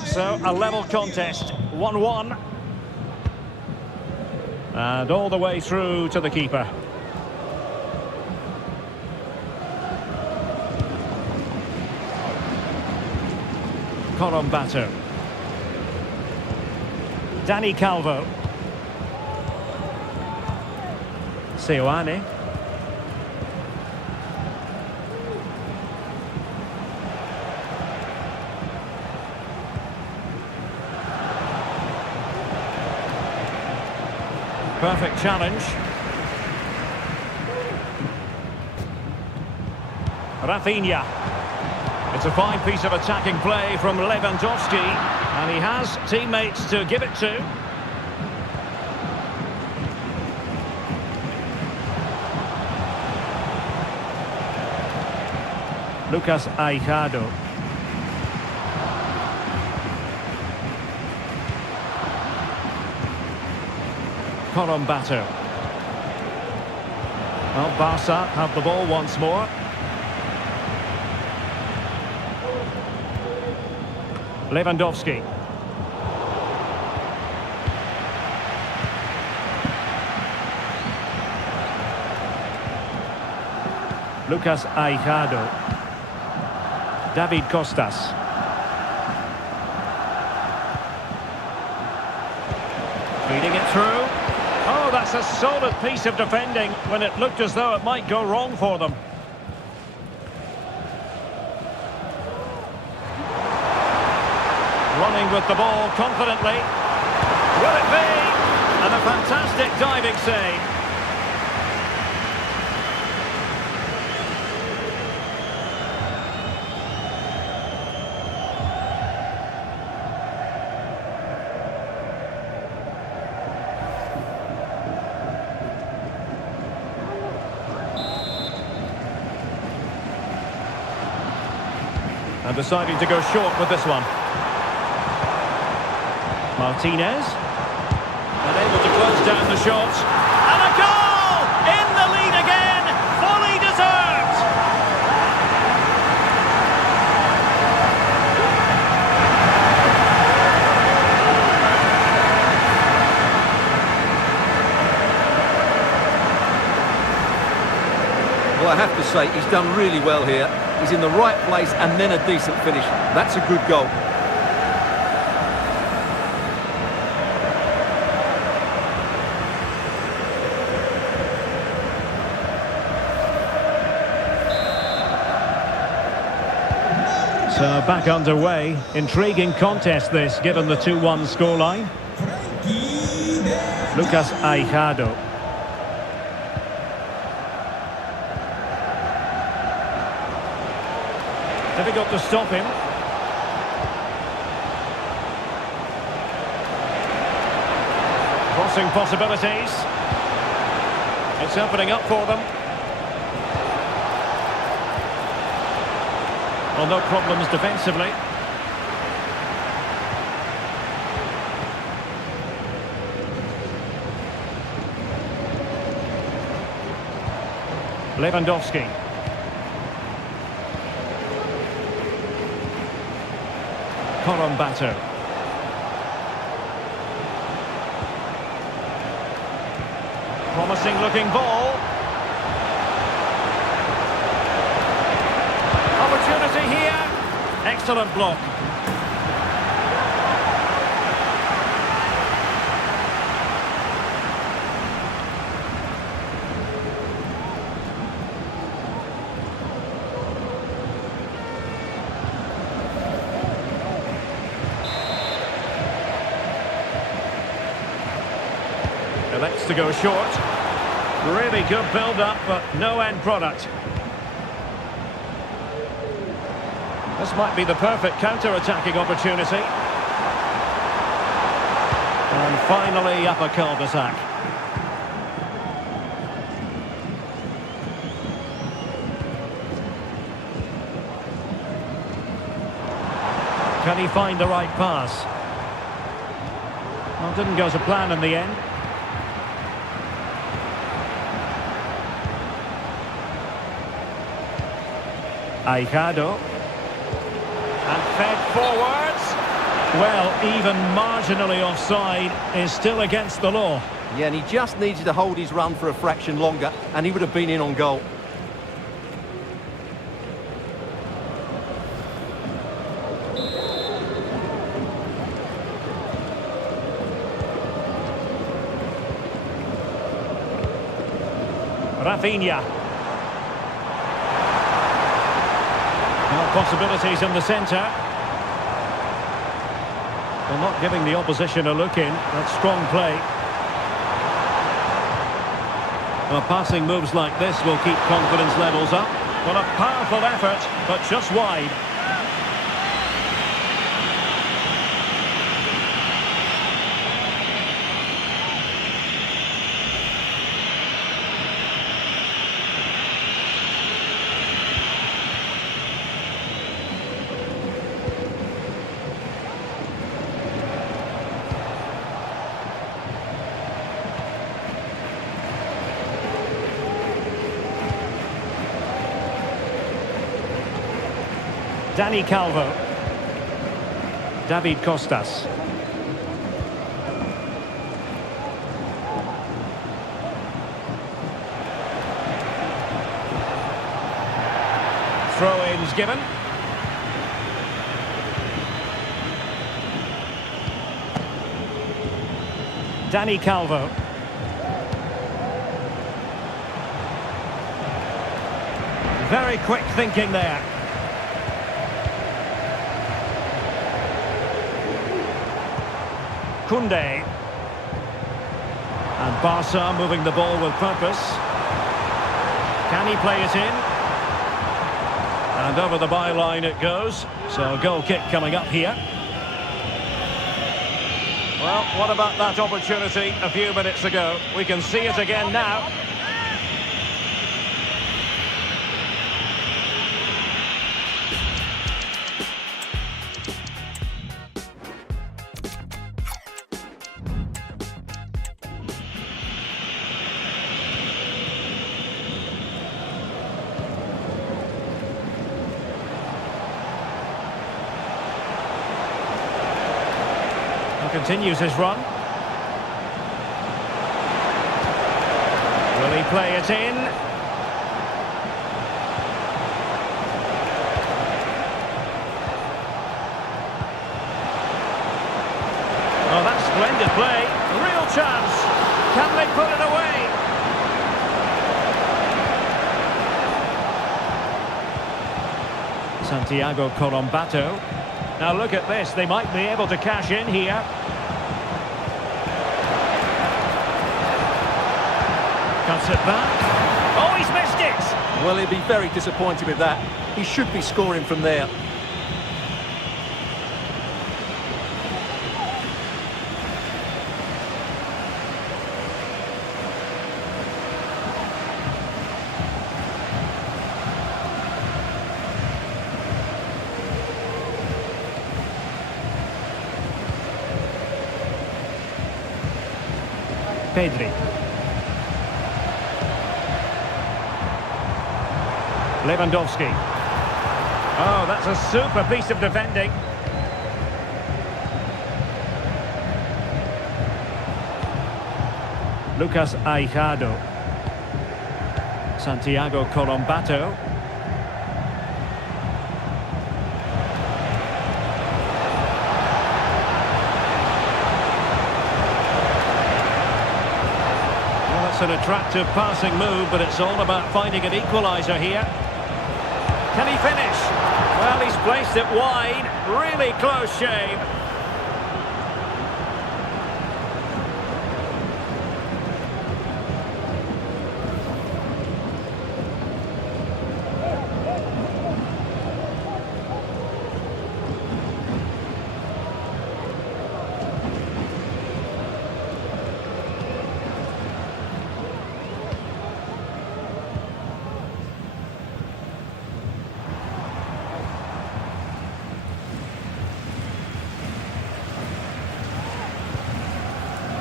So, a level contest, 1-1. And all the way through to the keeper. Corombato. Danny Calvo. Seoane. Perfect challenge. Rafinha. It's a fine piece of attacking play from Lewandowski, and he has teammates to give it to. Lucas Aijado. Corombato. Well, Barca have the ball once more. Lewandowski. Lucas Aijado. David Costas. Feeding it through. Oh, that's a solid piece of defending when it looked as though it might go wrong for them. Running with the ball confidently. Will it be? And a fantastic diving save. And deciding to go short with this one. Martinez, unable to close down the shot, and a goal! In the lead again, fully deserved! Well, I have to say, he's done really well here. He's in the right place and then a decent finish. That's a good goal. So back underway. Intriguing contest this, given the 2-1 scoreline. Lucas Aijado. Difficult to stop him. Crossing possibilities. It's opening up for them. Well, no problems defensively. Lewandowski. Corombato. Promising looking ball. Opportunity here. Excellent block. Elects to go short. Really good build-up, but no end product. This might be the perfect counter-attacking opportunity. And finally up a cul-de-sac. Can he find the right pass? Well, didn't go to plan in the end. Aijado. And fed forwards. Well, even marginally offside is still against the law. Yeah, and he just needed to hold his run for a fraction longer, and he would have been in on goal. Rafinha. More possibilities in the centre. Well, not giving the opposition a look in. That's strong play. Well, passing moves like this will keep confidence levels up. Well, a powerful effort, but just wide. Dani Calvo. David Costas. Throw-ins given. Dani Calvo. Very quick thinking there. Koundé. And Barca moving the ball with purpose. Can he play it in? And over the byline it goes. So a goal kick coming up here. Well, what about that opportunity a few minutes ago? We can see it again now. Continues his run. Will he play it in? Can they put it away? Santiago Colombato. Now look at this, they might be able to cash in here. Cuts it back. Oh, he's missed it! Well, he'll be very disappointed with that. He should be scoring from there. Pedri. Lewandowski. Oh, that's a super piece of defending. Lucas Aijado. Santiago Colombato. It's an attractive passing move, but it's all about finding an equaliser here. Can he finish? Well, he's placed it wide. Really close shave.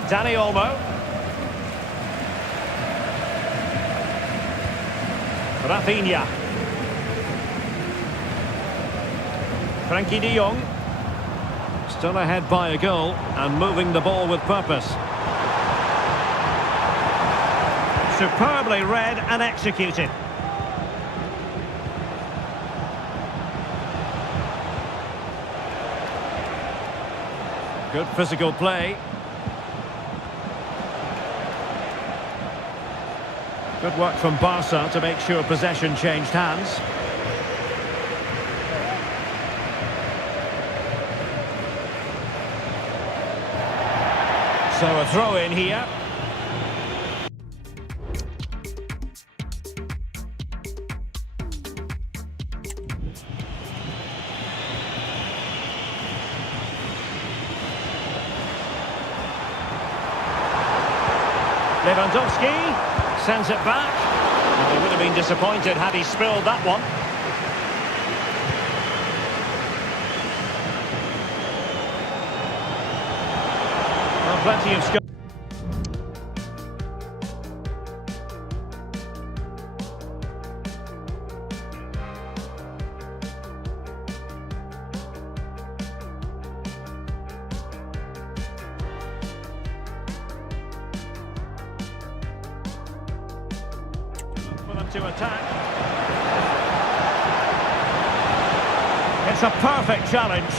Dani Olmo. Rafinha. Frankie de Jong. Still ahead by a goal and moving the ball with purpose. Superbly read and executed. Good physical play. Good work from Barca to make sure possession changed hands. So a throw in here. Lewandowski sends it back. And he would have been disappointed had he spilled that one. Well, plenty of scope. To attack. It's a perfect challenge.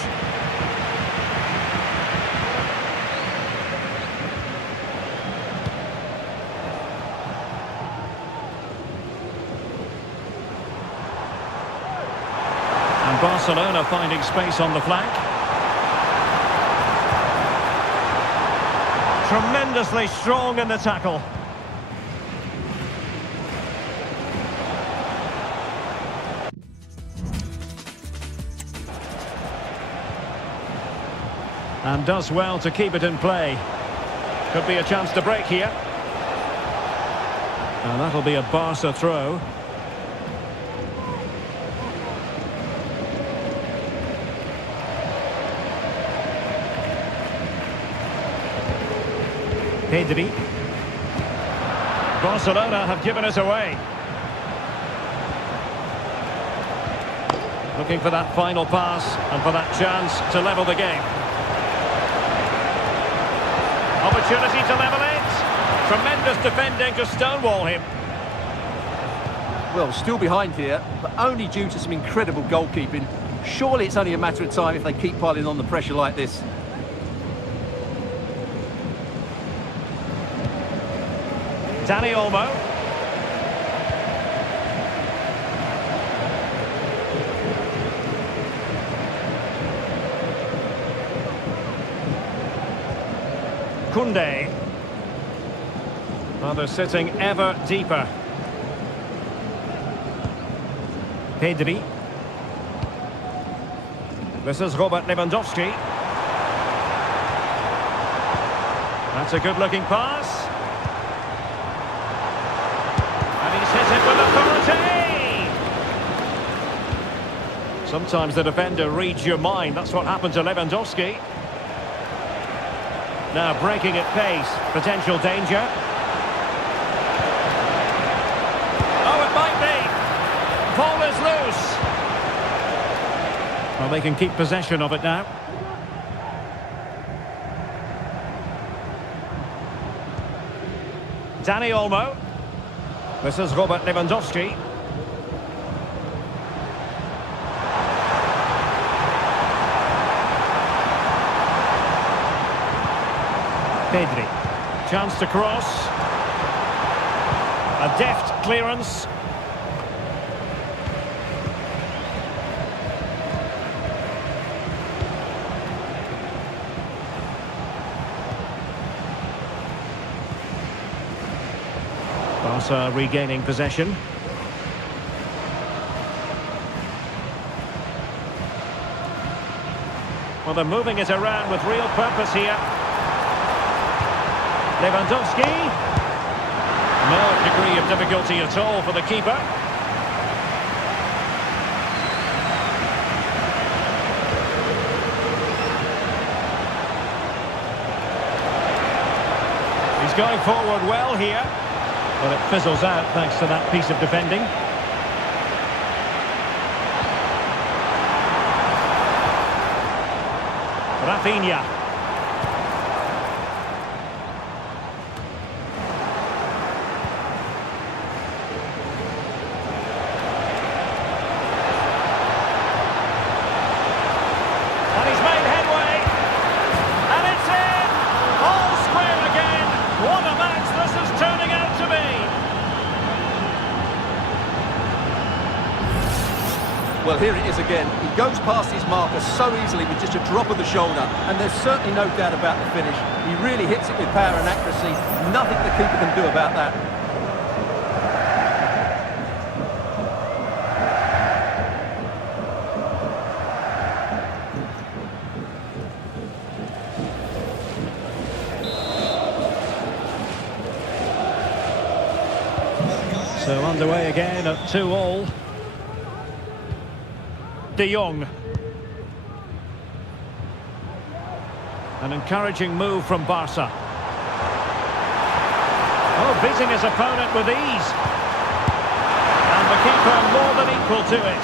And Barcelona finding space on the flank. Tremendously strong in the tackle. And does well to keep it in play. Could be a chance to break here. And that'll be a Barca throw. Pedri. Barcelona have given us away. Looking for that final pass and for that chance to level the game. Opportunity to level it. Tremendous defending to stonewall him. Well, still behind here, but only due to some incredible goalkeeping. Surely it's only a matter of time if they keep piling on the pressure like this. Danny Olmo. Koundé. They're sitting ever deeper. Pedri. This is Robert Lewandowski. That's a good-looking pass. And he's hit it with authority! Sometimes the defender reads your mind. That's what happened to Lewandowski. Now breaking at pace. Potential danger. Oh, it might be. Ball is loose. Well, they can keep possession of it now. Danny Olmo. This is Robert Lewandowski. Pedri. Chance to cross. A deft clearance. Barca regaining possession. Well, they're moving it around with real purpose here. Lewandowski. No degree of difficulty at all for the keeper. He's going forward well here. Well, it fizzles out thanks to that piece of defending. Rafinha. And he's made headway. And it's in! All square again. What a match this is turning out to be. Well, here it is again. He goes past his marker so easily with just a drop of the shoulder, and there's certainly no doubt about the finish. He really hits it with power and accuracy. Nothing the keeper can do about that. So underway again at 2-2. De Jong. An encouraging move from Barca. Oh, beating his opponent with ease. And the keeper more than equal to it.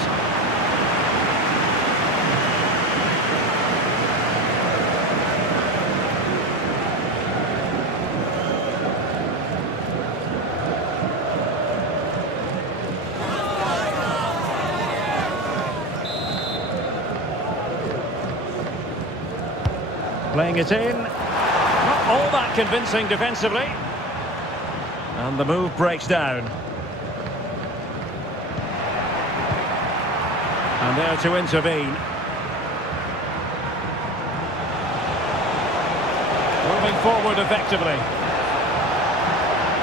Playing it in. Not all that convincing defensively. And the move breaks down. And there to intervene. Moving forward effectively.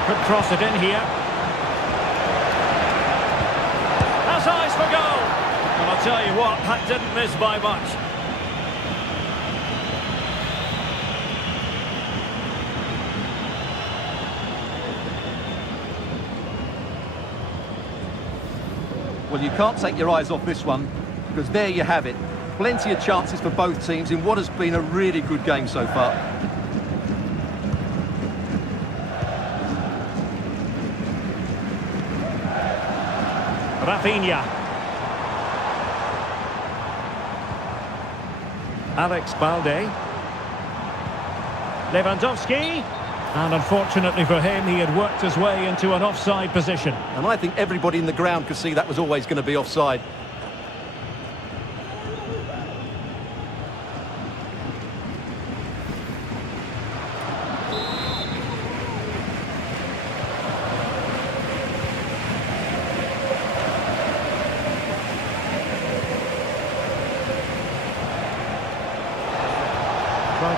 Could cross it in here. That's eyes for goal. And I'll tell you what, that didn't miss by much. Well, you can't take your eyes off this one, because there you have it. Plenty of chances for both teams in what has been a really good game so far. Rafinha. Alex Balde. Lewandowski. And unfortunately for him, he had worked his way into an offside position. And I think everybody in the ground could see that was always going to be offside.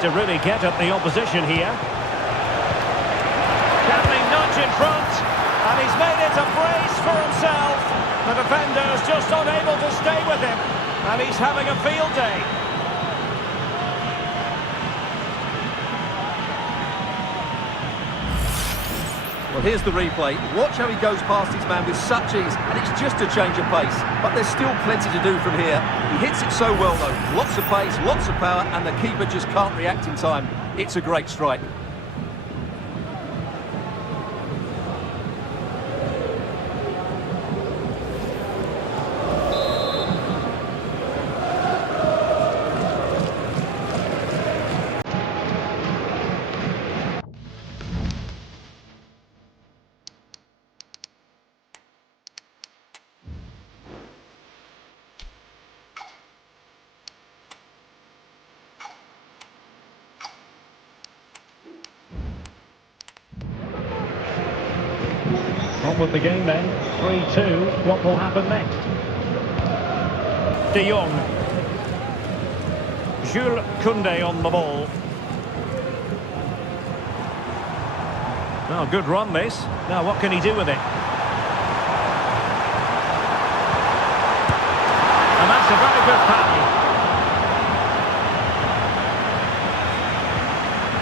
to really get at the opposition here. Can they nudge in front? And he's made it a brace for himself. The defender's just unable to stay with him. And he's having a field day. Well, here's the replay. Watch how he goes past his man with such ease, and it's just a change of pace. But there's still plenty to do from here. He hits it so well, though. Lots of pace, lots of power, and the keeper just can't react in time. It's a great strike. On with the game then, 3-2, what will happen next? De Jong. Jules Koundé on the ball. Oh, good run this. Now what can he do with it? And that's a very good pass.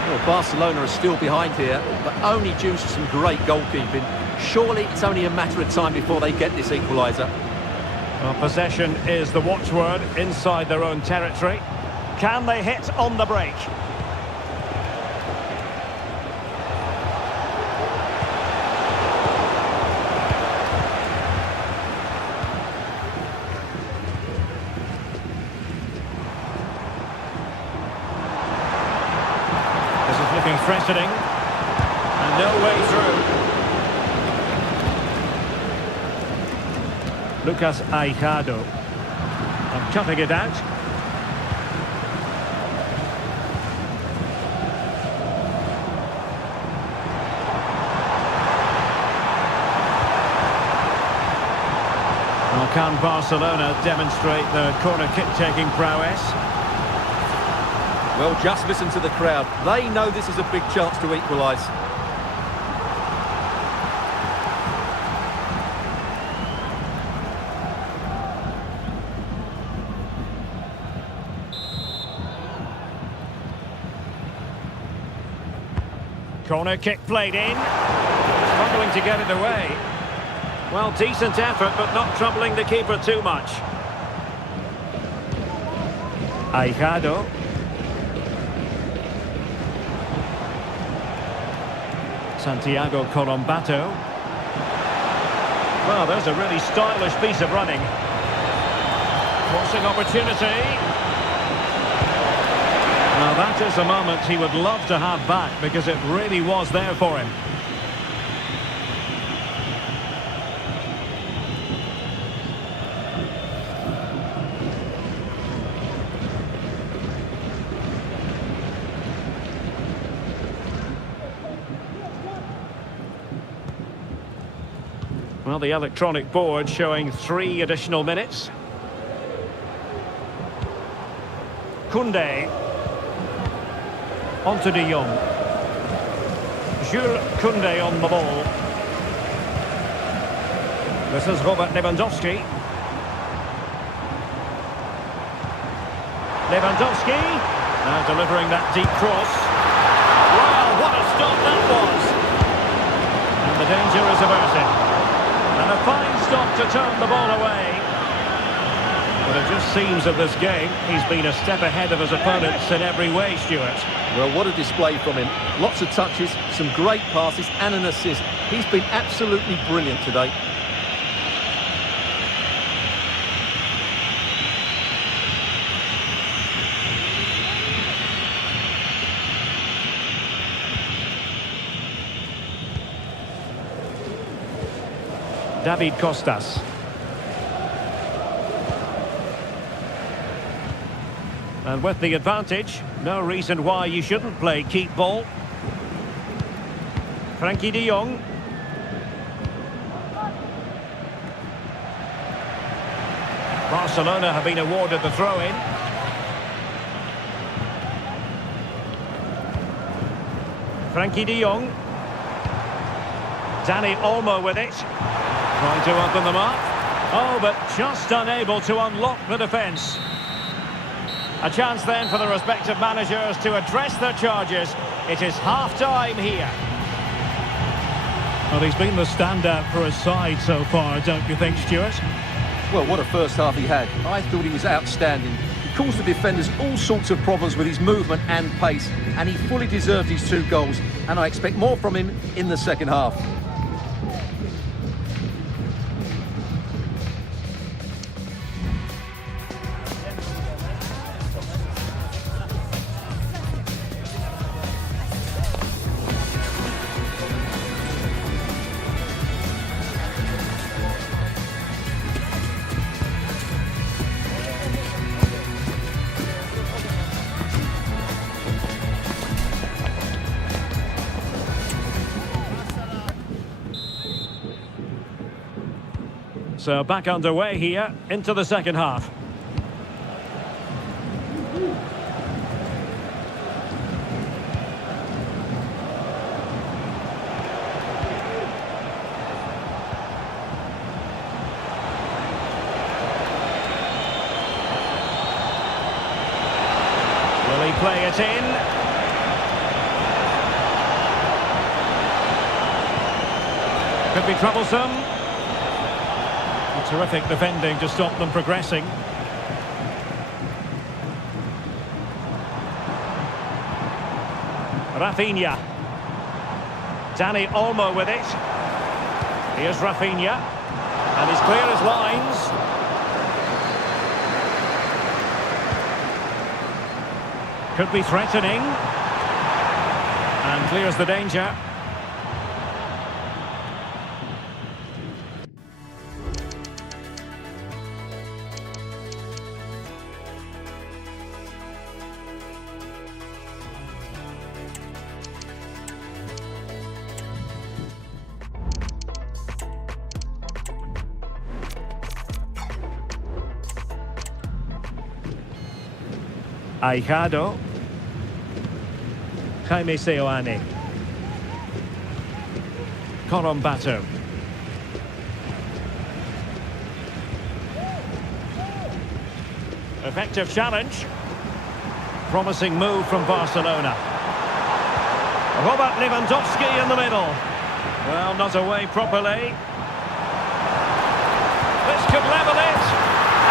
Well, Barcelona are still behind here, but only due to some great goalkeeping. Surely it's only a matter of time before they get this equaliser. Well, possession is the watchword inside their own territory. Can they hit on the break? This is looking threatening. And no way through. Lucas Aijado. And cutting it out. Well, can Barcelona demonstrate their corner kick-taking prowess? Well, just listen to the crowd. They know this is a big chance to equalise. Corner kick played in. Struggling to get it away. Well, decent effort, but not troubling the keeper too much. Aijado. Santiago Colombato. Well, there's a really stylish piece of running. Crossing opportunity. Now that is a moment he would love to have back because it really was there for him. Well, the electronic board showing 3 additional minutes. Koundé. On to De Jong. Jules Koundé on the ball. This is Robert Lewandowski. Lewandowski. Now delivering that deep cross. Wow, what a stop that was. And the danger is averted. And a fine stop to turn the ball away. But it just seems that this game, he's been a step ahead of his opponents in every way, Stuart. Well, what a display from him. Lots of touches, some great passes and an assist. He's been absolutely brilliant today. David Costas. And with the advantage, no reason why you shouldn't play keep ball. Frankie de Jong. Barcelona have been awarded the throw-in. Frankie de Jong. Danny Olmo with it. Trying to open them up. Oh, but just unable to unlock the defence. A chance then for the respective managers to address their charges. It is half-time here. Well, he's been the standout for his side so far, don't you think, Stuart? Well, what a first half he had. I thought he was outstanding. He caused the defenders all sorts of problems with his movement and pace, and he fully deserved his 2 goals, and I expect more from him in the second half. So back underway here into the second half. Will he play it in? Could be troublesome. Terrific defending to stop them progressing. Rafinha. Danny Olmo with it. Here's Rafinha. And he's clear as lines. Could be threatening. And clears the danger. Aijado. Jaime Seoane. Corombato. Effective challenge. Promising move from Barcelona. Robert Lewandowski in the middle. Well, not away properly. This could level it.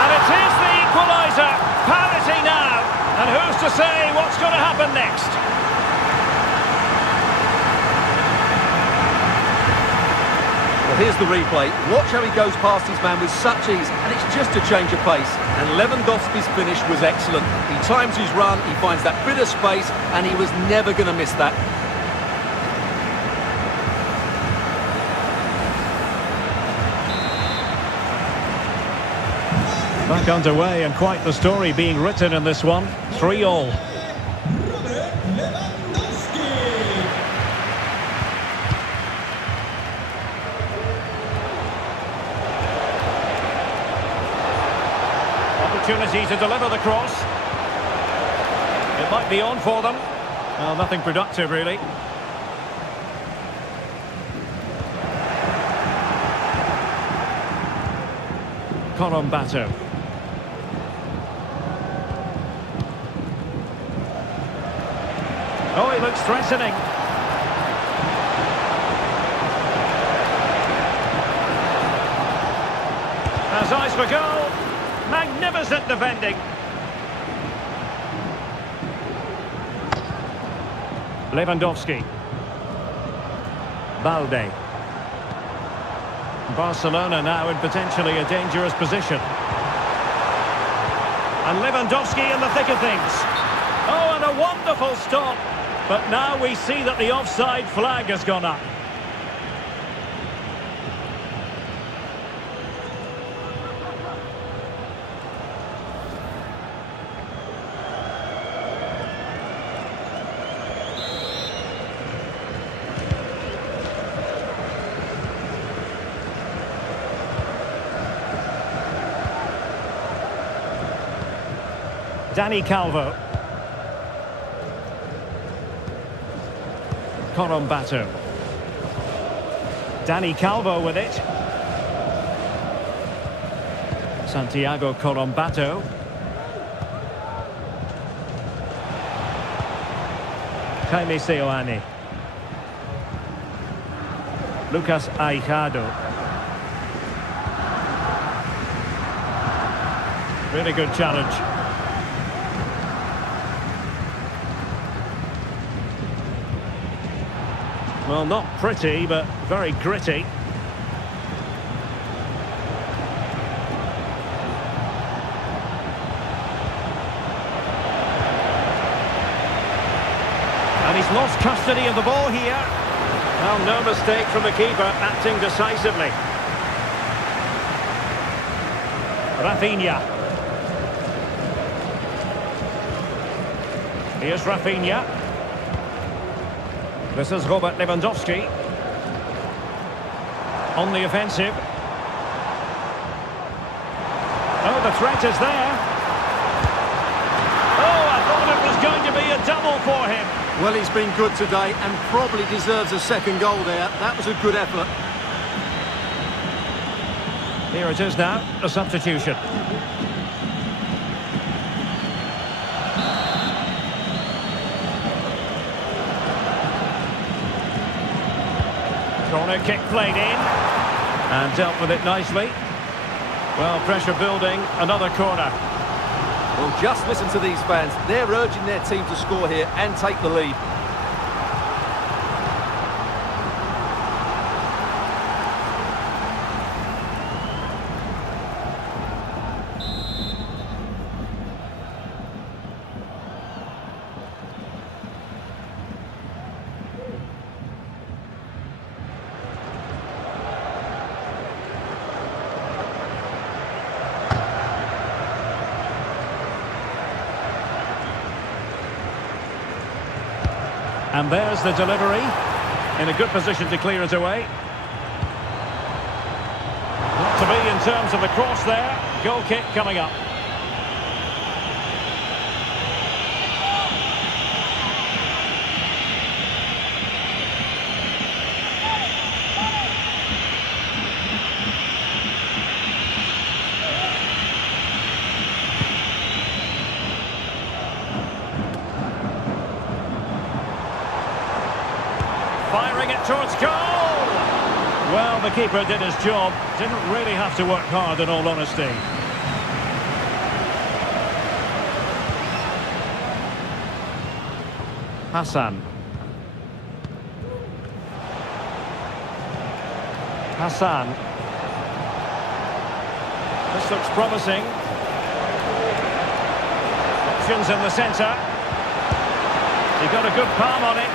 And it is the equaliser. Parity now. And who's to say what's going to happen next? Well, here's the replay. Watch how he goes past his man with such ease, and it's just a change of pace. And Lewandowski's finish was excellent. He times his run, he finds that bit of space, and he was never going to miss that. Back underway, and quite the story being written in this one. 3-3. Opportunity to deliver the cross. It might be on for them. Well, nothing productive, really. Corombato. Oh, he looks threatening. Has eyes for goal. Magnificent defending. Lewandowski. Balde. Barcelona now in potentially a dangerous position. And Lewandowski in the thick of things. Oh, and a wonderful stop. But now we see that the offside flag has gone up. Dani Calvo. Corombato. Dani Calvo with it. Santiago Corombato. Jaime Seoane. Lucas Aijado. Really good challenge. Well, not pretty, but very gritty. And he's lost custody of the ball here. Well, no mistake from the keeper, acting decisively. Rafinha. Here's Rafinha. This is Robert Lewandowski. On the offensive. Oh, the threat is there. Oh, I thought it was going to be a double for him. Well, he's been good today and probably deserves a second goal there. That was a good effort. Here it is now, a substitution. Corner kick played in and dealt with it nicely. Well, pressure building, another corner. Well, just listen to these fans. They're urging their team to score here and take the lead. And there's the delivery. In a good position to clear it away. Not to be in terms of the cross there. Goal kick coming up. Firing it towards goal! Well, the keeper did his job. Didn't really have to work hard, in all honesty. Hassan. Hassan. This looks promising. Options in the centre. He got a good palm on it.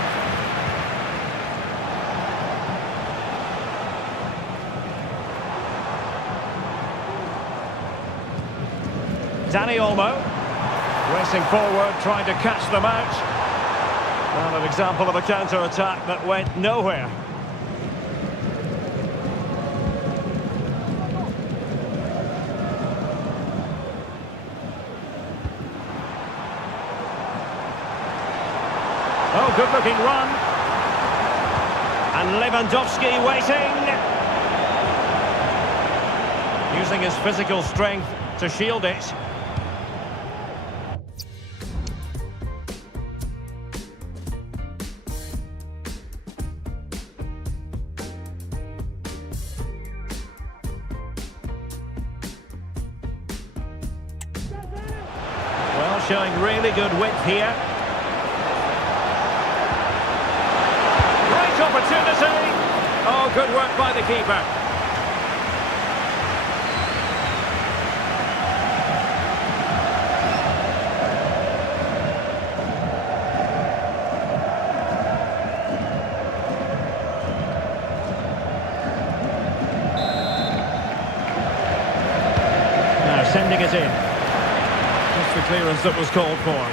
Dani Olmo, racing forward, trying to catch them out. Well, an example of a counter-attack that went nowhere. Oh, good-looking run. And Lewandowski waiting. Using his physical strength to shield it. Showing really good width here. Great opportunity. Oh, good work by the keeper. Now sending it in. The clearance that was called for.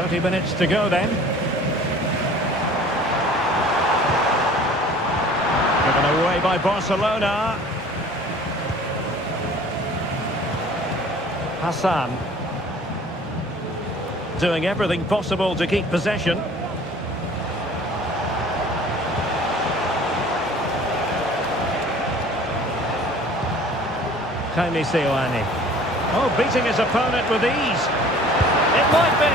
30 minutes to go then. Given away by Barcelona. Hassan. doing everything possible to keep possession. Jaime Seoane. Oh, beating his opponent with ease. It might be.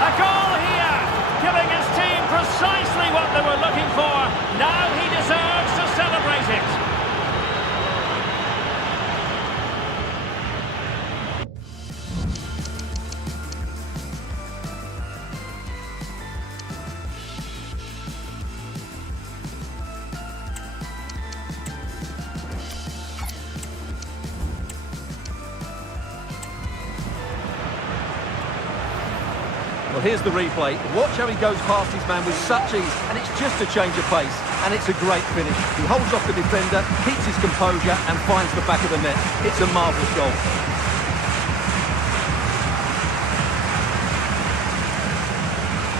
A goal here! Giving his team precisely what they were looking for. Now he deserves to celebrate it. Well, here's the replay. Watch how he goes past his man with such ease, and it's just a change of pace, and it's a great finish. He holds off the defender, keeps his composure, and finds the back of the net. It's a marvellous goal.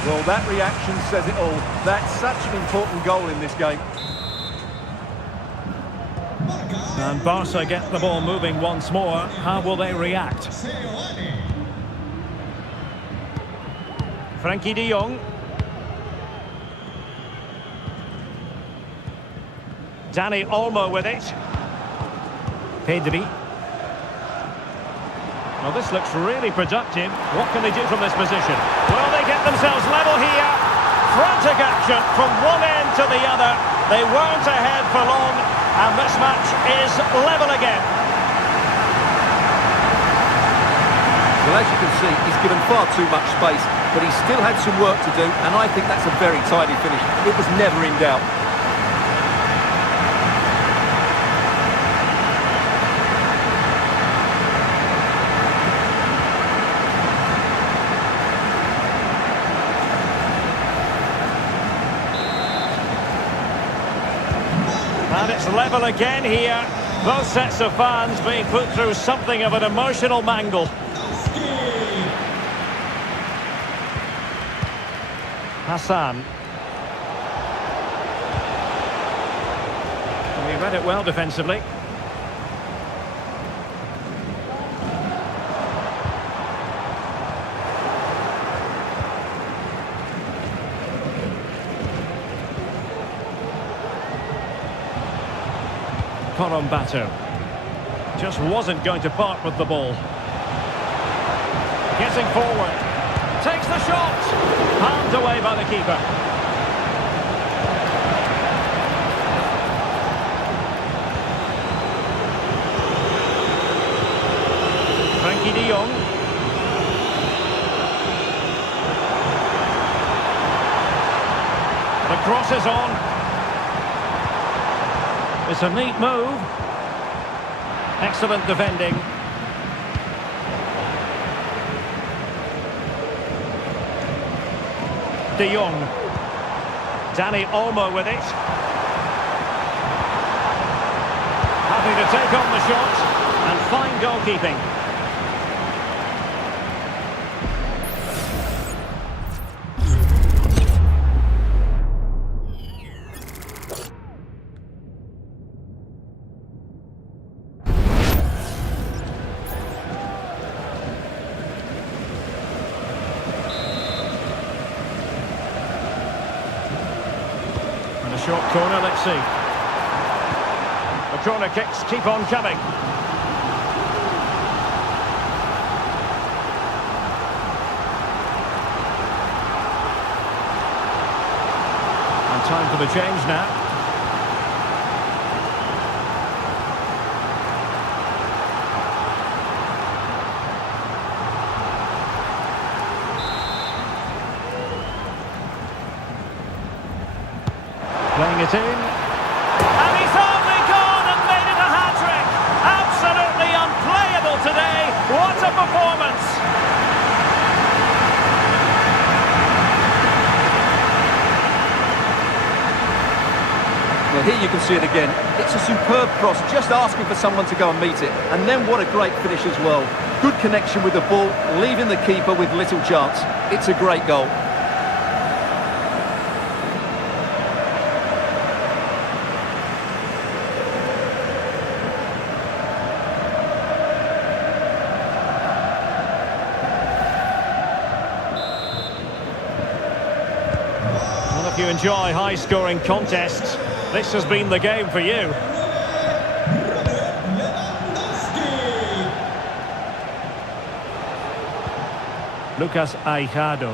Well, that reaction says it all. That's such an important goal in this game. And Barca get the ball moving once more. How will they react? Seoane. Frankie de Jong. Dani Olmo with it. Pedri. Well, this looks really productive. What can they do from this position? Well, they get themselves level here. Frantic action from one end to the other. They weren't ahead for long, and this match is level again. Well, as you can see, he's given far too much space, but he still had some work to do, and I think that's a very tidy finish. It was never in doubt. And it's level again here. Both sets of fans being put through something of an emotional mangle. Hassan. He read it well defensively. Batter just wasn't going to part with the ball. Getting forward, takes the shot, palmed away by the keeper. Frankie de Jong. The cross is on. It's a neat move. Excellent defending. De Jong. Dani Olmo with it. Happy to take on the shot. And fine goalkeeping. Short corner, let's see. The corner kicks keep on coming. And time for the change now. Playing it in, and he's only gone and made it a hat-trick. Absolutely unplayable today. What a performance! Well, here you can see it again. It's a superb cross, just asking for someone to go and meet it. And then what a great finish as well. Good connection with the ball, leaving the keeper with little chance. It's a great goal. enjoy high-scoring contests, this has been the game for you. Lucas Aijado.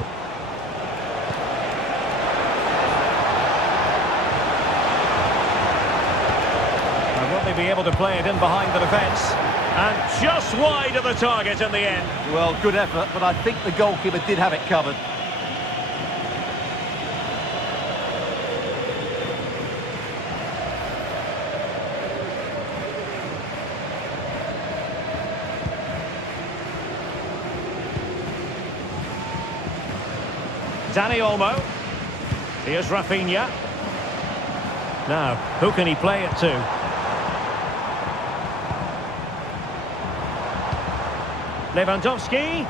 And will they be able to play it in behind the defence? And just wide of the target in the end. Well, good effort, but I think the goalkeeper did have it covered. Dani Olmo. Here's Rafinha. Now, who can he play it to? Lewandowski.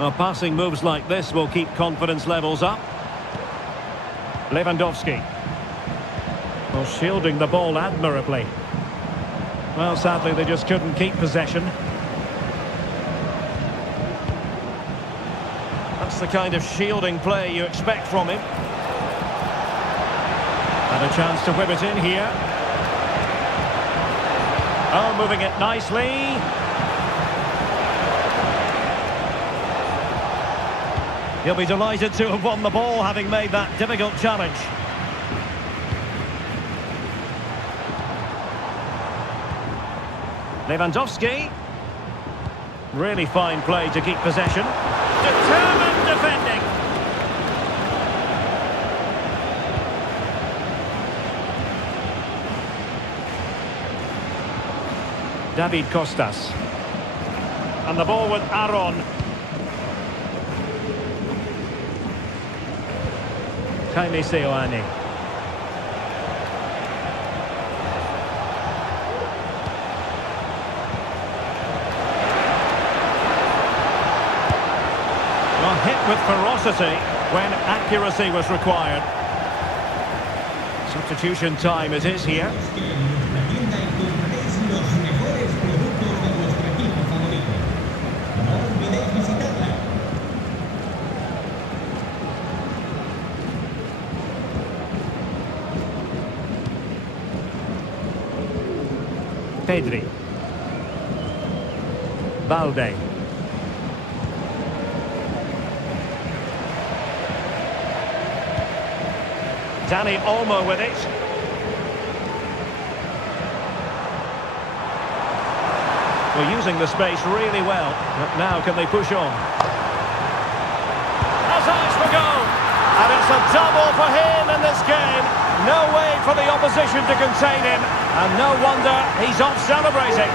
Well, passing moves like this will keep confidence levels up. Lewandowski. Well, shielding the ball admirably. Well, sadly, they just couldn't keep possession. That's the kind of shielding play you expect from him. And a chance to whip it in here. Oh, moving it nicely. He'll be delighted to have won the ball, having made that difficult challenge. Lewandowski. Really fine play to keep possession. Determined defending. David Costas. And the ball with Aaron. Jaime Seoane. Well, hit with ferocity when accuracy was required. Substitution time it is here. Pedri. Balde. Dani Olmo with it. Well, using the space really well. But now can they push on? Has eyes for goal. And it's a double for him in this game. No way for the opposition to contain him. And no wonder he's off celebrating.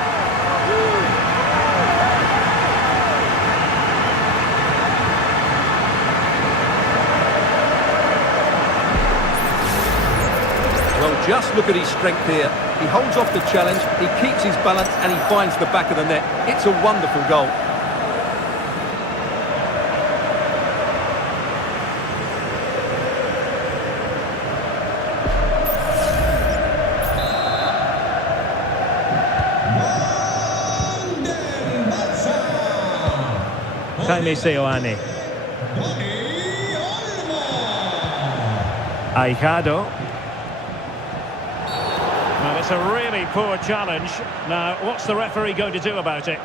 Well, just look at his strength here. He holds off the challenge, he keeps his balance, and he finds the back of the net. It's a wonderful goal. Jaime Seoane. Aijado. Well, it's a really poor challenge. Now, what's the referee going to do about it?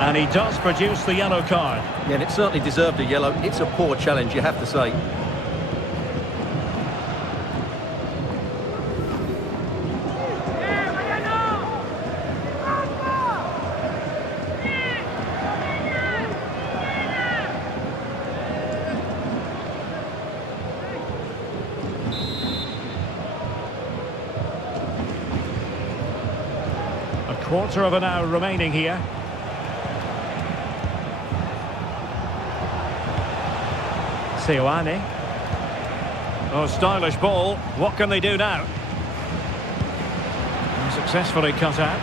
And he does produce the yellow card. Yeah, and it certainly deserved a yellow. It's a poor challenge, you have to say. A quarter of an hour remaining here. Seoane. Oh, stylish ball. What can they do now? And successfully cut out.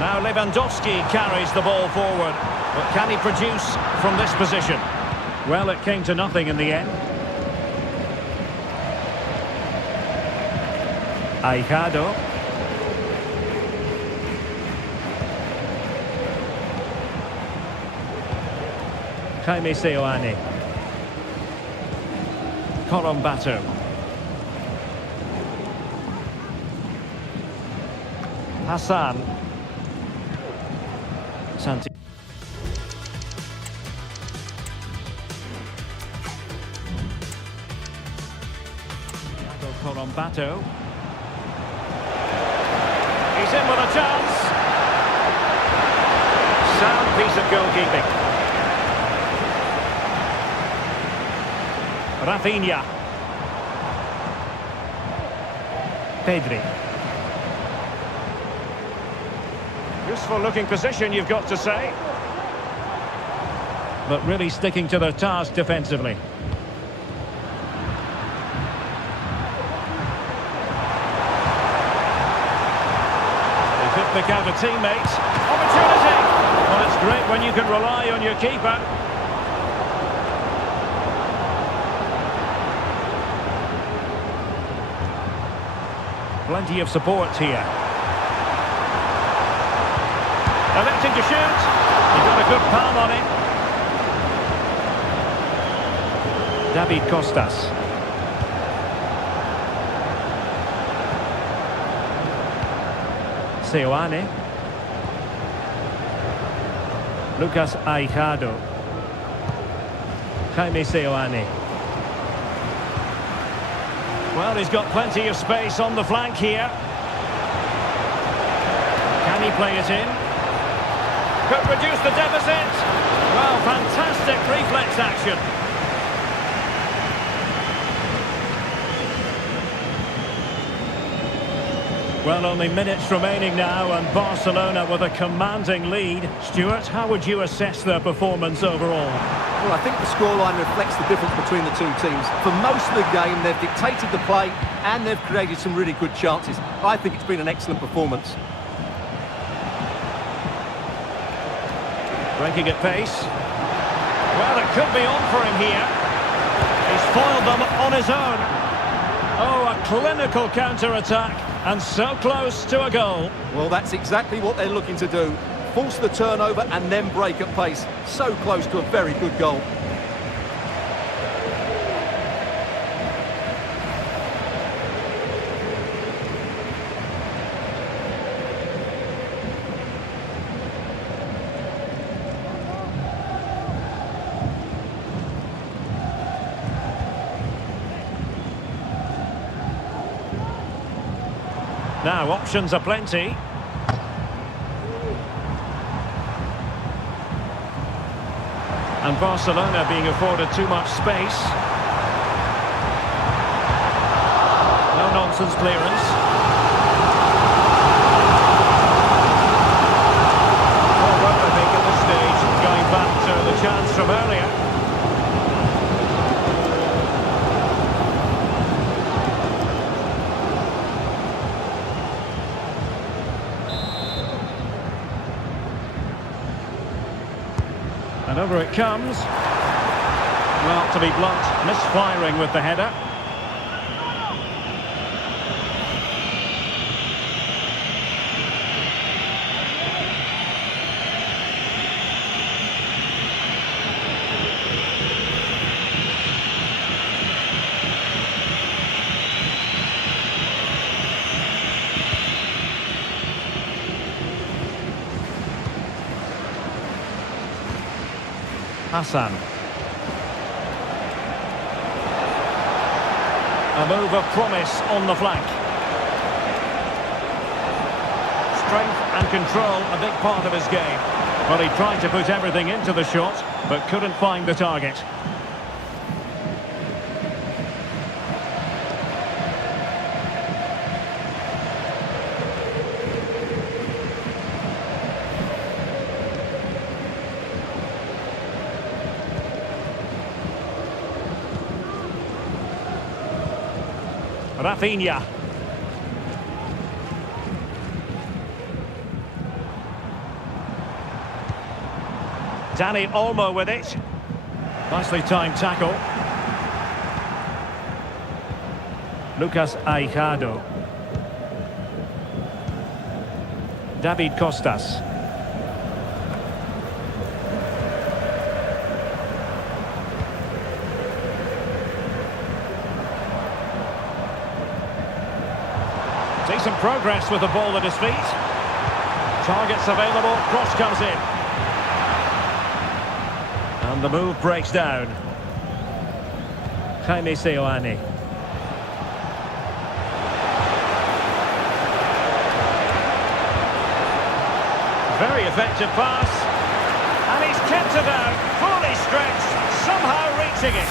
Now Lewandowski carries the ball forward. But can he produce from this position? Well, it came to nothing in the end. Aijado. Jaime Seoane. Corombato. Hassan. Santi. Corombato. He's in with a chance. Sound piece of goalkeeping. Rafinha. Pedri. Useful looking position, you've got to say. But really sticking to their task defensively. Pick out a teammate. Opportunity! Well, it's great when you can rely on your keeper. Plenty of support here. Electing to shoot. He got a good palm on it. David Costas. Seoane. Lucas Aijado. Jaime Seoane. Well, he's got plenty of space on the flank here. Can he play it in? Could reduce the deficit. Well, fantastic reflex action. Well, only minutes remaining now, and Barcelona with a commanding lead. Stuart, how would you assess their performance overall? Well, I think the scoreline reflects the difference between the two teams. For most of the game, they've dictated the play and they've created some really good chances. I think it's been an excellent performance. Breaking at pace. Well, it could be on for him here. He's foiled them on his own. Oh, a clinical counter-attack. And so close to a goal. Well, that's exactly what they're looking to do. Force the turnover and then break at pace. So close to a very good goal. Now, options are plenty. And Barcelona being afforded too much space. No nonsense clearance. Well, well, I think at this stage, going back to the chance from earlier. And over it comes. Well, to be blunt, misfiring with the header. Hassan. A move of promise on the flank. Strength and control, a big part of his game. Well, he tried to put everything into the shot, but couldn't find the target. Rafinha. Dani Olmo with it. Nicely timed tackle. Lucas Aijado. David Costas. Decent progress with the ball at his feet. Targets available, cross comes in. And the move breaks down. Jaime Seoane. Very effective pass. And he's kept it out, fully stretched, somehow reaching it.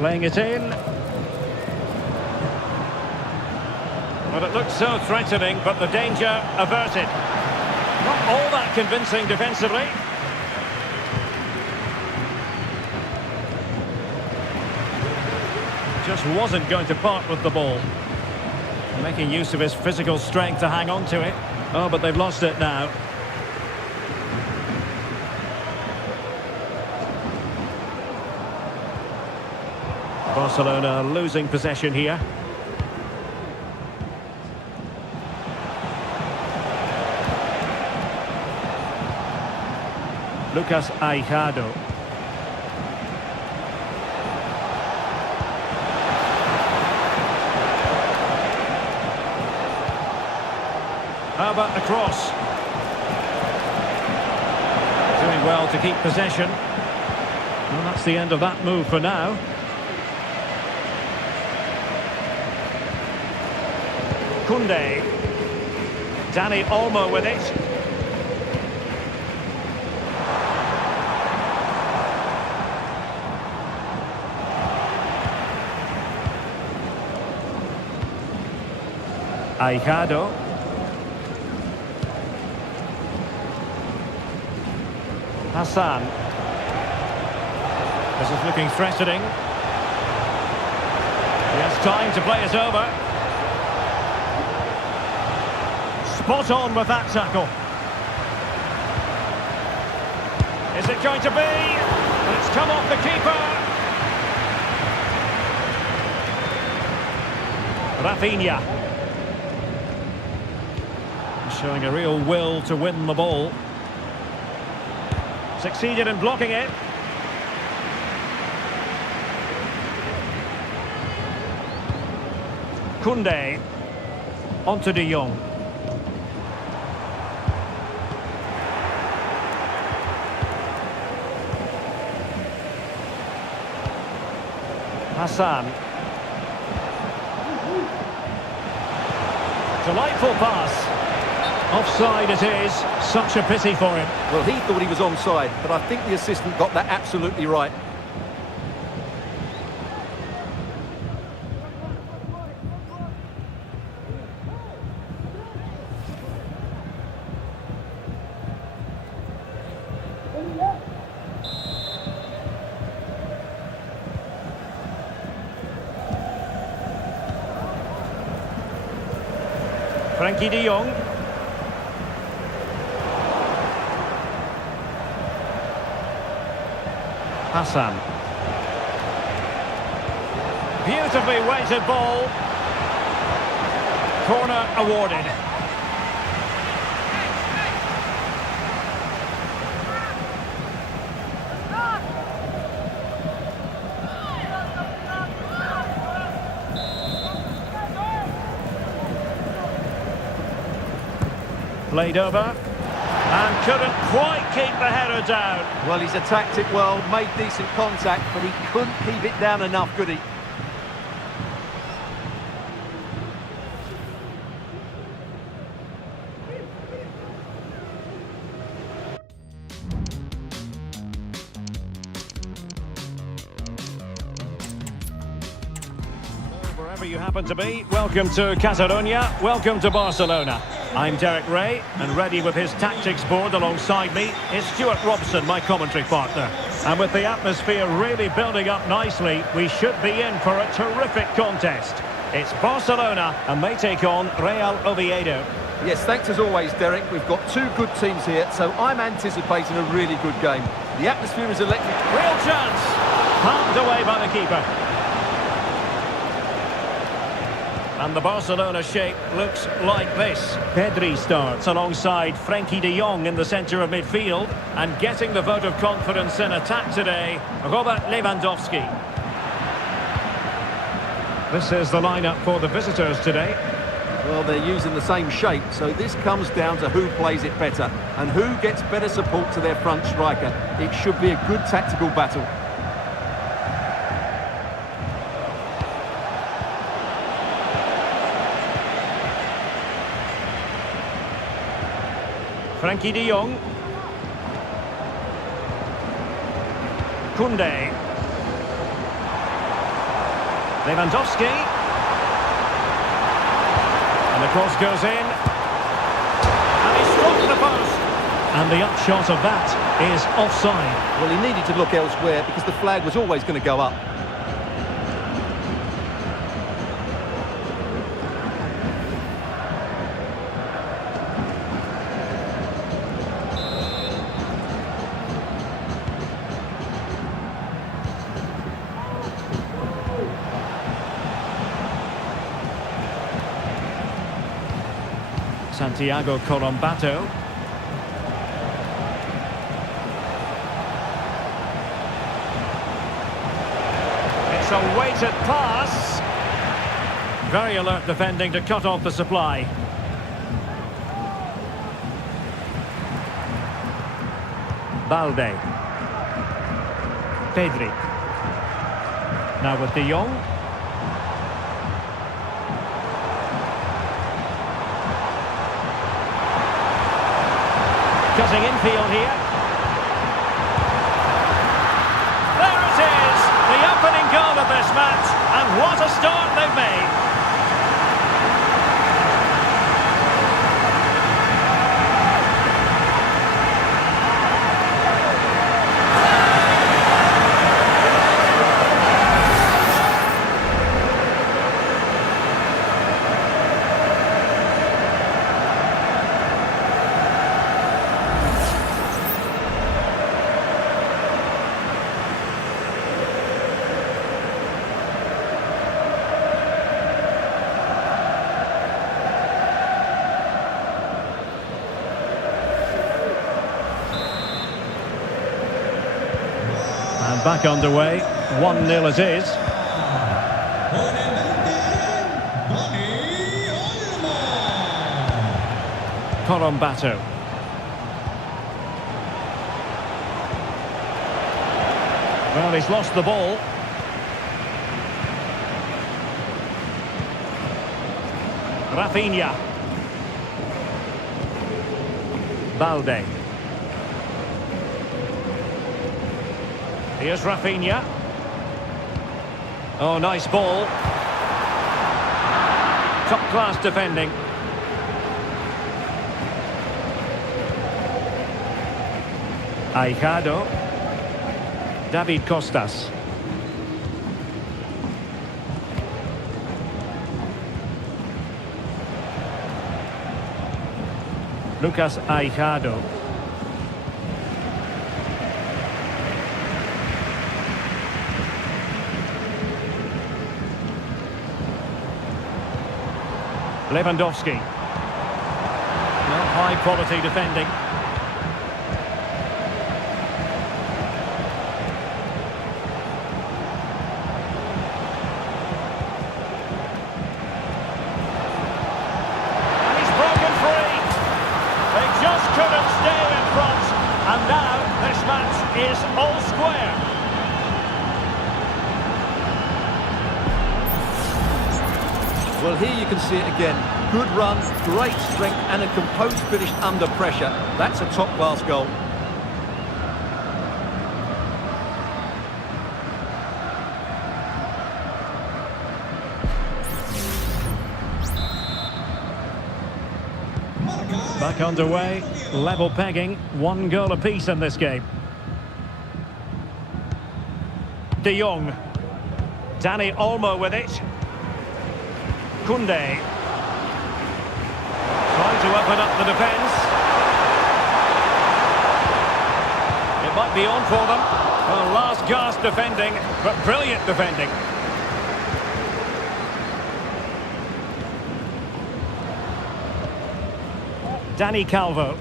Playing it in. Well, it looked so threatening, but the danger averted. Not all that convincing defensively. Just wasn't going to part with the ball. Making use of his physical strength to hang on to it. Oh, but they've lost it now. Barcelona losing possession here. Lucas Aijado. How about the cross? Doing well to keep possession. Well, that's the end of that move for now. Koundé. Dani Olmo with it. Aijado. Hassan. This is looking threatening. He has time to play it over. Spot on with that tackle. Is it going to be? And it's come off the keeper. Rafinha. Showing a real will to win the ball. Succeeded in blocking it. Koundé. Onto De Jong. Hassan. Delightful pass. Offside it is. Such a pity for him. Well, he thought he was onside, but I think the assistant got that absolutely right. Frenkie de Jong. Hassan. Beautifully weighted ball. Corner awarded. Played over, and couldn't quite keep the header down. Well, he's attacked it well, made decent contact, but he couldn't keep it down enough, could he? Wherever you happen to be, welcome to Catalonia, welcome to Barcelona. I'm Derek Ray, and ready with his tactics board alongside me is Stuart Robson, my commentary partner. And with the atmosphere really building up nicely, we should be in for a terrific contest. It's Barcelona, and they take on Real Oviedo. Yes, thanks as always, Derek. We've got two good teams here, so I'm anticipating a really good game. The atmosphere is electric. Real chance! Palmed away by the keeper. And the Barcelona shape looks like this. Pedri starts alongside Frenkie de Jong in the centre of midfield. And getting the vote of confidence in attack today, Robert Lewandowski. This is the lineup for the visitors today. Well, they're using the same shape, so this comes down to who plays it better and who gets better support to their front striker. It should be a good tactical battle. Frenkie de Jong. Koundé. Lewandowski. And the cross goes in. And he struck the post. And the upshot of that is offside. Well, he needed to look elsewhere because the flag was always going to go up. Santiago Colombato. It's a weighted pass. Very alert defending to cut off the supply. Balde. Pedri. Now with de Jong. Cutting infield here. There it is! The opening goal of this match, and what a start they've made! And back underway, 1-0 it is. Colombato. Well, he's lost the ball. Rafinha. Balde. Here's Rafinha. Oh, nice ball. Top-class defending. Aijado. David Costas. Lucas Aijado. Lewandowski. Well, high quality defending. And he's broken free. They just couldn't stay in front. And now this match is all square. Well, here you can see it again. Good run, great strength, and a composed finish under pressure. That's a top-class goal. Back underway, level pegging, 1 goal apiece in this game. De Jong. Danny Olmo with it. Koundé. Trying to open up the defence. It might be on for them. Well, last gasp defending, but brilliant defending. Dani Calvo.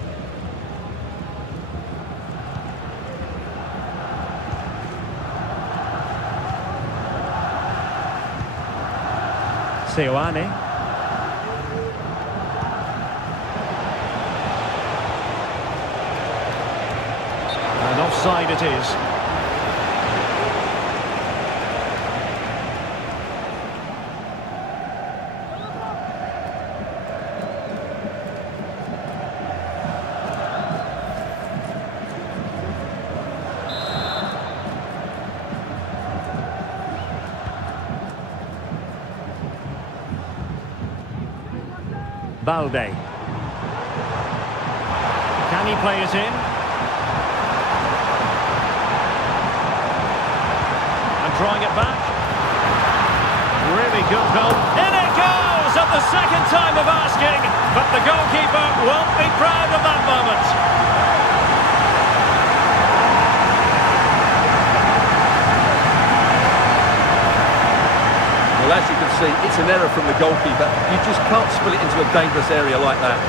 Seoane. And offside it is. Balde. Can he play it in? And drawing it back. Really good goal. In it goes at the second time of asking, but the goalkeeper won't be proud of that moment. Well, as you can see, it's an error from the goalkeeper. You just can't spill it into a dangerous area like that.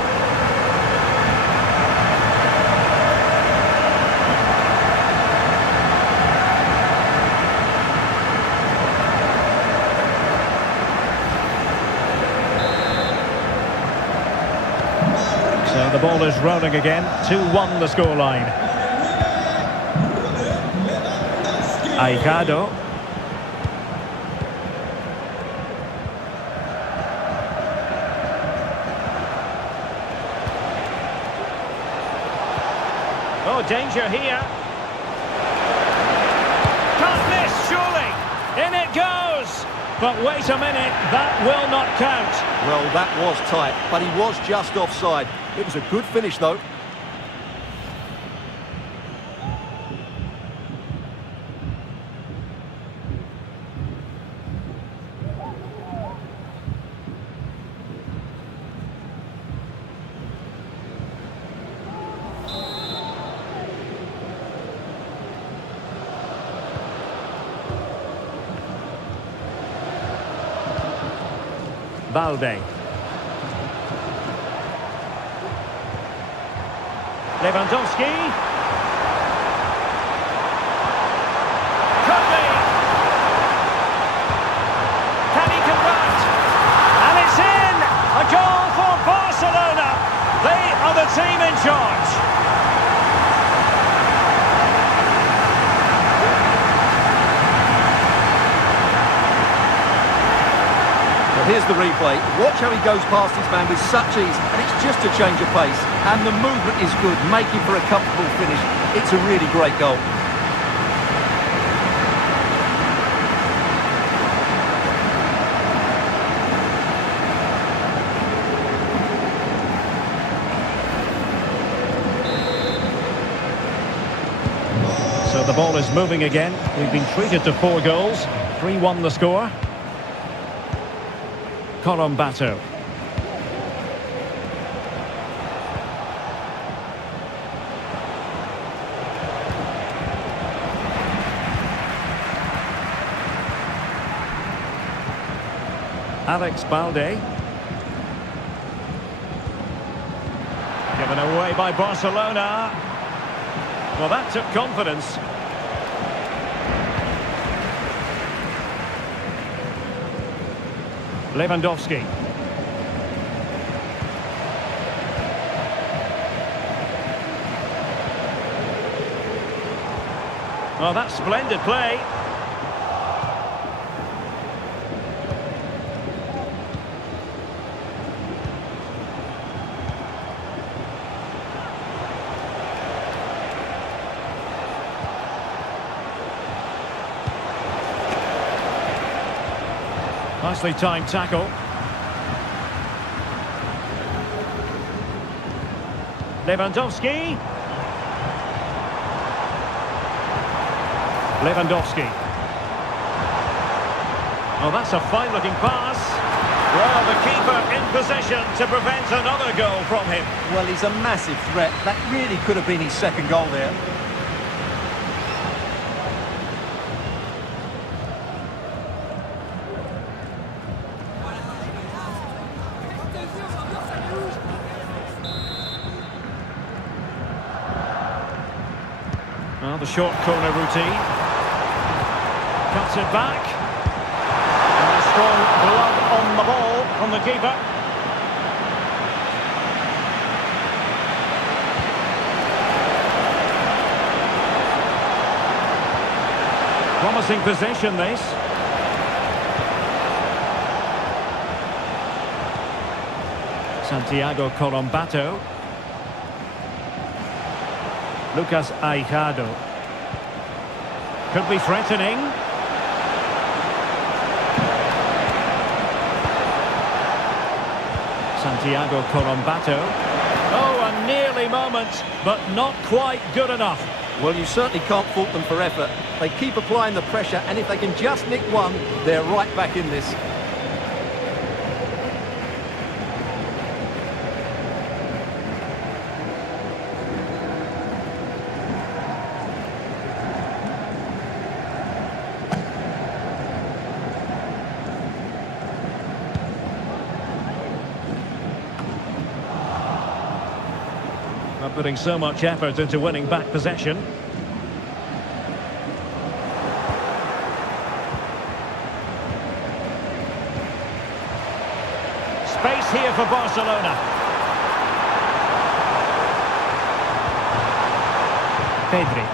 So the ball is rolling again. 2-1 the scoreline. Aicado. Oh, danger here. Can't miss, surely. In it goes. But wait a minute, that will not count. Well, that was tight, but he was just offside. It was a good finish, though. Balde. Lewandowski. Could be. Can he convert? And it's in! A goal for Barcelona. They are the team in charge. Here's the replay. Watch how he goes past his man with such ease, and it's just a change of pace. And the movement is good, making for a comfortable finish. It's a really great goal. So the ball is moving again. We've been treated to 4 goals. 3-1 the score. Colombato. Alex Balde. Given away by Barcelona. Well, that took confidence. Lewandowski. Oh, that's splendid play. Nicely timed tackle. Lewandowski. Lewandowski. Oh, that's a fine-looking pass. Well, the keeper in possession to prevent another goal from him. Well, he's a massive threat. That really could have been his second goal there. Well, the short corner routine. Cuts it back. And a strong blood on the ball from the keeper. Promising possession, this. Santiago Colombato. Lucas Aijado. Could be threatening. Santiago Colombato. Oh, a nearly moment, but not quite good enough. Well, you certainly can't fault them for effort. They keep applying the pressure, and if they can just nick one, they're right back in this. Not putting so much effort into winning back possession. Space here for Barcelona. Pedri.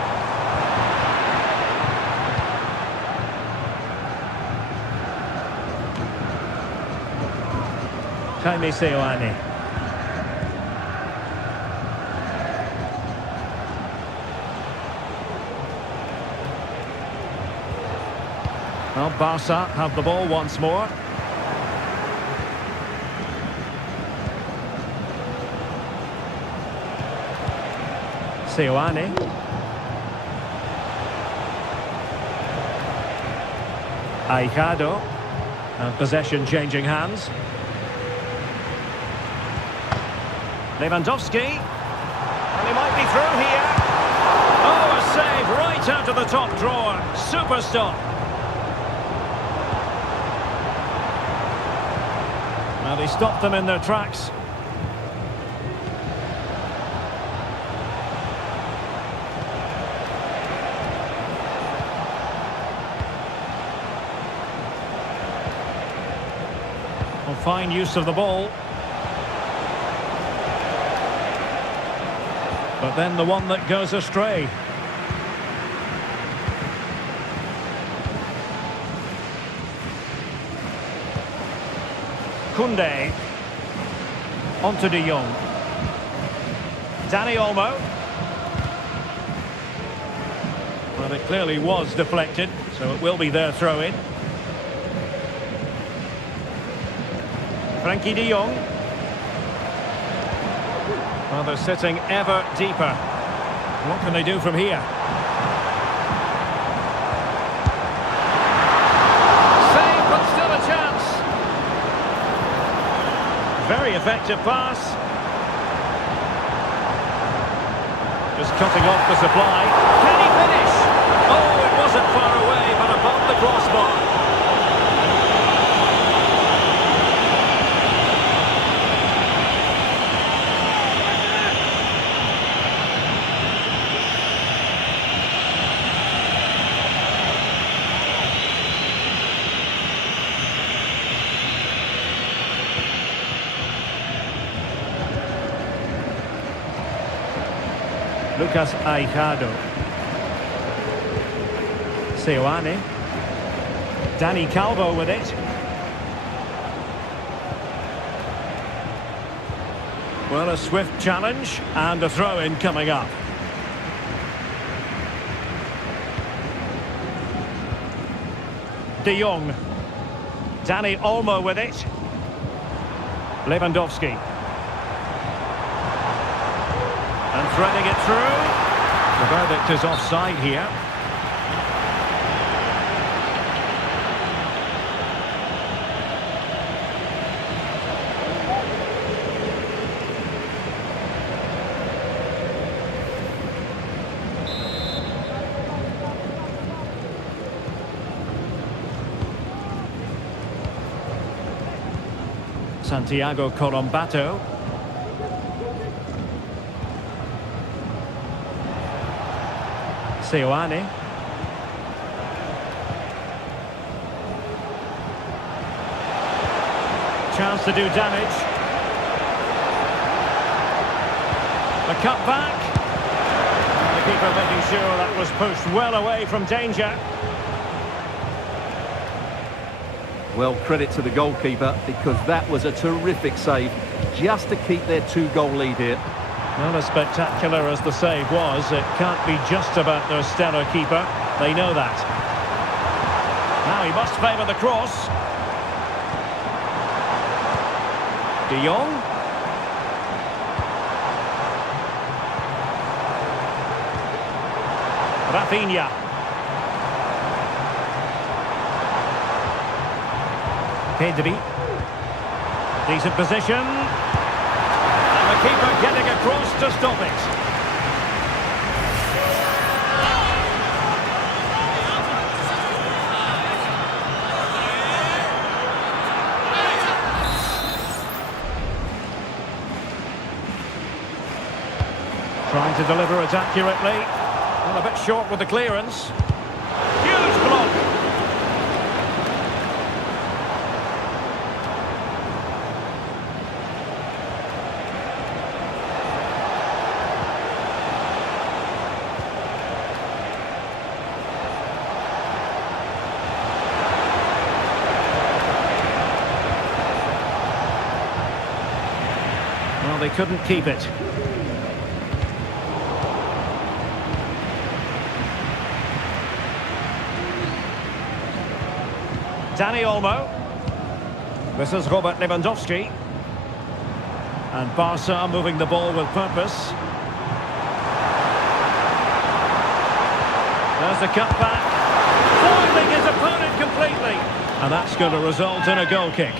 Jaime Seoane. Well, Barca have the ball once more. Seoane. Aijado. And possession changing hands. Lewandowski. And he might be through here. Oh, a save right out of the top drawer. Super stop. Well, he stopped them in their tracks. Well, fine use of the ball. But then the one that goes astray. Koundé. Onto De Jong. Dani Olmo. Well, it clearly was deflected, so it will be their throw-in. Frankie De Jong. Well, they're sitting ever deeper. What can they do from here? Save, but still a chance. Very effective pass. Just cutting off the supply. Can he finish? Oh, it wasn't far away, but above the crossbar. Lucas Aijado. Seoane. Dani Calvo with it. Well, a swift challenge and a throw-in coming up. De Jong. Dani Olmo with it. And threading it through. The verdict is offside here. Santiago Colombato. Seoane. Chance to do damage. A cut back. And the keeper making sure that was pushed well away from danger. Well, credit to the goalkeeper, because that was a terrific save, just to keep their 2-goal lead here. Well, as spectacular as the save was, it can't be just about their stellar keeper. They know that. Now he must favour the cross. De Jong. Rafinha. Pedri. Decent position. And the keeper getting across to stop it. Trying to deliver it accurately. Well, a bit short with the clearance. Huge block. Well, they couldn't keep it. Dani Olmo. This is Robert Lewandowski. And Barca moving the ball with purpose. There's the cutback. Foiling his opponent completely. And that's going to result in a goal kick.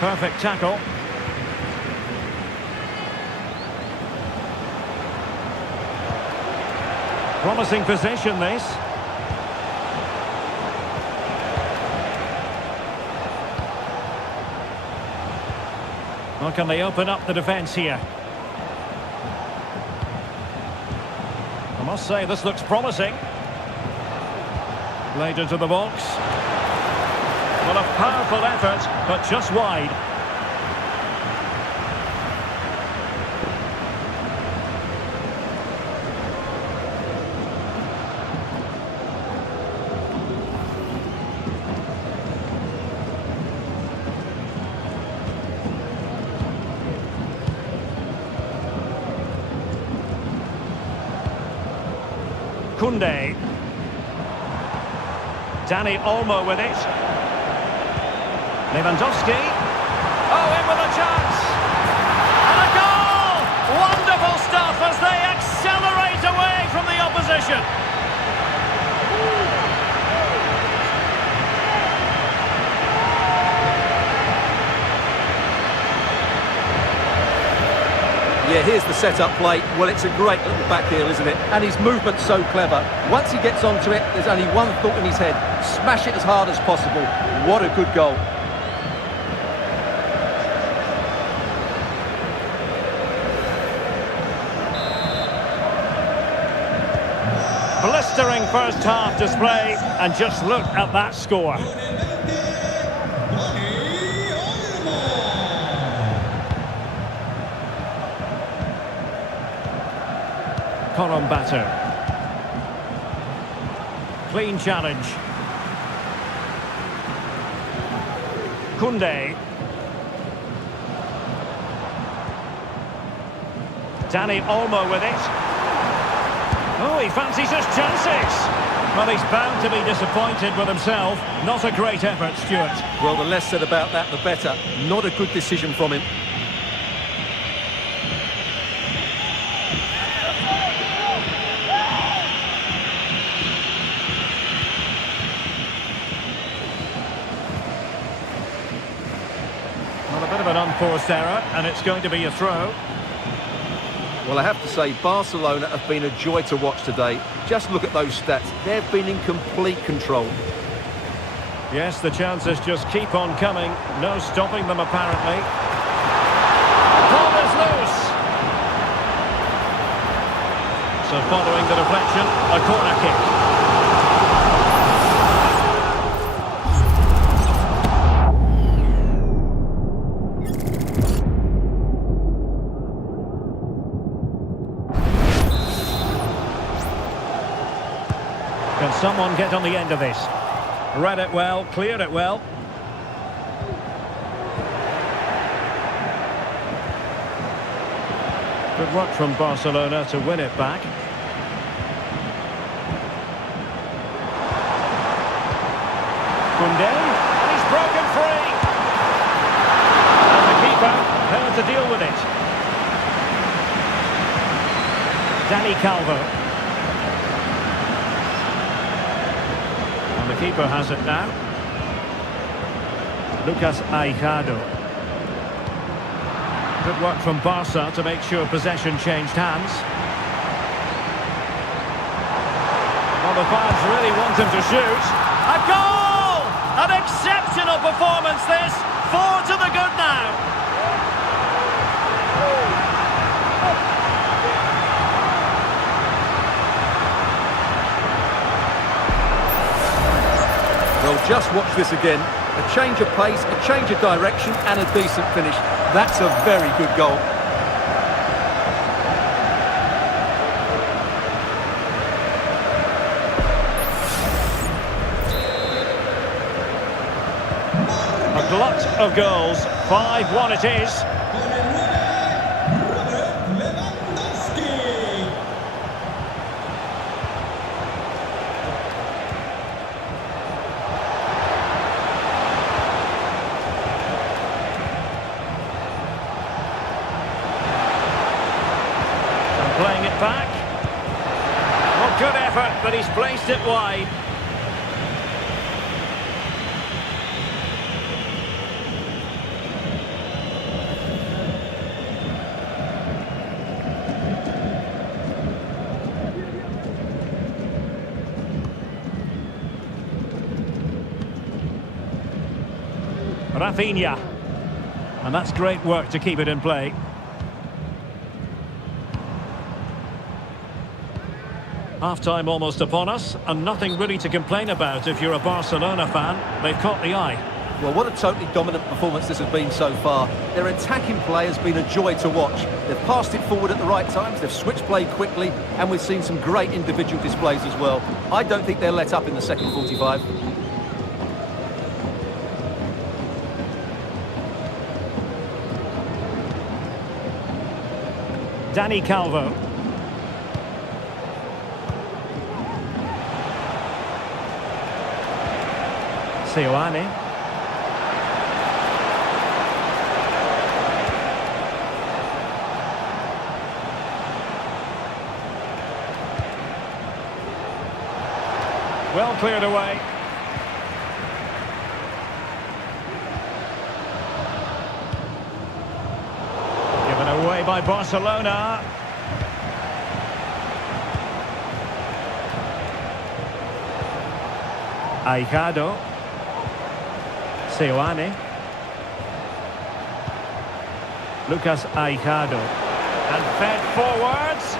Perfect tackle. Promising position, this. Well, can they open up the defence here? I must say, this looks promising. Played into the box. Well, a powerful effort, but just wide. Koundé. Dani Olmo with it. Lewandowski. Oh, in with a chance. And a goal! Wonderful stuff as they accelerate away from the opposition. Yeah, here's the set-up play. Well, it's a great little back heel, isn't it? And his movement's so clever. Once he gets onto it, there's only one thought in his head. Smash it as hard as possible. What a good goal. Blistering first half display, and just look at that score. Batter. Clean challenge. Koundé. Dani Olmo with it. Oh, he fancies his chances. Well, he's bound to be disappointed with himself. Not a great effort, Stuart. Well, the less said about that, the better. Not a good decision from him. Well, a bit of an unforced error, and it's going to be a throw. Well, I have to say, Barcelona have been a joy to watch today. Just look at those stats. They've been in complete control. Yes, the chances just keep on coming. No stopping them, apparently. Ball is loose. So following the deflection, a corner kick. Can someone get on the end of this? Read it well, cleared it well. Good work from Barcelona to win it back. Koundé, and he's broken free. And the keeper failed to deal with it. Dani Calvo. And the keeper has it now. Lucas Aijado. Good work from Barca to make sure possession changed hands. Well, the fans really want him to shoot. A goal! An exceptional performance this. 4 to the good now. Well, just watch this again. A change of pace, a change of direction, and a decent finish. That's a very good goal. A glut of goals. 5-1 it is. Playing it back. Well, good effort, but he's placed it wide. Rafinha. And that's great work to keep it in play. Half-time almost upon us, and nothing really to complain about if you're a Barcelona fan. They've caught the eye. Well, what a totally dominant performance this has been so far. Their attacking play has been a joy to watch. They've passed it forward at the right times, they've switched play quickly, and we've seen some great individual displays as well. I don't think they'll let up in the second 45. Dani Calvo. Seoane. Well cleared away. Given away by Barcelona. Aijado. Seoane. Lucas Aijado. And fed forwards.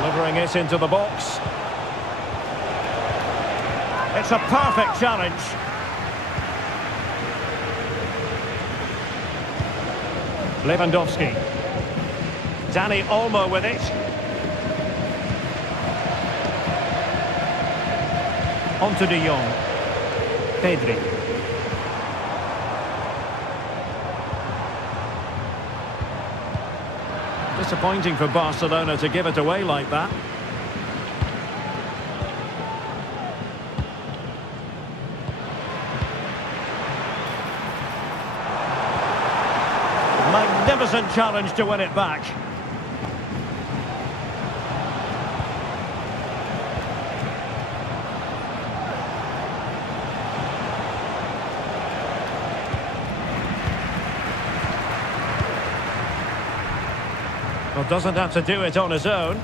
Delivering it into the box. It's a perfect challenge. Lewandowski. Danny Olmo with it. On to De Jong. Pedri. Disappointing for Barcelona to give it away like that. Magnificent challenge to win it back. Well, doesn't have to do it on his own.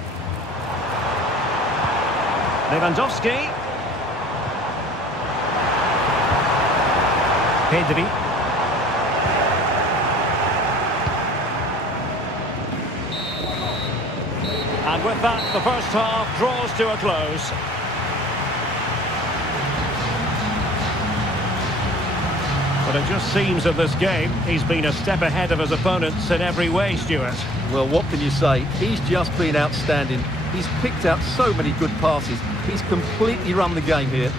Lewandowski. Pedri. And with that, the first half draws to a close. But it just seems in this game, he's been a step ahead of his opponents in every way, Stuart. Well, what can you say? He's just been outstanding. He's picked out so many good passes. He's completely run the game here.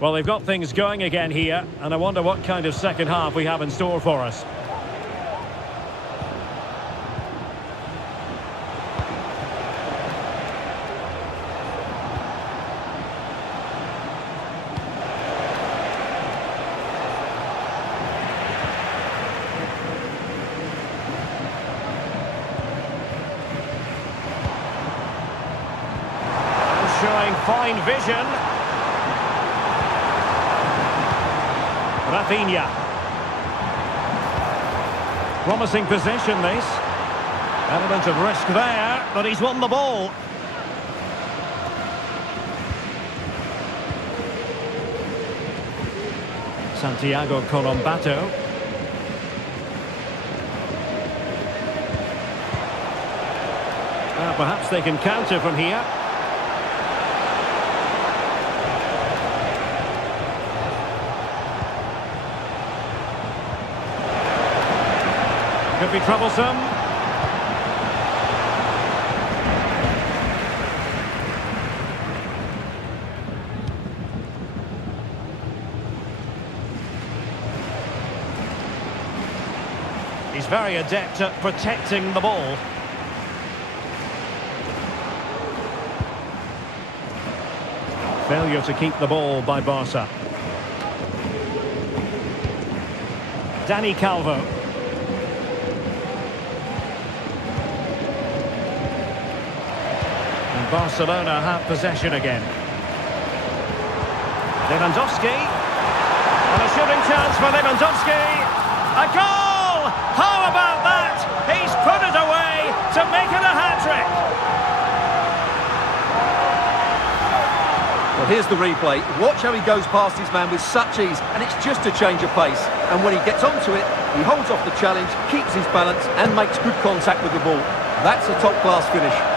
Well, they've got things going again here, and I wonder what kind of second half we have in store for us. Showing fine vision. Rafinha. Promising position, this. Element of risk there, but he's won the ball. Santiago Colombato. Perhaps they can counter from here. Could be troublesome. He's very adept at protecting the ball. Failure to keep the ball by Barca. Dani Calvo. And Barcelona have possession again. Lewandowski. And a shooting chance for Lewandowski. A goal! How about that? He's put it away to make it a hat-trick. Well, here's the replay. Watch how he goes past his man with such ease, and it's just a change of pace. And when he gets onto it, he holds off the challenge, keeps his balance, and makes good contact with the ball. That's a top-class finish.